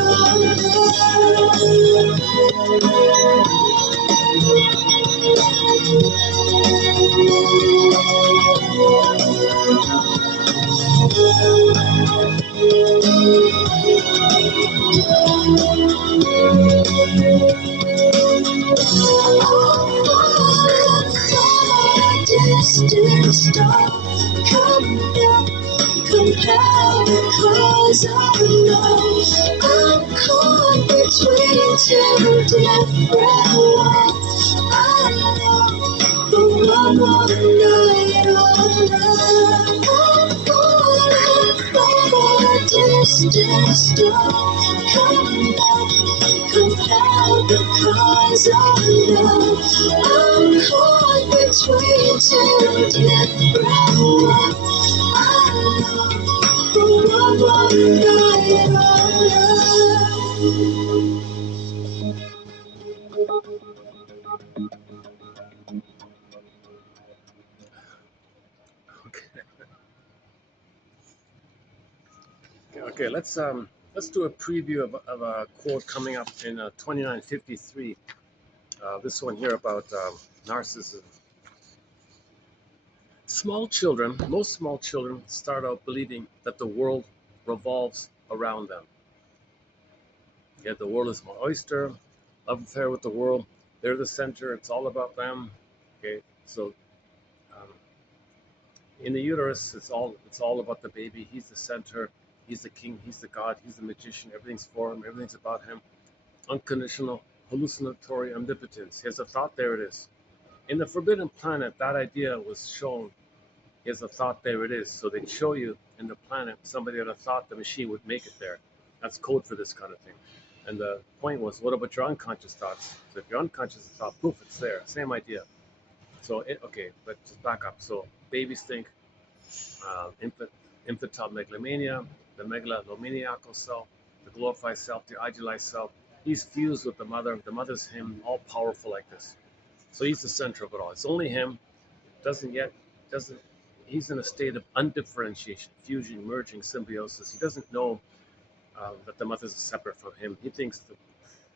distant star. Come back, compelled because of love. I'm caught between two different worlds. I long for one more night of love. I'm falling from a distant star. Come back, compelled because of love. I'm caught between two different worlds. I long for one more night Okay. Okay, let's do a preview of a quote coming up in 2953. This one here about narcissism. Most small children start out believing that the world revolves around them. Yet the world is my oyster, love affair with the world. They're the center. It's all about them. Okay, so um, in the uterus, it's all about the baby. He's the center. He's the king. He's the god. He's the magician. Everything's for him. Everything's about him. Unconditional, hallucinatory omnipotence. He has a thought. There it is. In the Forbidden Planet, that idea was shown. He has a thought. There it is. So they'd show you in the planet somebody had a thought the machine would make it there. That's code for this kind of thing. And the point was, what about your unconscious thoughts? So if your unconscious thought, poof, it's there. Same idea. So okay, but just back up. So babies think infantile megalomania, the megalomaniacal self, the glorified self, the idealized self. He's fused with the mother. The mother's him, all powerful like this. So he's the center of it all. It's only him. Doesn't yet doesn't. He's in a state of undifferentiation, fusion, merging, symbiosis. He doesn't know that the mother's separate from him. He thinks that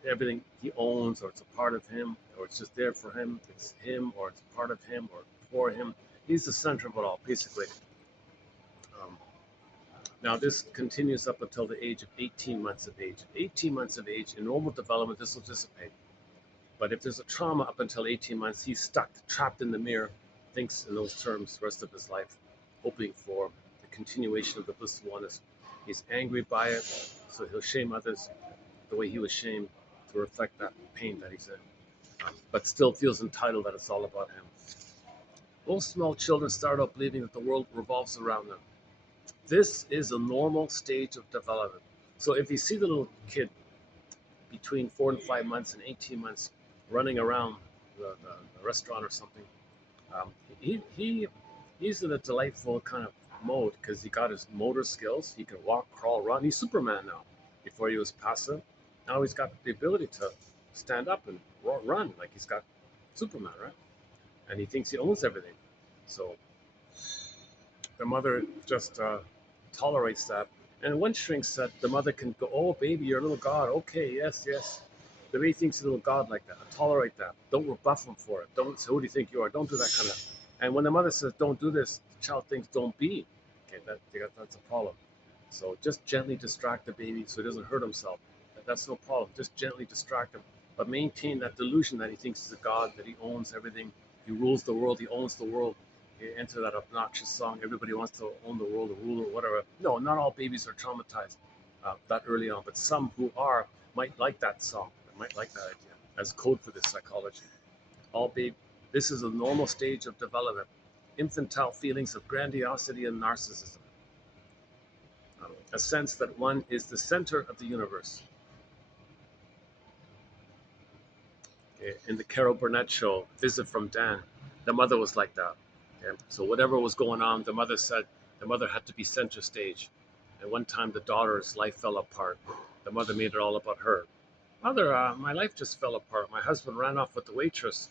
everything he owns, or it's a part of him, or it's just there for him. It's him, or it's part of him, or for him. He's the center of it all, basically. Um, Now, this continues up until the age of 18 months of age. 18 months of age, in normal development, this will dissipate. But if there's a trauma up until 18 months, he's stuck, trapped in the mirror, thinks in those terms the rest of his life, hoping for the continuation of the blissful oneness. He's angry by it, so he'll shame others the way he was shamed to reflect that pain that he's in, but still feels entitled that it's all about him. Most small children start out believing that the world revolves around them. This is a normal stage of development. So if you see the little kid between 4 and 5 months and 18 months running around the restaurant or something, um, he's in a delightful kind of mode because he got his motor skills. He can walk, crawl, run. He's Superman now. Before he was passive, now he's got the ability to stand up and run like he's got Superman, right? And he thinks he owns everything. So the mother just tolerates that. And one shrink said the mother can go, "Oh, baby, you're a little god. Okay, yes, yes." The baby thinks he's a little god like that. I tolerate that. Don't rebuff him for it. Don't say, "Who do you think you are?" Don't do that kind of. And when the mother says, "Don't do this," the child thinks, "Don't be." Okay, that's a problem. So just gently distract the baby so he doesn't hurt himself. That's no problem. Just gently distract him, but maintain that delusion that he thinks he's a god, that he owns everything, he rules the world, he owns the world. You enter that obnoxious song. Everybody wants to own the world, the ruler, whatever. No, not all babies are traumatized that early on, but some who are might like that song, might like that idea as code for this psychology. All baby, this is a normal stage of development. Infantile feelings of grandiosity and narcissism, a sense that one is the center of the universe. In the Carol Burnett show, Visit from Dan, the mother was like that. Okay? So whatever was going on, the mother said the mother had to be center stage. And one time the daughter's life fell apart. The mother made it all about her. Mother, my life just fell apart. My husband ran off with the waitress,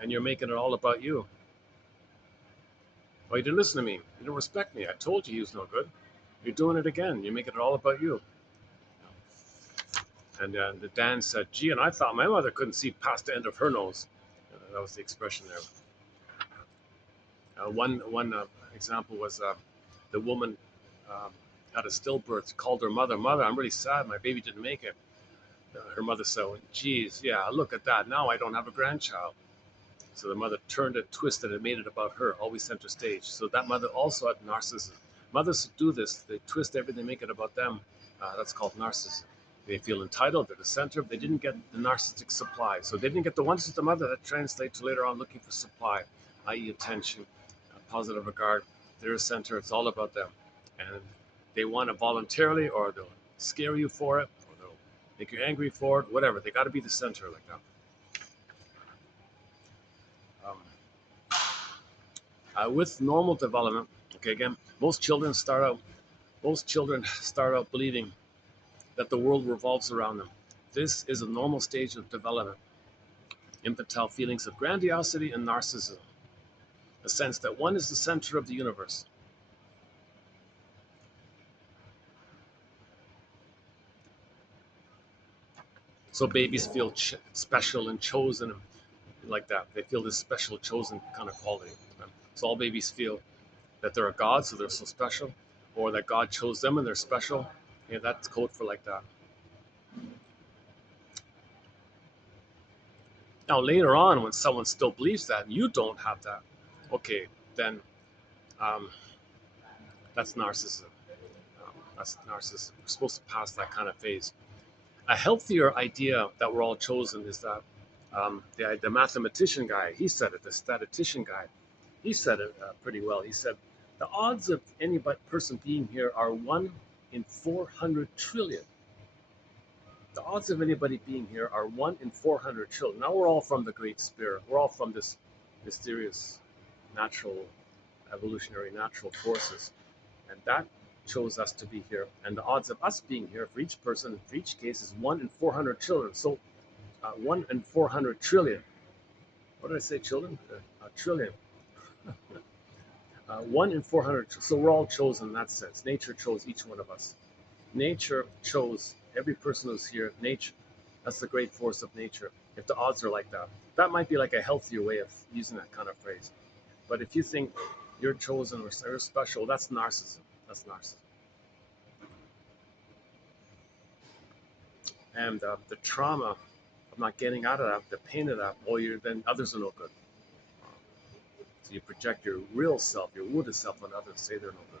and you're making it all about you. Well, you didn't listen to me. You didn't respect me. I told you he was no good. You're doing it again. You're making it all about you. And the Dan said, gee, and I thought my mother couldn't see past the end of her nose. That was the expression there. One example was the woman um, had a stillbirth, called her mother, Mother, I'm really sad. My baby didn't make it. Her mother said, geez, yeah, look at that. Now I don't have a grandchild. So the mother turned it, twisted it, made it about her, always center stage. So that mother also had narcissism. Mothers do this. They twist everything, make it about them. That's called narcissism. They feel entitled. They're the center. They didn't get the narcissistic supply. So they didn't get the ones with the mother that translate to later on looking for supply, i.e. attention, positive regard. They're a center. It's all about them. And they want it voluntarily, or they'll scare you for it, or they'll make you angry for it, whatever. They got to be the center like that. With normal development, okay, again, most children start out believing that the world revolves around them. This is a normal stage of development. Infantile feelings of grandiosity and narcissism, a sense that one is the center of the universe. So babies feel special and chosen, like that. They feel this special, chosen kind of quality. So all babies feel that they're a god, so they're so special, or that God chose them and they're special. Yeah, that's code for like that. Now later on, when someone still believes that and you don't have that, okay, then um, that's narcissism. That's narcissism. We're supposed to pass that kind of phase. A healthier idea that we're all chosen is that the mathematician guy, he said it, the statistician guy, he said it pretty well. He said, the odds of any person being here are 1 in 400 trillion. The odds of anybody being here are 1 in 400 trillion. Now we're all from the Great Spirit. We're all from this mysterious natural, evolutionary natural forces. And that chose us to be here. And the odds of us being here for each person, for each case, is 1 in 400 trillion. So 1 in 400 trillion. What did I say, children? Trillion. 1 in 400. So we're all chosen in that sense. Nature chose each one of us. Nature chose every person who's here. Nature. That's the great force of nature. If the odds are like that, that might be like a healthier way of using that kind of phrase. But if you think you're chosen or you're special, that's narcissism. That's narcissism. And the trauma of not getting out of that, the pain of that, well, then others are no good. So you project your real self, your wounded self on others, say they're no good.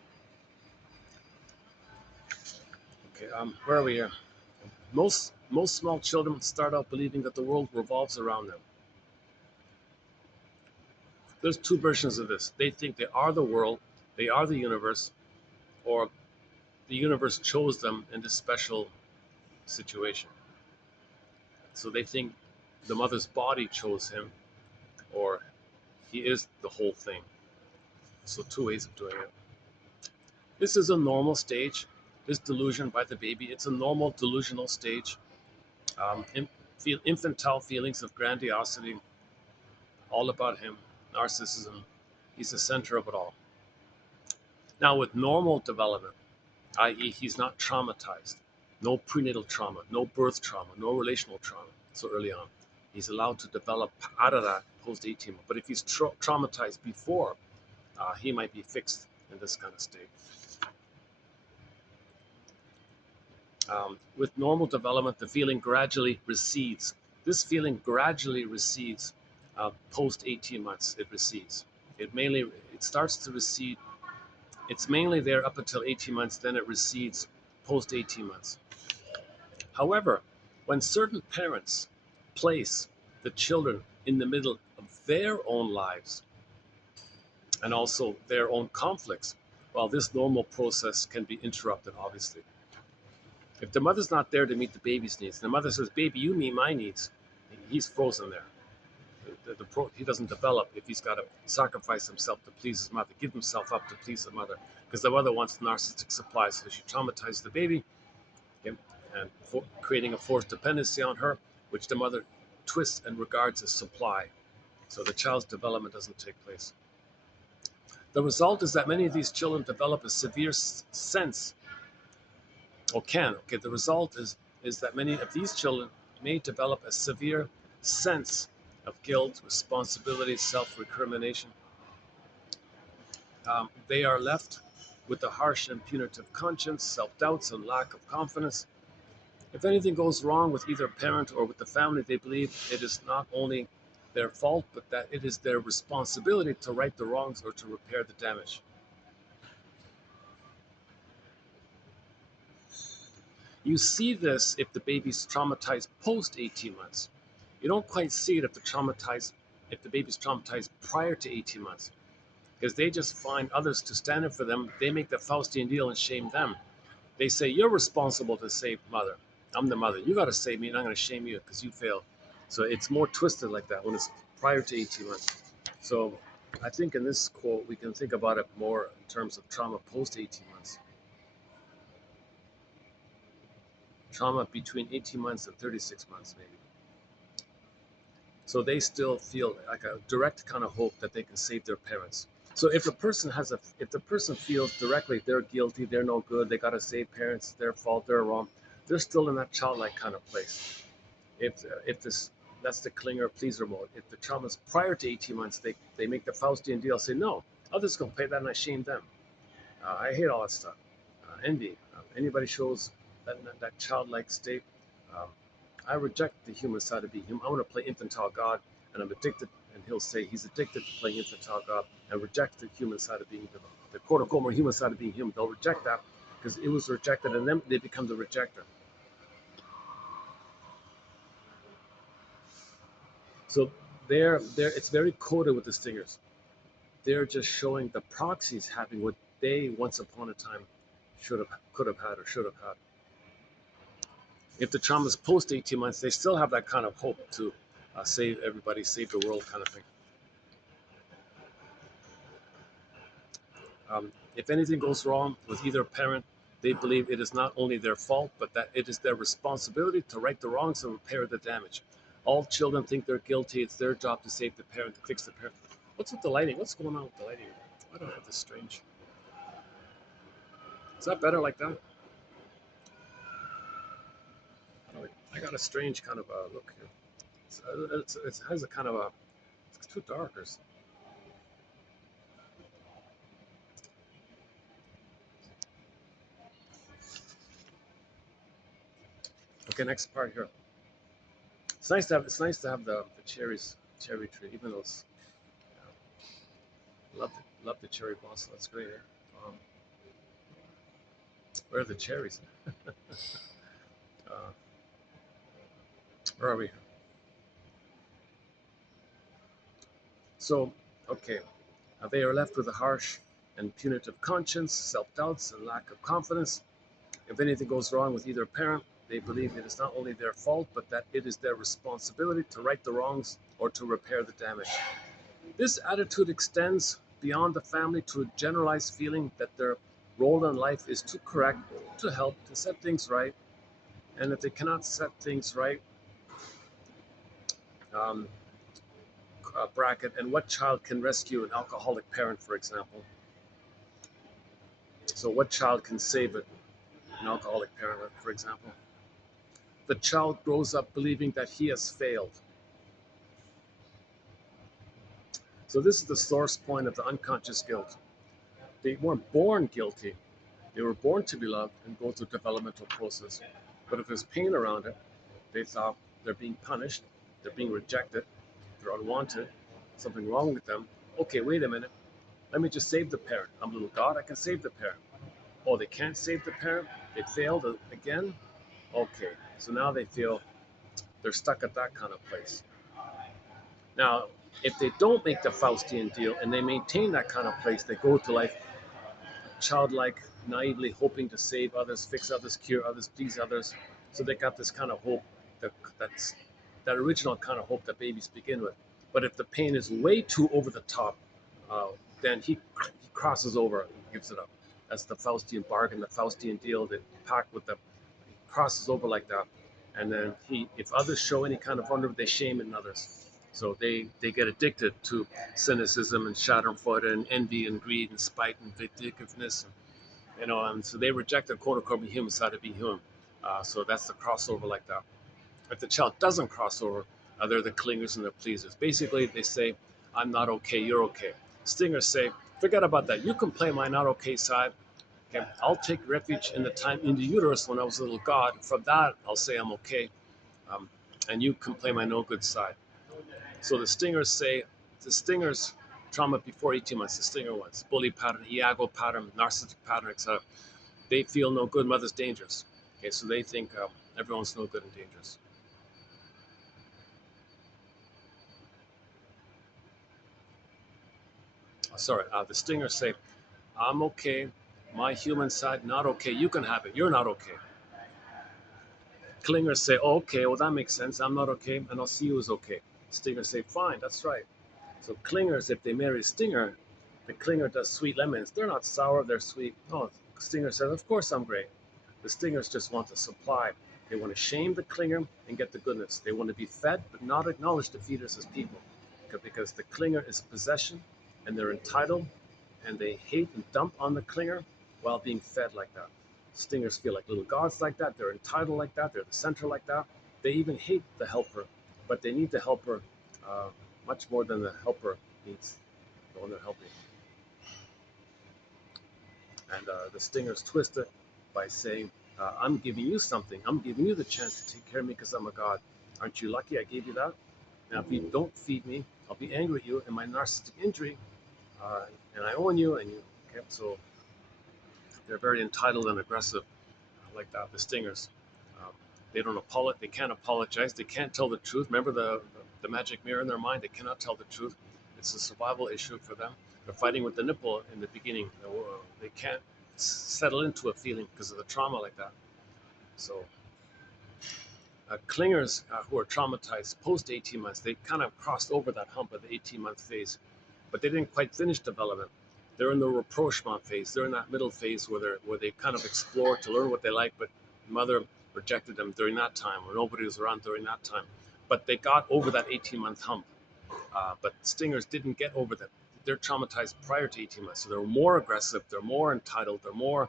Okay, where are we here? Most small children start out believing that the world revolves around them. There's two versions of this. They think they are the world, they are the universe, or the universe chose them in this special situation. So they think the mother's body chose him, or he is the whole thing. So two ways of doing it. This is a normal stage. This delusion by the baby, it's a normal delusional stage. Infantile feelings of grandiosity, all about him, narcissism. He's the center of it all. Now, with normal development, i.e., he's not traumatized, no prenatal trauma, no birth trauma, no relational trauma, so early on, he's allowed to develop out of that post 18 months. But if he's traumatized before, he might be fixed in this kind of state. With normal development, the feeling gradually recedes. This feeling gradually recedes post 18 months. It recedes. It starts to recede. It's mainly there up until 18 months, then it recedes post 18 months. However, when certain parents place the children in the middle of their own lives and also their own conflicts, well, this normal process can be interrupted, obviously. If the mother's not there to meet the baby's needs, the mother says, baby, you meet my needs. he's frozen there. He doesn't develop if he's got to sacrifice himself to please his mother, give himself up to please the mother, because the mother wants narcissistic supply, so she traumatizes the baby, okay, and creating a forced dependency on her, which the mother twists and regards as supply. So the child's development doesn't take place. The result is that many of these children develop a severe sense, or can. Okay, the result is that many of these children may develop a severe sense of guilt, responsibility, self-recrimination. They are left with a harsh and punitive conscience, self-doubts, and lack of confidence. If anything goes wrong with either parent or with the family, they believe it is not only their fault, but that it is their responsibility to right the wrongs or to repair the damage. You see this if the baby's traumatized post 18 months. You don't quite see it if the baby's traumatized prior to 18 months, because they just find others to stand up for them. They make the Faustian deal and shame them. They say, you're responsible to save mother. I'm the mother. You got to save me, and I'm going to shame you because you failed. So it's more twisted like that when it's prior to 18 months. So I think in this quote, we can think about it more in terms of trauma post 18 months. Trauma between 18 months and 36 months, maybe. So they still feel like a direct kind of hope that they can save their parents. So if the person feels directly they're guilty, they're no good, they got to save parents, it's their fault, they're wrong, they're still in that childlike kind of place. If this That's the clinger pleaser mode. If the trauma's prior to 18 months, they make the Faustian deal, say no, others gonna pay that, and I shame them. I hate all that stuff. Envy. Anybody shows that childlike state. Um, I reject the human side of being human. I want to play infantile God, and I'm addicted. And he'll say he's addicted to playing infantile God and reject the human side of being the quote unquote more human side of being human. They'll reject that because it was rejected, and then they become the rejecter. So it's very coded with the stingers. They're just showing the proxies having what they once upon a time could have had, or should have had. If the trauma's post 18 months, they still have that kind of hope to save everybody, save the world kind of thing. If anything goes wrong with either parent, they believe it is not only their fault, but that it is their responsibility to right the wrongs and repair the damage. All children think they're guilty. It's their job to save the parent, to fix the parent. What's with the lighting? What's going on with the lighting? Why do I have this strange? Is that better like that? I got a strange kind of look here. It has a kind of a. It's too dark. Okay, next part here. It's nice to have the cherry tree, even though it's love the cherry blossom. That's great here. Um, where are the cherries? Uh, where are we? So, okay, they are left with a harsh and punitive conscience, self-doubts, and lack of confidence. If anything goes wrong with either parent, they believe it is not only their fault, but that it is their responsibility to right the wrongs or to repair the damage. This attitude extends beyond the family to a generalized feeling that their role in life is to correct, to help, to set things right. And if they cannot set things right, um, bracket, and what child can rescue an alcoholic parent, for example? So, what child can save an alcoholic parent, for example? The child grows up believing that he has failed. So, this is the source point of the unconscious guilt. They weren't born guilty, they were born to be loved and go through developmental process. But if there's pain around it, they thought they're being punished, they're being rejected, they're unwanted, something wrong with them. Okay, wait a minute. Let me just save the parent. I'm a little God, I can save the parent. Oh, they can't save the parent? They failed again? Okay, so now they feel they're stuck at that kind of place. Now, if they don't make the Faustian deal and they maintain that kind of place, they go to life childlike, naively hoping to save others, fix others, cure others, please others. So they got this kind of hope that that original kind of hope that babies begin with. But if the pain is way too over the top, uh, then he crosses over and gives it up. That's the Faustian bargain, the Faustian deal, that pact with the crosses over like that. And then if others show any kind of wonder, they shame in others. So they get addicted to cynicism and schadenfreude and envy and greed and spite and vindictiveness. And so they reject the quote unquote human side of being human. So that's the crossover like that. If the child doesn't cross over, they're the clingers and the pleasers. Basically, they say, I'm not okay, you're okay. Stingers say, forget about that. You can play my not okay side. Okay, I'll take refuge in the time in the uterus when I was a little god. From that, I'll say I'm okay. Um, and you can play my no good side. So the stingers trauma before 18 months, the stinger ones, bully pattern, Iago pattern, narcissistic pattern, etc. They feel no good, mother's dangerous. Okay, so they think everyone's no good and dangerous. Sorry, the stingers say, I'm okay, my human side not okay, you can have it, you're not okay. Clingers say, oh, okay, well that makes sense, I'm not okay, and I'll see you as okay. Stingers say, fine, that's right. So clingers, if they marry a stinger, the clinger does sweet lemons. They're not sour, they're sweet. Oh, stinger says, of course I'm great. The stingers just want to supply. They want to shame the clinger and get the goodness. They want to be fed, but not acknowledge the feeders as people. Because the clinger is possession, and they're entitled, and they hate and dump on the clinger while being fed like that. Stingers feel like little gods like that. They're entitled like that. They're the center like that. They even hate the helper, but they need the helper uh, much more than the helper needs the one they're helping. And the stingers twist it by saying, I'm giving you something. I'm giving you the chance to take care of me because I'm a god. Aren't you lucky I gave you that? Now, if you don't feed me, I'll be angry at you and my narcissistic injury, uh, and I own you. And you, okay, so they're very entitled and aggressive like that. The stingers, um, they don't apologize. They can't apologize. They can't tell the truth. Remember the magic mirror in their mind. They cannot tell the truth. It's a survival issue for them. They're fighting with the nipple in the beginning. They can't settle into a feeling because of the trauma like that. So clingers who are traumatized post 18 months, they kind of crossed over that hump of the 18-month phase, but they didn't quite finish development. They're in the rapprochement phase. They're in that middle phase where they kind of explore to learn what they like, but mother rejected them during that time, or nobody was around during that time. But they got over that 18-month hump. But stingers didn't get over that. They're traumatized prior to 18 months, so they're more aggressive, they're more entitled, they're more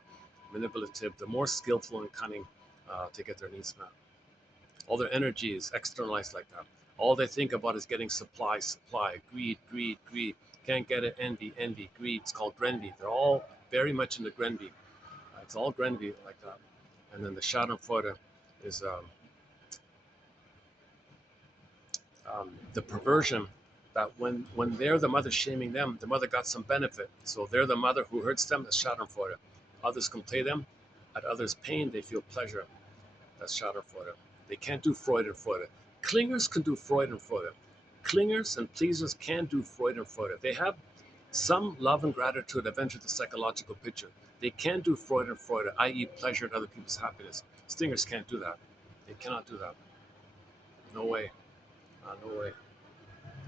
manipulative, they're more skillful and cunning to get their needs met. All their energy is externalized like that. All they think about is getting supply, supply, greed, greed, greed. Can't get it, envy, envy, greed. It's called Grenvy. They're all very much into Grenvy. It's all Grenvy like that. And then the Schadenfreude is the perversion that when they're the mother shaming them, the mother got some benefit. So they're the mother who hurts them, that's Schadenfreude. Others can play them. At others' pain, they feel pleasure. That's Schadenfreude. They can't do Freud and Freude. Clingers can do Freud and Freude. Clingers and pleasers can do Freud and Freude. They have some love and gratitude have entered the psychological picture. They can do Freud and Freude, i.e., pleasure at other people's happiness. Stingers can't do that. They cannot do that. No way. No way.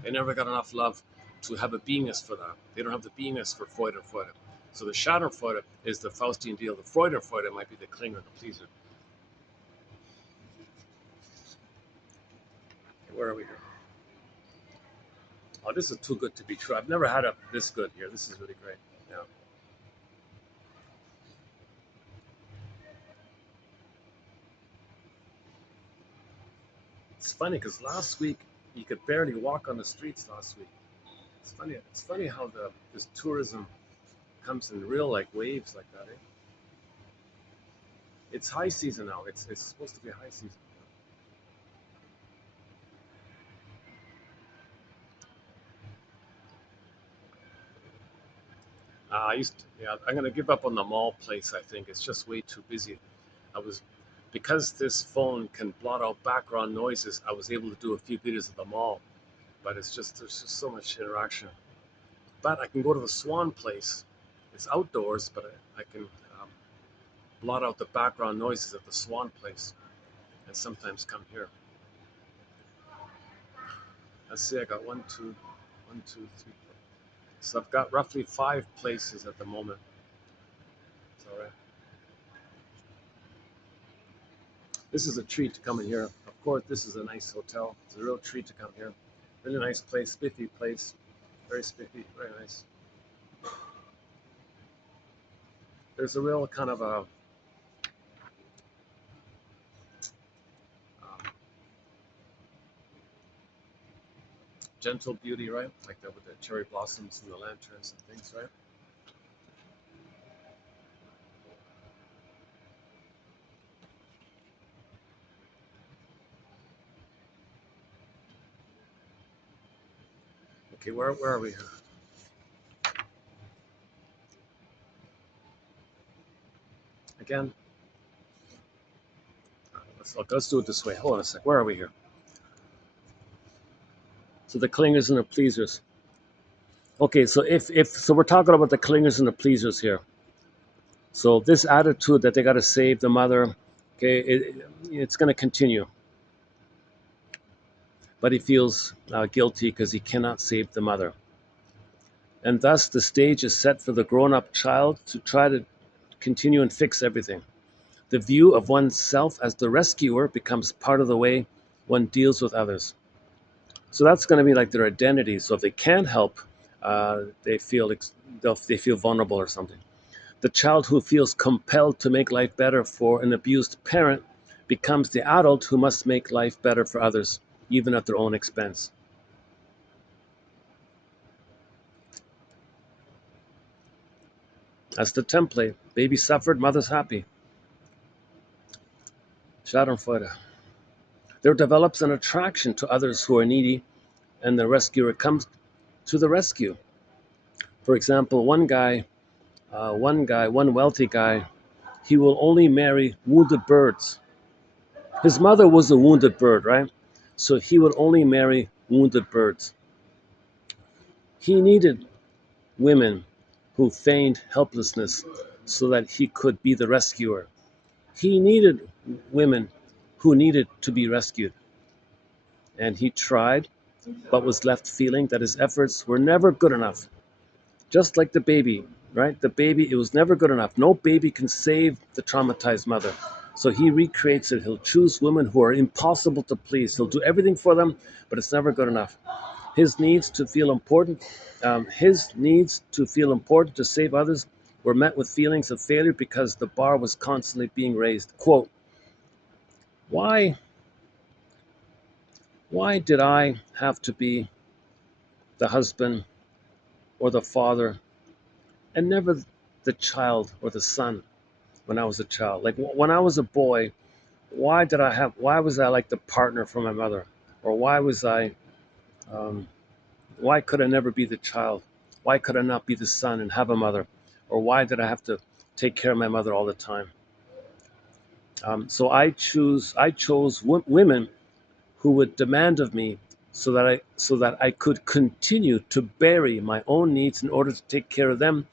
They never got enough love to have a beingness for that. They don't have the beingness for Freud and Freude. So the Schadenfreude is the Faustian deal. The Freud and Freude might be the clinger, the pleaser. Okay, where are we here? Oh, this is too good to be true. I've never had a this good here. This is really great. Yeah. It's funny because last week you could barely walk on the streets last week. It's funny. It's funny how this tourism comes in real like waves like that. Eh? It's high season now. It's supposed to be high season. Yeah, I'm gonna give up on the mall place. I think it's just way too busy. I was because this phone can blot out background noises. I was able to do a few videos of the mall, but there's just so much interaction. But I can go to the Swan place. It's outdoors, but I can um, blot out the background noises at the Swan place and sometimes come here. Let's see, I got one, two, three, four. So I've got roughly 5 places at the moment. It's all right. This is a treat to come in here. Of course, this is a nice hotel. It's a real treat to come here. Really nice place, spiffy place. Very spiffy, very nice. There's a real kind of a um, gentle beauty, right? Like that with the cherry blossoms and the lanterns and things, right? Okay, where are we here? Again, let's look. Let's do it this way. Hold on a sec. Where are we here? So the clingers and the pleasers. Okay, so if so, we're talking about the clingers and the pleasers here. So this attitude that they got to save the mother, okay, it's going to continue. But he feels guilty because he cannot save the mother. And thus, the stage is set for the grown up child to try to continue and fix everything. The view of oneself as the rescuer becomes part of the way one deals with others. So that's going to be like their identity. So if they can't help, they feel they feel vulnerable or something. The child who feels compelled to make life better for an abused parent becomes the adult who must make life better for others, even at their own expense. That's the template. Baby suffered, mother's happy. Schadenfreude. There develops an attraction to others who are needy, and the rescuer comes to the rescue. For example, one wealthy guy, he will only marry wounded birds. His mother was a wounded bird, right? So he would only marry wounded birds. He needed women who feigned helplessness so that he could be the rescuer. He needed women who needed to be rescued. And he tried, but was left feeling that his efforts were never good enough. Just like the baby, right? The baby, it was never good enough. No baby can save the traumatized mother. So he recreates it. He'll choose women who are impossible to please. He'll do everything for them, but it's never good enough. His needs to feel important, his needs to feel important to save others were met with feelings of failure because the bar was constantly being raised. Quote, why, why did I have to be the husband or the father and never the child or the son when I was a child? Like when I was a boy, why was I like the partner for my mother? Or um, why could I never be the child? Why could I not be the son and have a mother? Or why did I have to take care of my mother all the time? So I chose women who would demand of me so that I could continue to bury my own needs in order to take care of them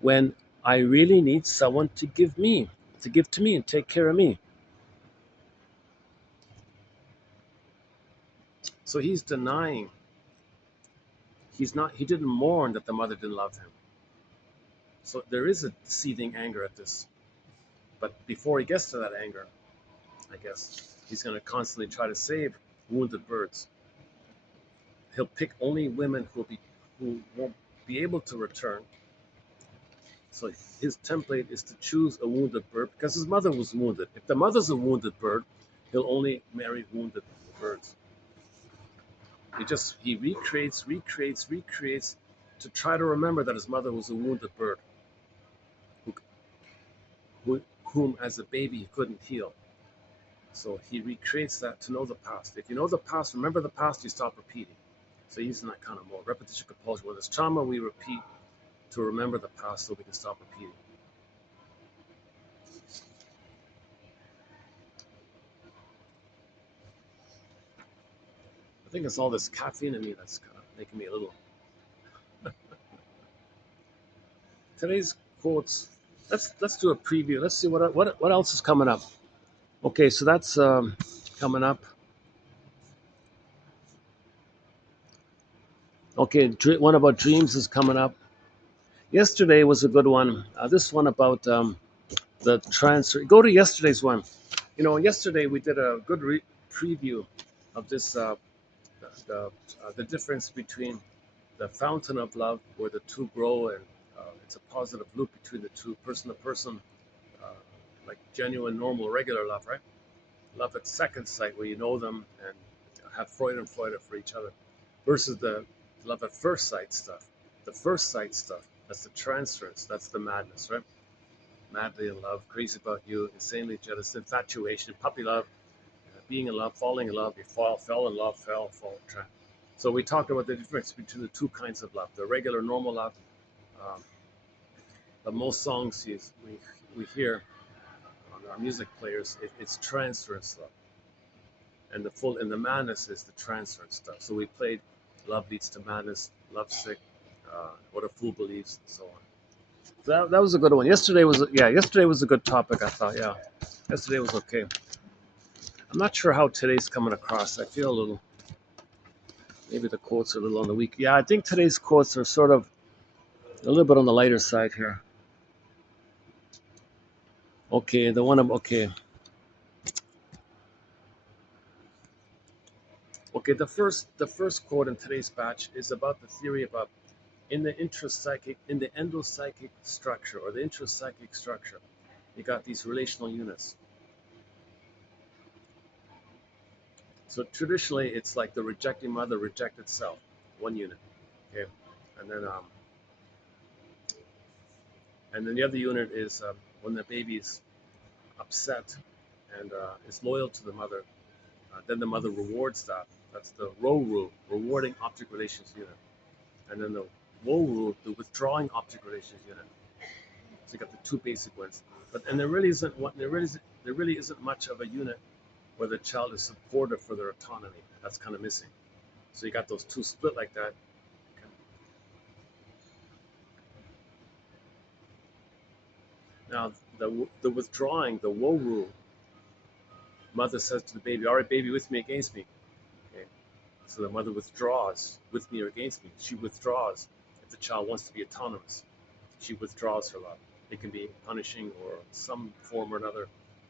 when I really need someone to give to me and take care of me. So he's denying. He didn't mourn that the mother didn't love him. So there is a seething anger at this. But before he gets to that anger, I guess he's going to constantly try to save wounded birds. He'll pick only women who won't be able to return. So his template is to choose a wounded bird because his mother was wounded. If the mother's a wounded bird, he'll only marry wounded birds. He recreates to try to remember that his mother was a wounded bird who, whom as a baby he couldn't heal. So he recreates that to know the past. If you know the past, remember the past, you stop repeating. So he's in that kind of mode. Repetition compulsion. When there's trauma, we repeat to remember the past so we can stop repeating. I think it's all this caffeine in me that's kind of making me a little. Today's quotes. Let's do a preview. Let's see what else is coming up. Okay, so that's coming up. Okay, one about dreams is coming up. Yesterday was a good one. This one about the transfer. Go to yesterday's one. You know, yesterday we did a good preview of this the difference between the fountain of love, where the two grow, and it's a positive loop between the two, person to person, uh, like genuine, normal, regular love, right? Love at second sight, where you know them and have Freud and Freude for each other, versus the love at first sight stuff. The first sight stuff, that's the transference, that's the madness, right? Madly in love, crazy about you, insanely jealous, infatuation, puppy love, being in love, falling in love, you fell in love, fall in trap. So we talked about the difference between the two kinds of love: the regular, normal love. Um, the most songs we hear on our music players, it's transference love, and the madness is the transference stuff. So we played "Love Leads to Madness," "Love Sick," "What a Fool Believes," and so on. So that was a good one. Yesterday was a good topic. I thought, yeah, yesterday was okay. I'm not sure how today's coming across. I feel a little, maybe the quotes are a little on the weak. Yeah, I think today's quotes are sort of a little bit on the lighter side here. Okay, okay. The first quote in today's batch is about the theory about in the endopsychic structure, or the intrapsychic structure. You got these relational units. So traditionally, it's like the rejecting mother, rejected self, one unit. Okay, and then um, and then the other unit is when the baby's upset and is loyal to the mother. Then the mother rewards that. That's the row rule, rewarding object relations unit. And then the woe rule, the withdrawing object relations unit. So you got the two basic ones. But and there really isn't much of a unit where the child is supportive for their autonomy. That's kind of missing. So you got those two split like that. Now the withdrawing, the woe rule, mother says to the baby, "All right, baby, with me against me." Okay. So the mother withdraws, with me or against me. She withdraws if the child wants to be autonomous. She withdraws her love. It can be punishing or some form or another.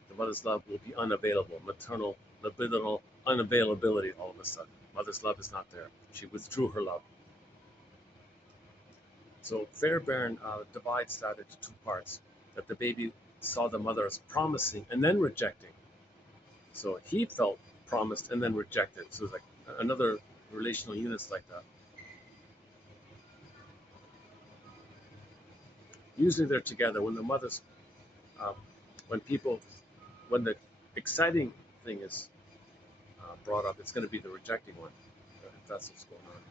The mother's love will be unavailable, maternal, libidinal unavailability all of a sudden. Mother's love is not there. She withdrew her love. So Fairbairn divides that into two parts, that the baby saw the mother as promising and then rejecting. So he felt promised and then rejected. So it's like another relational units like that. Usually they're together when the mother's, um, when people, when the exciting thing is brought up, it's going to be the rejecting one, if that's what's going on.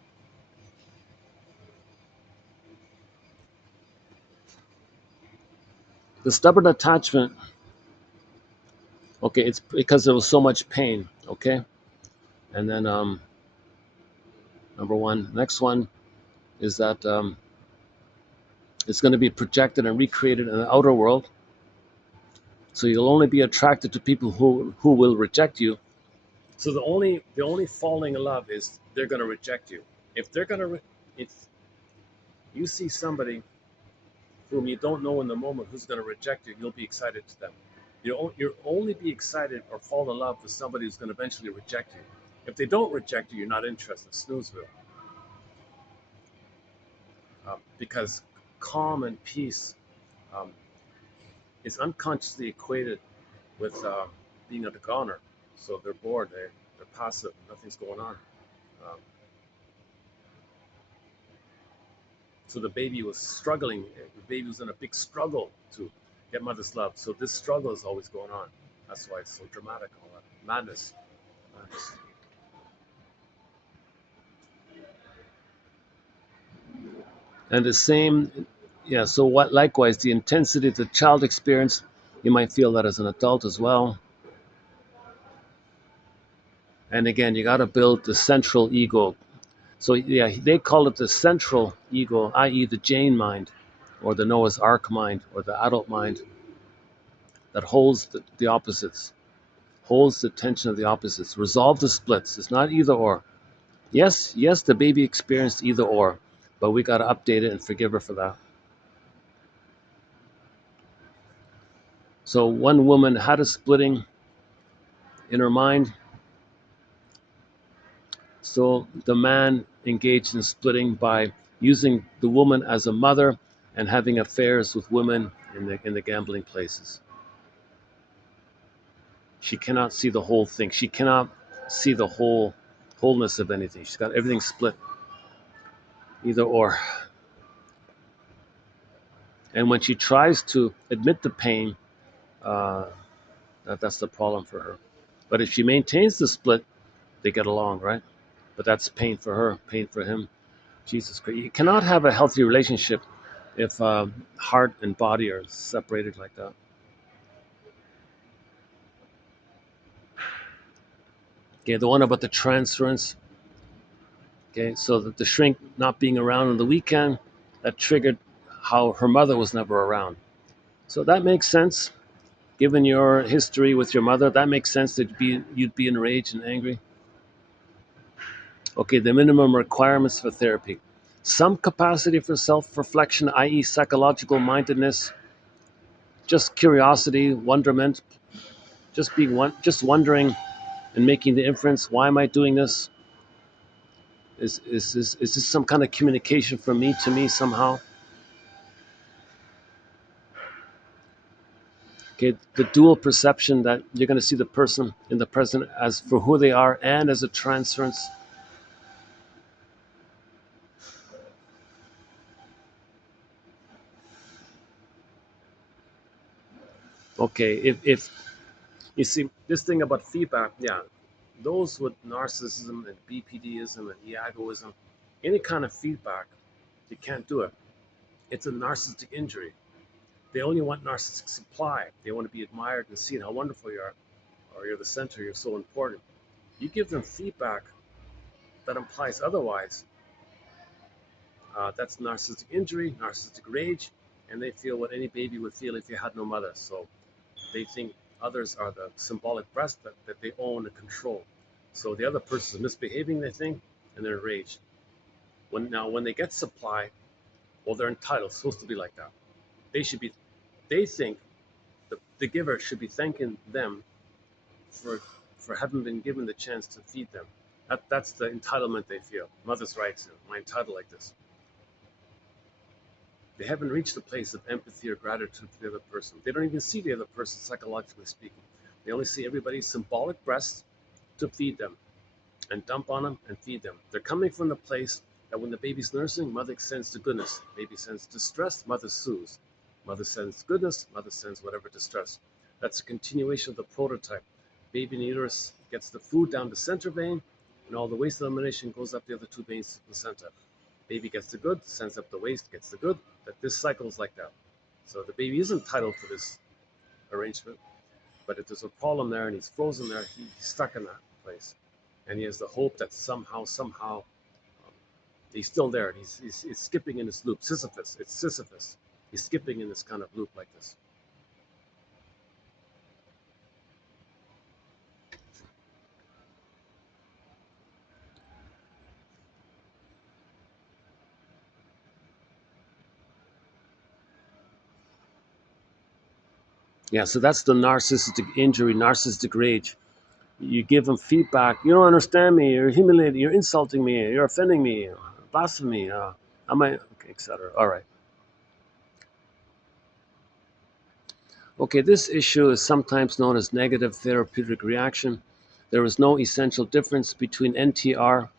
The stubborn attachment, okay, it's because there was so much pain, okay? And then number one, next one is that it's going to be projected and recreated in the outer world. So you'll only be attracted to people who will reject you. So the only falling in love is they're going to reject you. If they're going to, if you see somebody whom you don't know in the moment who's going to reject you, you'll be excited to them. You'll only be excited or fall in love with somebody who's going to eventually reject you. If they don't reject you, you're not interested. Snoozeville, because calm and peace um, is unconsciously equated with being a goner. So they're bored, they're passive, nothing's going on. Um, so the baby was struggling. The baby was in a big struggle to get mother's love. So this struggle is always going on. That's why it's so dramatic. All that madness, madness. And the same, yeah. So what? Likewise, the intensity of the child experience, you might feel that as an adult as well. And again, you got to build the central ego. So yeah, they call it the central ego, i.e., the Jane mind, or the Noah's Ark mind, or the adult mind that holds the opposites, holds the tension of the opposites, resolve the splits. It's not either or. Yes, yes, the baby experienced either or, but we got to update it and forgive her for that. So one woman had a splitting in her mind, so the man engaged in splitting by using the woman as a mother and having affairs with women in the gambling places. She cannot see the whole thing. She cannot see the wholeness of anything. She's got everything split, either or. And when she tries to admit the pain, uh, that's the problem for her. But if she maintains the split, they get along, right? But that's pain for her, pain for him. Jesus Christ. You cannot have a healthy relationship if heart and body are separated like that. Okay, the one about the transference. Okay, so that the shrink not being around on the weekend, that triggered how her mother was never around. So that makes sense. Given your history with your mother, that makes sense that you'd be enraged and angry. Okay, the minimum requirements for therapy. Some capacity for self-reflection, i.e. psychological mindedness, just curiosity, wonderment, just wondering and making the inference, why am I doing this? Is this some kind of communication from me to me somehow? Okay, the dual perception that you're going to see the person in the present as for who they are and as a transference. Okay, if you see this thing about feedback, yeah, those with narcissism and BPDism and egoism, any kind of feedback, you can't do it. It's a narcissistic injury. They only want narcissistic supply. They want to be admired and seen how wonderful you are, or you're the center, you're so important. You give them feedback that implies otherwise. That's narcissistic injury, narcissistic rage, and they feel what any baby would feel if you had no mother. So they think others are the symbolic breast that they own and control. So the other person is misbehaving, they think, and they're enraged. When they get supply, well, they're entitled, supposed to be like that. They should be. They think the giver should be thanking them for for having been given the chance to feed them. That's the entitlement they feel. Mother's rights. Am I entitled like this? They haven't reached the place of empathy or gratitude for the other person. They don't even see the other person psychologically speaking. They only see everybody's symbolic breasts to feed them and dump on them and feed them. They're coming from the place that when the baby's nursing, mother sends the goodness. Baby sends distress, mother soothes. Mother sends goodness, mother sends whatever distress. That's a continuation of the prototype. Baby in uterus gets the food down the center vein, and all the waste elimination goes up the other two veins to the center. Baby gets the good, sends up the waste, gets the good. That this cycle is like that. So the baby is entitled for this arrangement, but if there's a problem there and he's frozen there, he's stuck in that place, and he has the hope that somehow, he's still there. He's skipping in this loop. Sisyphus. It's Sisyphus. He's skipping in this kind of loop like this. Yeah. So that's the narcissistic injury, narcissistic rage. You give them feedback. You don't understand me. You're humiliating. You're insulting me. You're offending me. Blasphemy. Am I? Okay, etc. All right. Okay, this issue is sometimes known as negative therapeutic reaction. There is no essential difference between NTR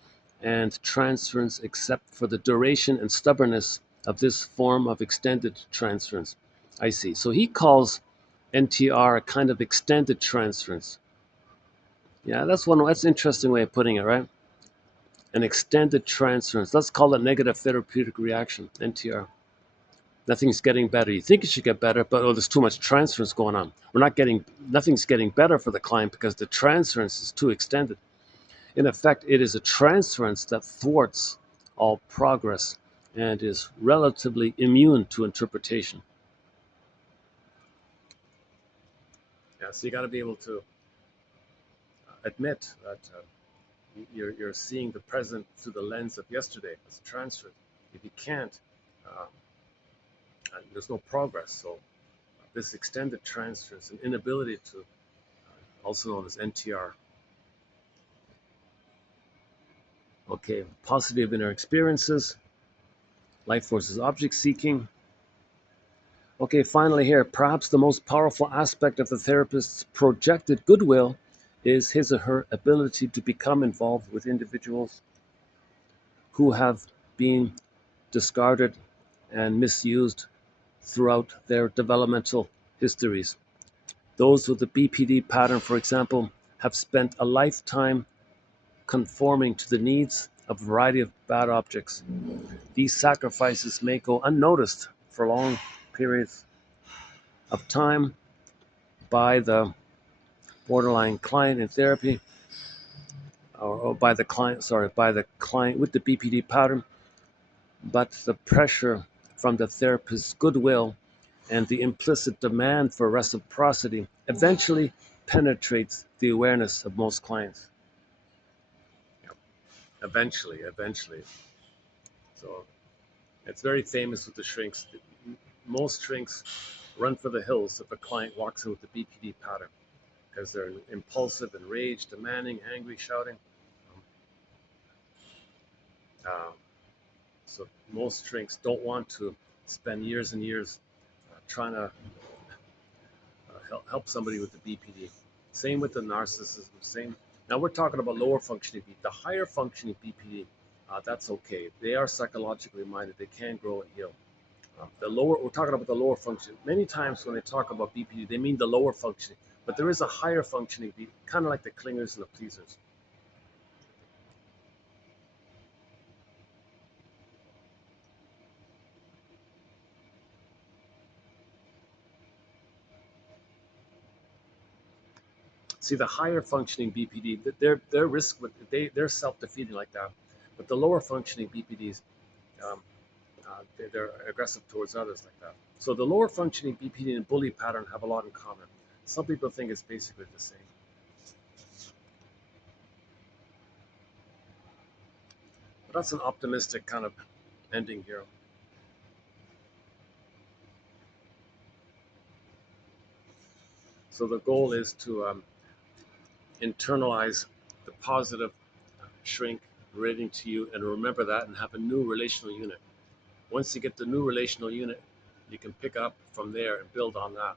and transference except for the duration and stubbornness of this form of extended transference. I see. So he calls NTR a kind of extended transference. Yeah, that's an interesting way of putting it, right? An extended transference. Let's call it negative therapeutic reaction, NTR. Nothing's getting better. You think it should get better, but there's too much transference going on. Nothing's getting better for the client because the transference is too extended. In effect, it is a transference that thwarts all progress and is relatively immune to interpretation. Yeah, so you got to be able to admit that. You're seeing the present through the lens of yesterday. It's transferred. If you can't, uh, there's no progress. So this extended transference, an inability to, also known as NTR. Okay, positive inner experiences, life forces object seeking. Okay, finally here, perhaps the most powerful aspect of the therapist's projected goodwill is his or her ability to become involved with individuals who have been discarded and misused throughout their developmental histories. Those with the BPD pattern, for example, have spent a lifetime conforming to the needs of a variety of bad objects. These sacrifices may go unnoticed for long periods of time by the borderline client in therapy, or by the client, sorry, by the client with the BPD pattern, but the pressure from the therapist's goodwill and the implicit demand for reciprocity eventually penetrates the awareness of most clients. Eventually. So it's very famous with the shrinks. Most shrinks run for the hills if a client walks in with the BPD pattern because they're impulsive, enraged, demanding, angry, shouting. Uh, so most shrinks don't want to spend years and years trying to help somebody with the BPD. Same with the narcissism. Same. Now we're talking about lower functioning BPD. The higher functioning BPD, that's okay. They are psychologically minded. They can grow and heal. The lower, we're talking about the lower function. Many times when they talk about BPD, they mean the lower functioning, but there is a higher functioning BPD, kind of like the clingers and the pleasers. See, the higher functioning BPD, their risk with they're self defeating like that, but the lower functioning BPDs, um, they're aggressive towards others like that. So the lower functioning BPD and bully pattern have a lot in common. Some people think it's basically the same, but that's an optimistic kind of ending here. So the goal is to internalize the positive shrink relating to you and remember that and have a new relational unit. Once you get the new relational unit, you can pick up from there and build on that.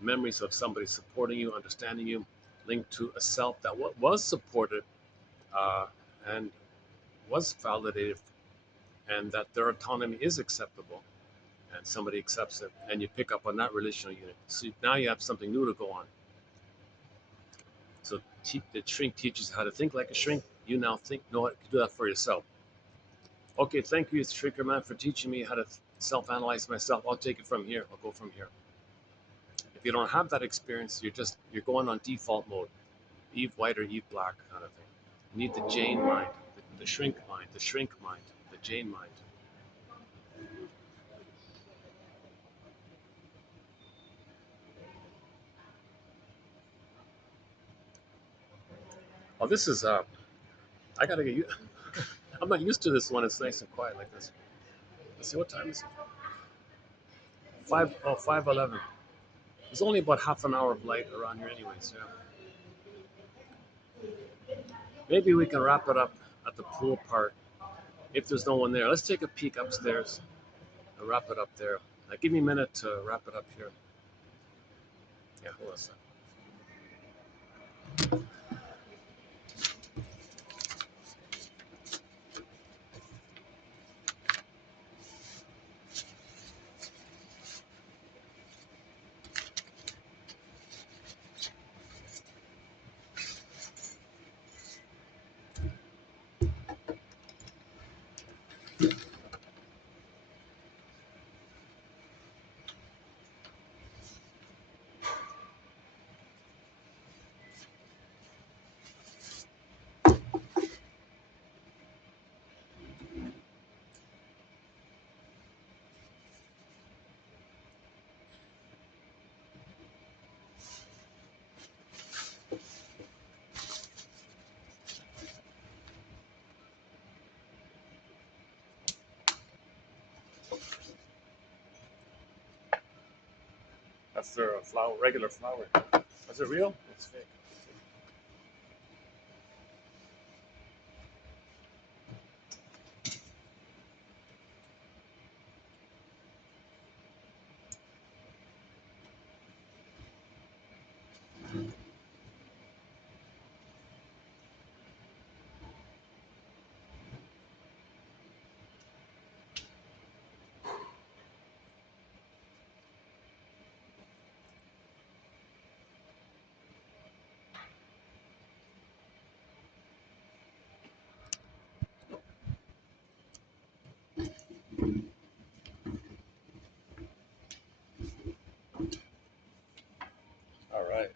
Memories of somebody supporting you, understanding you, linked to a self that was supported uh, and was validated, and that their autonomy is acceptable, and somebody accepts it, and you pick up on that relational unit. So now you have something new to go on. So the shrink teaches how to think like a shrink. You now know how to do that for yourself. Okay, thank you, Shrinker Man, for teaching me how to self-analyze myself. I'll take it from here. I'll go from here. If you don't have that experience, you're going on default mode, Eve white or Eve black kind of thing. You need the Jane mind, the shrink mind, the shrink mind, the Jane mind. Oh, this is I gotta get you. I'm not used to this when it's nice and quiet like this. Let's see what time is it. 5:11. There's only about half an hour of light around here, anyways. Yeah. Maybe we can wrap it up at the pool part if there's no one there. Let's take a peek upstairs and wrap it up there. Give me a minute to wrap it up here. Yeah, hold on a second. unless they're a flower, regular flower. Is it real? It's fake. All right.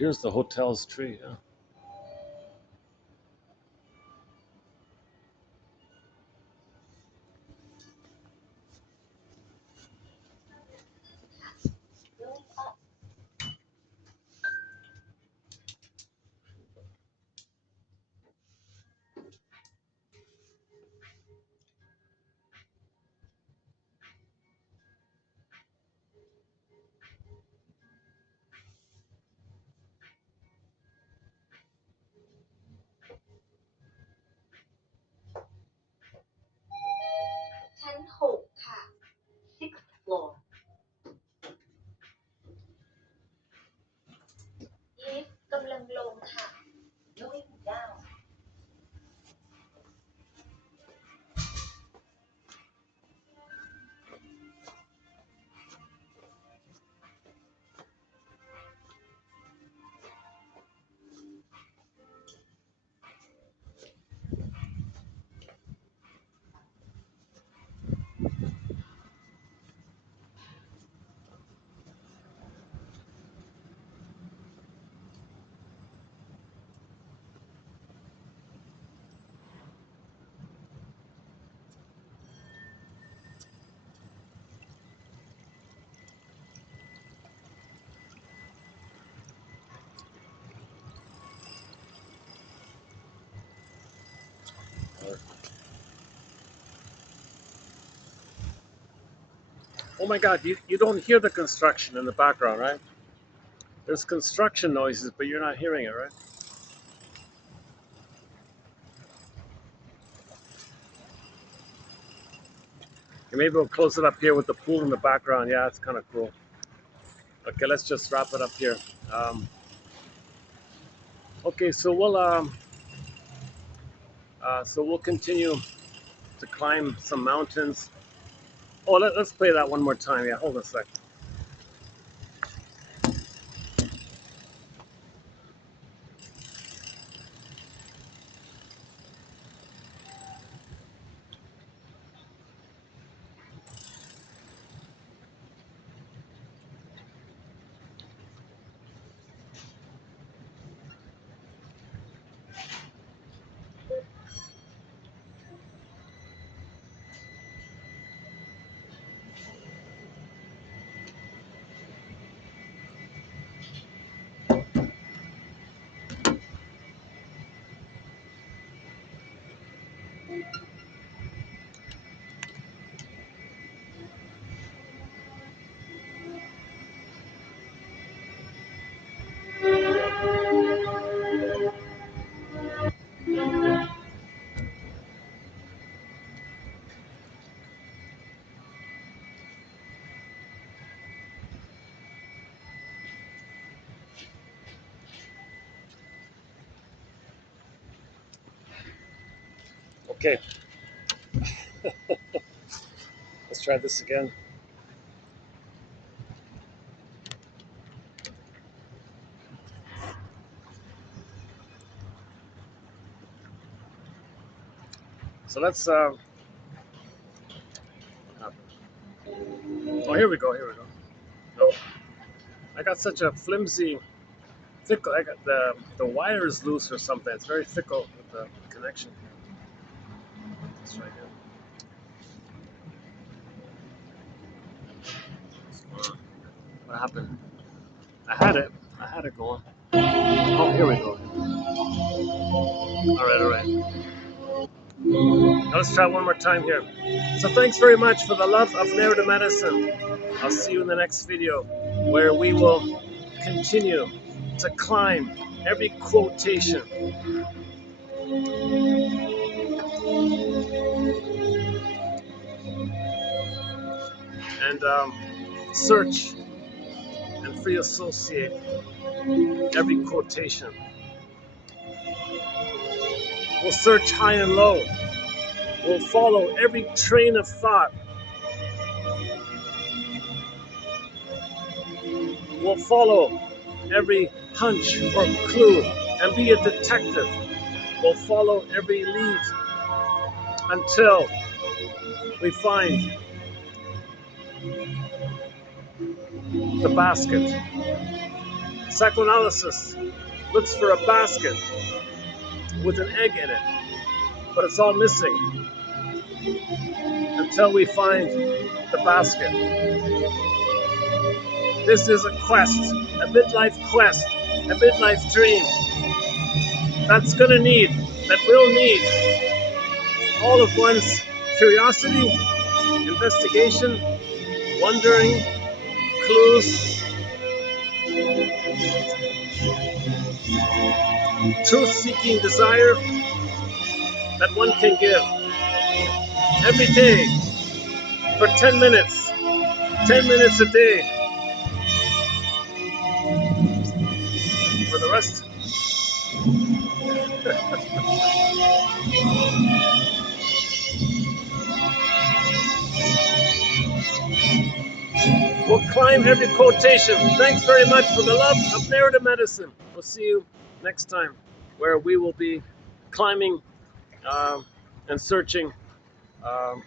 Here's the hotel's tree. Yeah. Oh my God, you don't hear the construction in the background, right? There's construction noises, but you're not hearing it, right? Okay, maybe we'll close it up here with the pool in the background. Yeah, it's kind of cool. Okay, let's just wrap it up here. Um, okay, so we'll continue to climb some mountains. Oh, let's play that one more time. Yeah, hold on a sec. Okay, let's try this again. So let's. Oh, here we go. Here we go. No, I got such a flimsy, fickle. I got the wire is loose or something. It's very fickle with the connection. Let's try again. What happened? I had it. I had it going. Oh, here we go. All right, all right. Now let's try one more time here. So thanks very much for the love of narrative medicine. I'll see you in the next video where we will continue to climb every quotation and search and free associate every quotation. We'll search high and low. We'll follow every train of thought. We'll follow every hunch or clue and be a detective. We'll follow every lead until we find the basket. Psychoanalysis looks for a basket with an egg in it, but it's all missing until we find the basket. This is a quest, a midlife quest, a midlife dream that will need all of one's curiosity, investigation, wondering, clues, truth-seeking desire that one can give every day for 10 minutes, 10 minutes a day for the rest. We'll climb every quotation. Thanks very much for the love of narrative medicine. We'll see you next time where we will be climbing and searching. Um,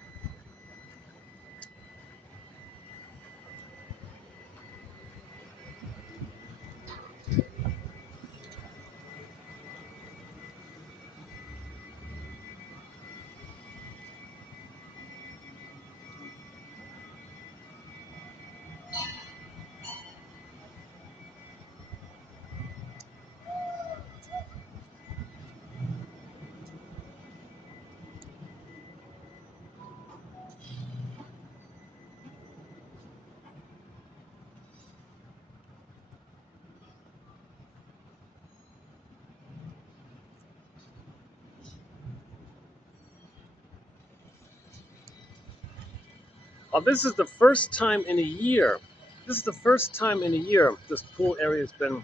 this is the first time in a year. This is the first time in a year this pool area has been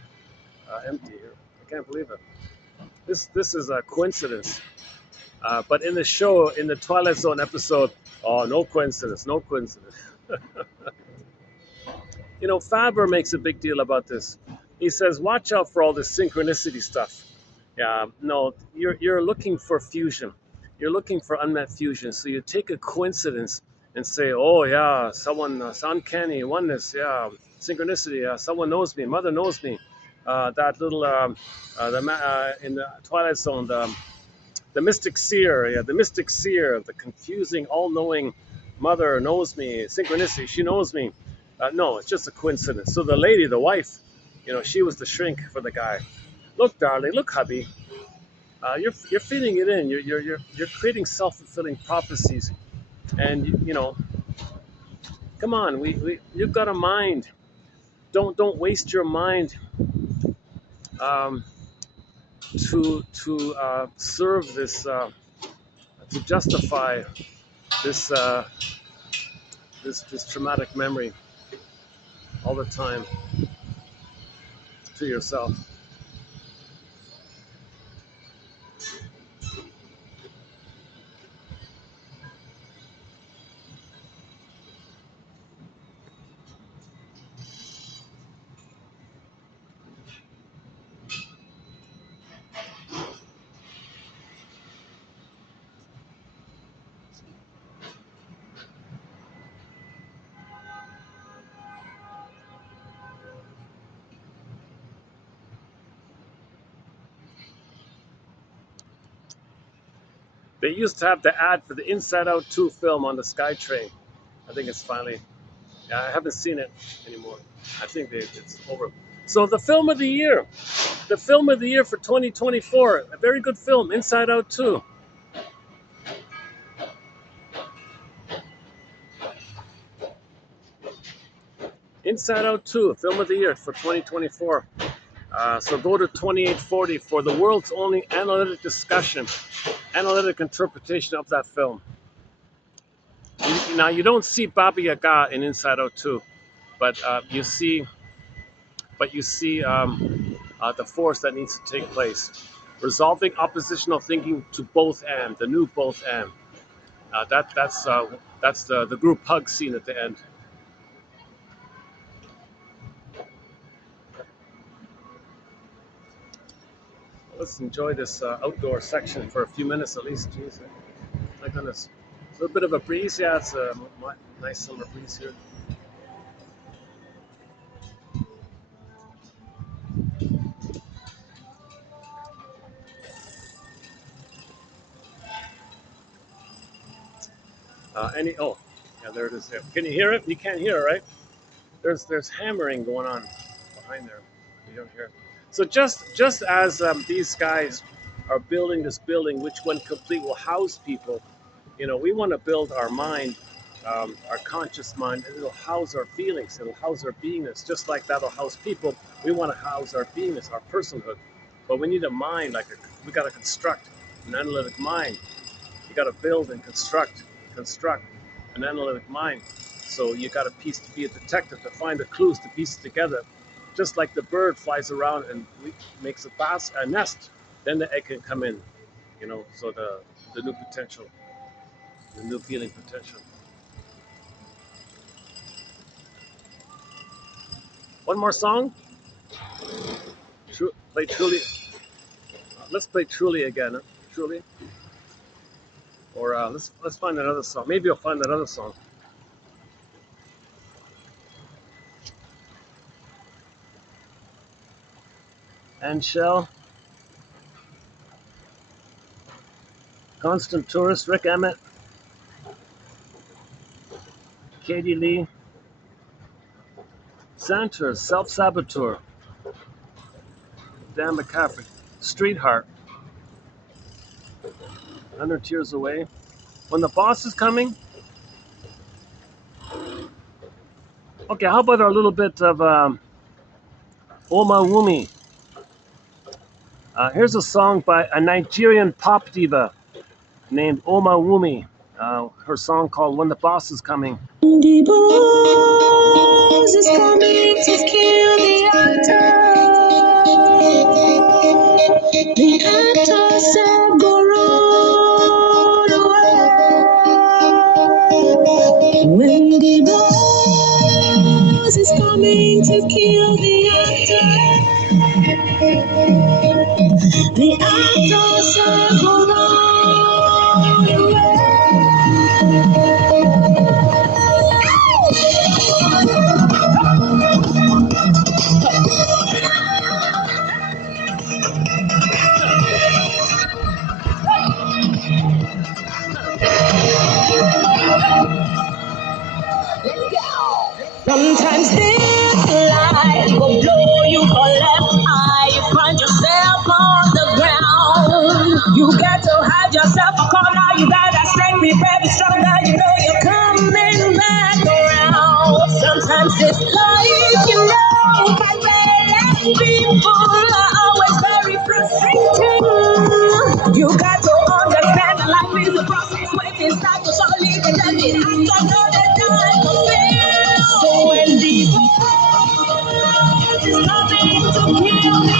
empty here. I can't believe it. This is a coincidence. But in the show, in the Twilight Zone episode, oh, no coincidence, no coincidence. You know, Faber makes a big deal about this. He says, watch out for all this synchronicity stuff. Yeah, no, you're looking for fusion. You're looking for unmet fusion. So you take a coincidence and say, oh yeah, someone, it's uncanny, oneness, yeah, synchronicity, yeah, someone knows me, mother knows me. That little, in the Twilight Zone, the mystic seer, yeah, the mystic seer, the confusing, all-knowing mother knows me, synchronicity, she knows me. No, it's just a coincidence. So the lady, the wife, you know, she was the shrink for the guy. Look, darling, look, hubby, you're feeding it in. You're creating self-fulfilling prophecies, and you know, come on, you've got a mind. Don't waste your mind um, to serve this to justify this this traumatic memory all the time to yourself. They used to have the ad for the Inside Out 2 film on the SkyTrain. I think it's finally, yeah, I haven't seen it anymore. I think it's over. So the film of the year for 2024, a very good film, Inside Out 2. Inside Out 2, film of the year for 2024. So go to 2840 for the world's only analytic discussion, analytic interpretation of that film. Now, you don't see Baba Yaga in Inside Out 2, but you see the force that needs to take place. Resolving oppositional thinking to both and, the new both and. That's the group hug scene at the end. Let's enjoy this outdoor section for a few minutes at least. Jeez, my goodness. A little bit of a breeze. Yeah, it's a nice summer breeze here. Yeah, there it is there. Can you hear it? You can't hear it, right? There's hammering going on behind there. You don't hear it. So just as these guys are building this building, which when complete will house people, we want to build our mind, our conscious mind, and it'll house our feelings, it'll house our beingness. Just like that'll house people, we want to house our beingness, our personhood. But we need a mind, we got to construct an analytic mind. You got to build and construct an analytic mind. So you got to be a detective to find the clues to piece it together. Just like the bird flies around and makes a nest, then the egg can come in. So the new potential, the new feeling potential. One more song. Play Truly. Let's play Truly again. Huh? Truly. Or let's find another song. Maybe I'll find that other song. And Shell, Constant Tourist, Rick Emmett, Katie Lee, Santer, Self Saboteur, Dan McCaffrey, Street Heart, 100 Tears Away. When the Boss is Coming. Okay, how about a little bit of Oma Wumi? Here's a song by a Nigerian pop diva named Oma Wumi. Her song called When the Boss is Coming. The boss is coming to kill the actor. The actor said go run away. When the boss is coming to kill the actor. The actor said go run Sometimes this life will blow you for left eye. You find yourself on the ground. You got to hide yourself a corner. You gotta stay prepared, be stronger. You know you're coming back around. Sometimes this life, my way, people are always very frustrating. You got to understand that life is a process. Waiting start to surely get done. It has another time to fail. So when the world is coming to kill me,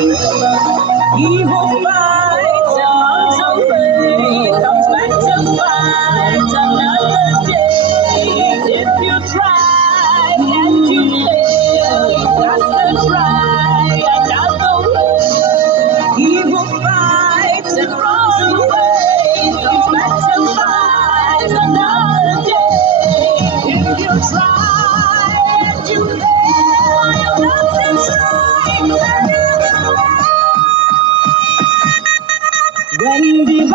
Evil fights and runs away, comes back to fight another day. If you try and you fail, you got to try another way. Evil fights and runs away, comes back to fight another day. If you try and you fail, you got to try another way. When the is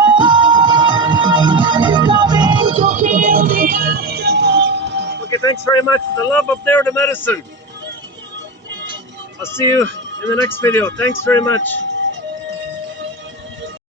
coming to kill the afternoon. Okay, thanks very much for the love up there to medicine. I'll see you in the next video. Thanks very much.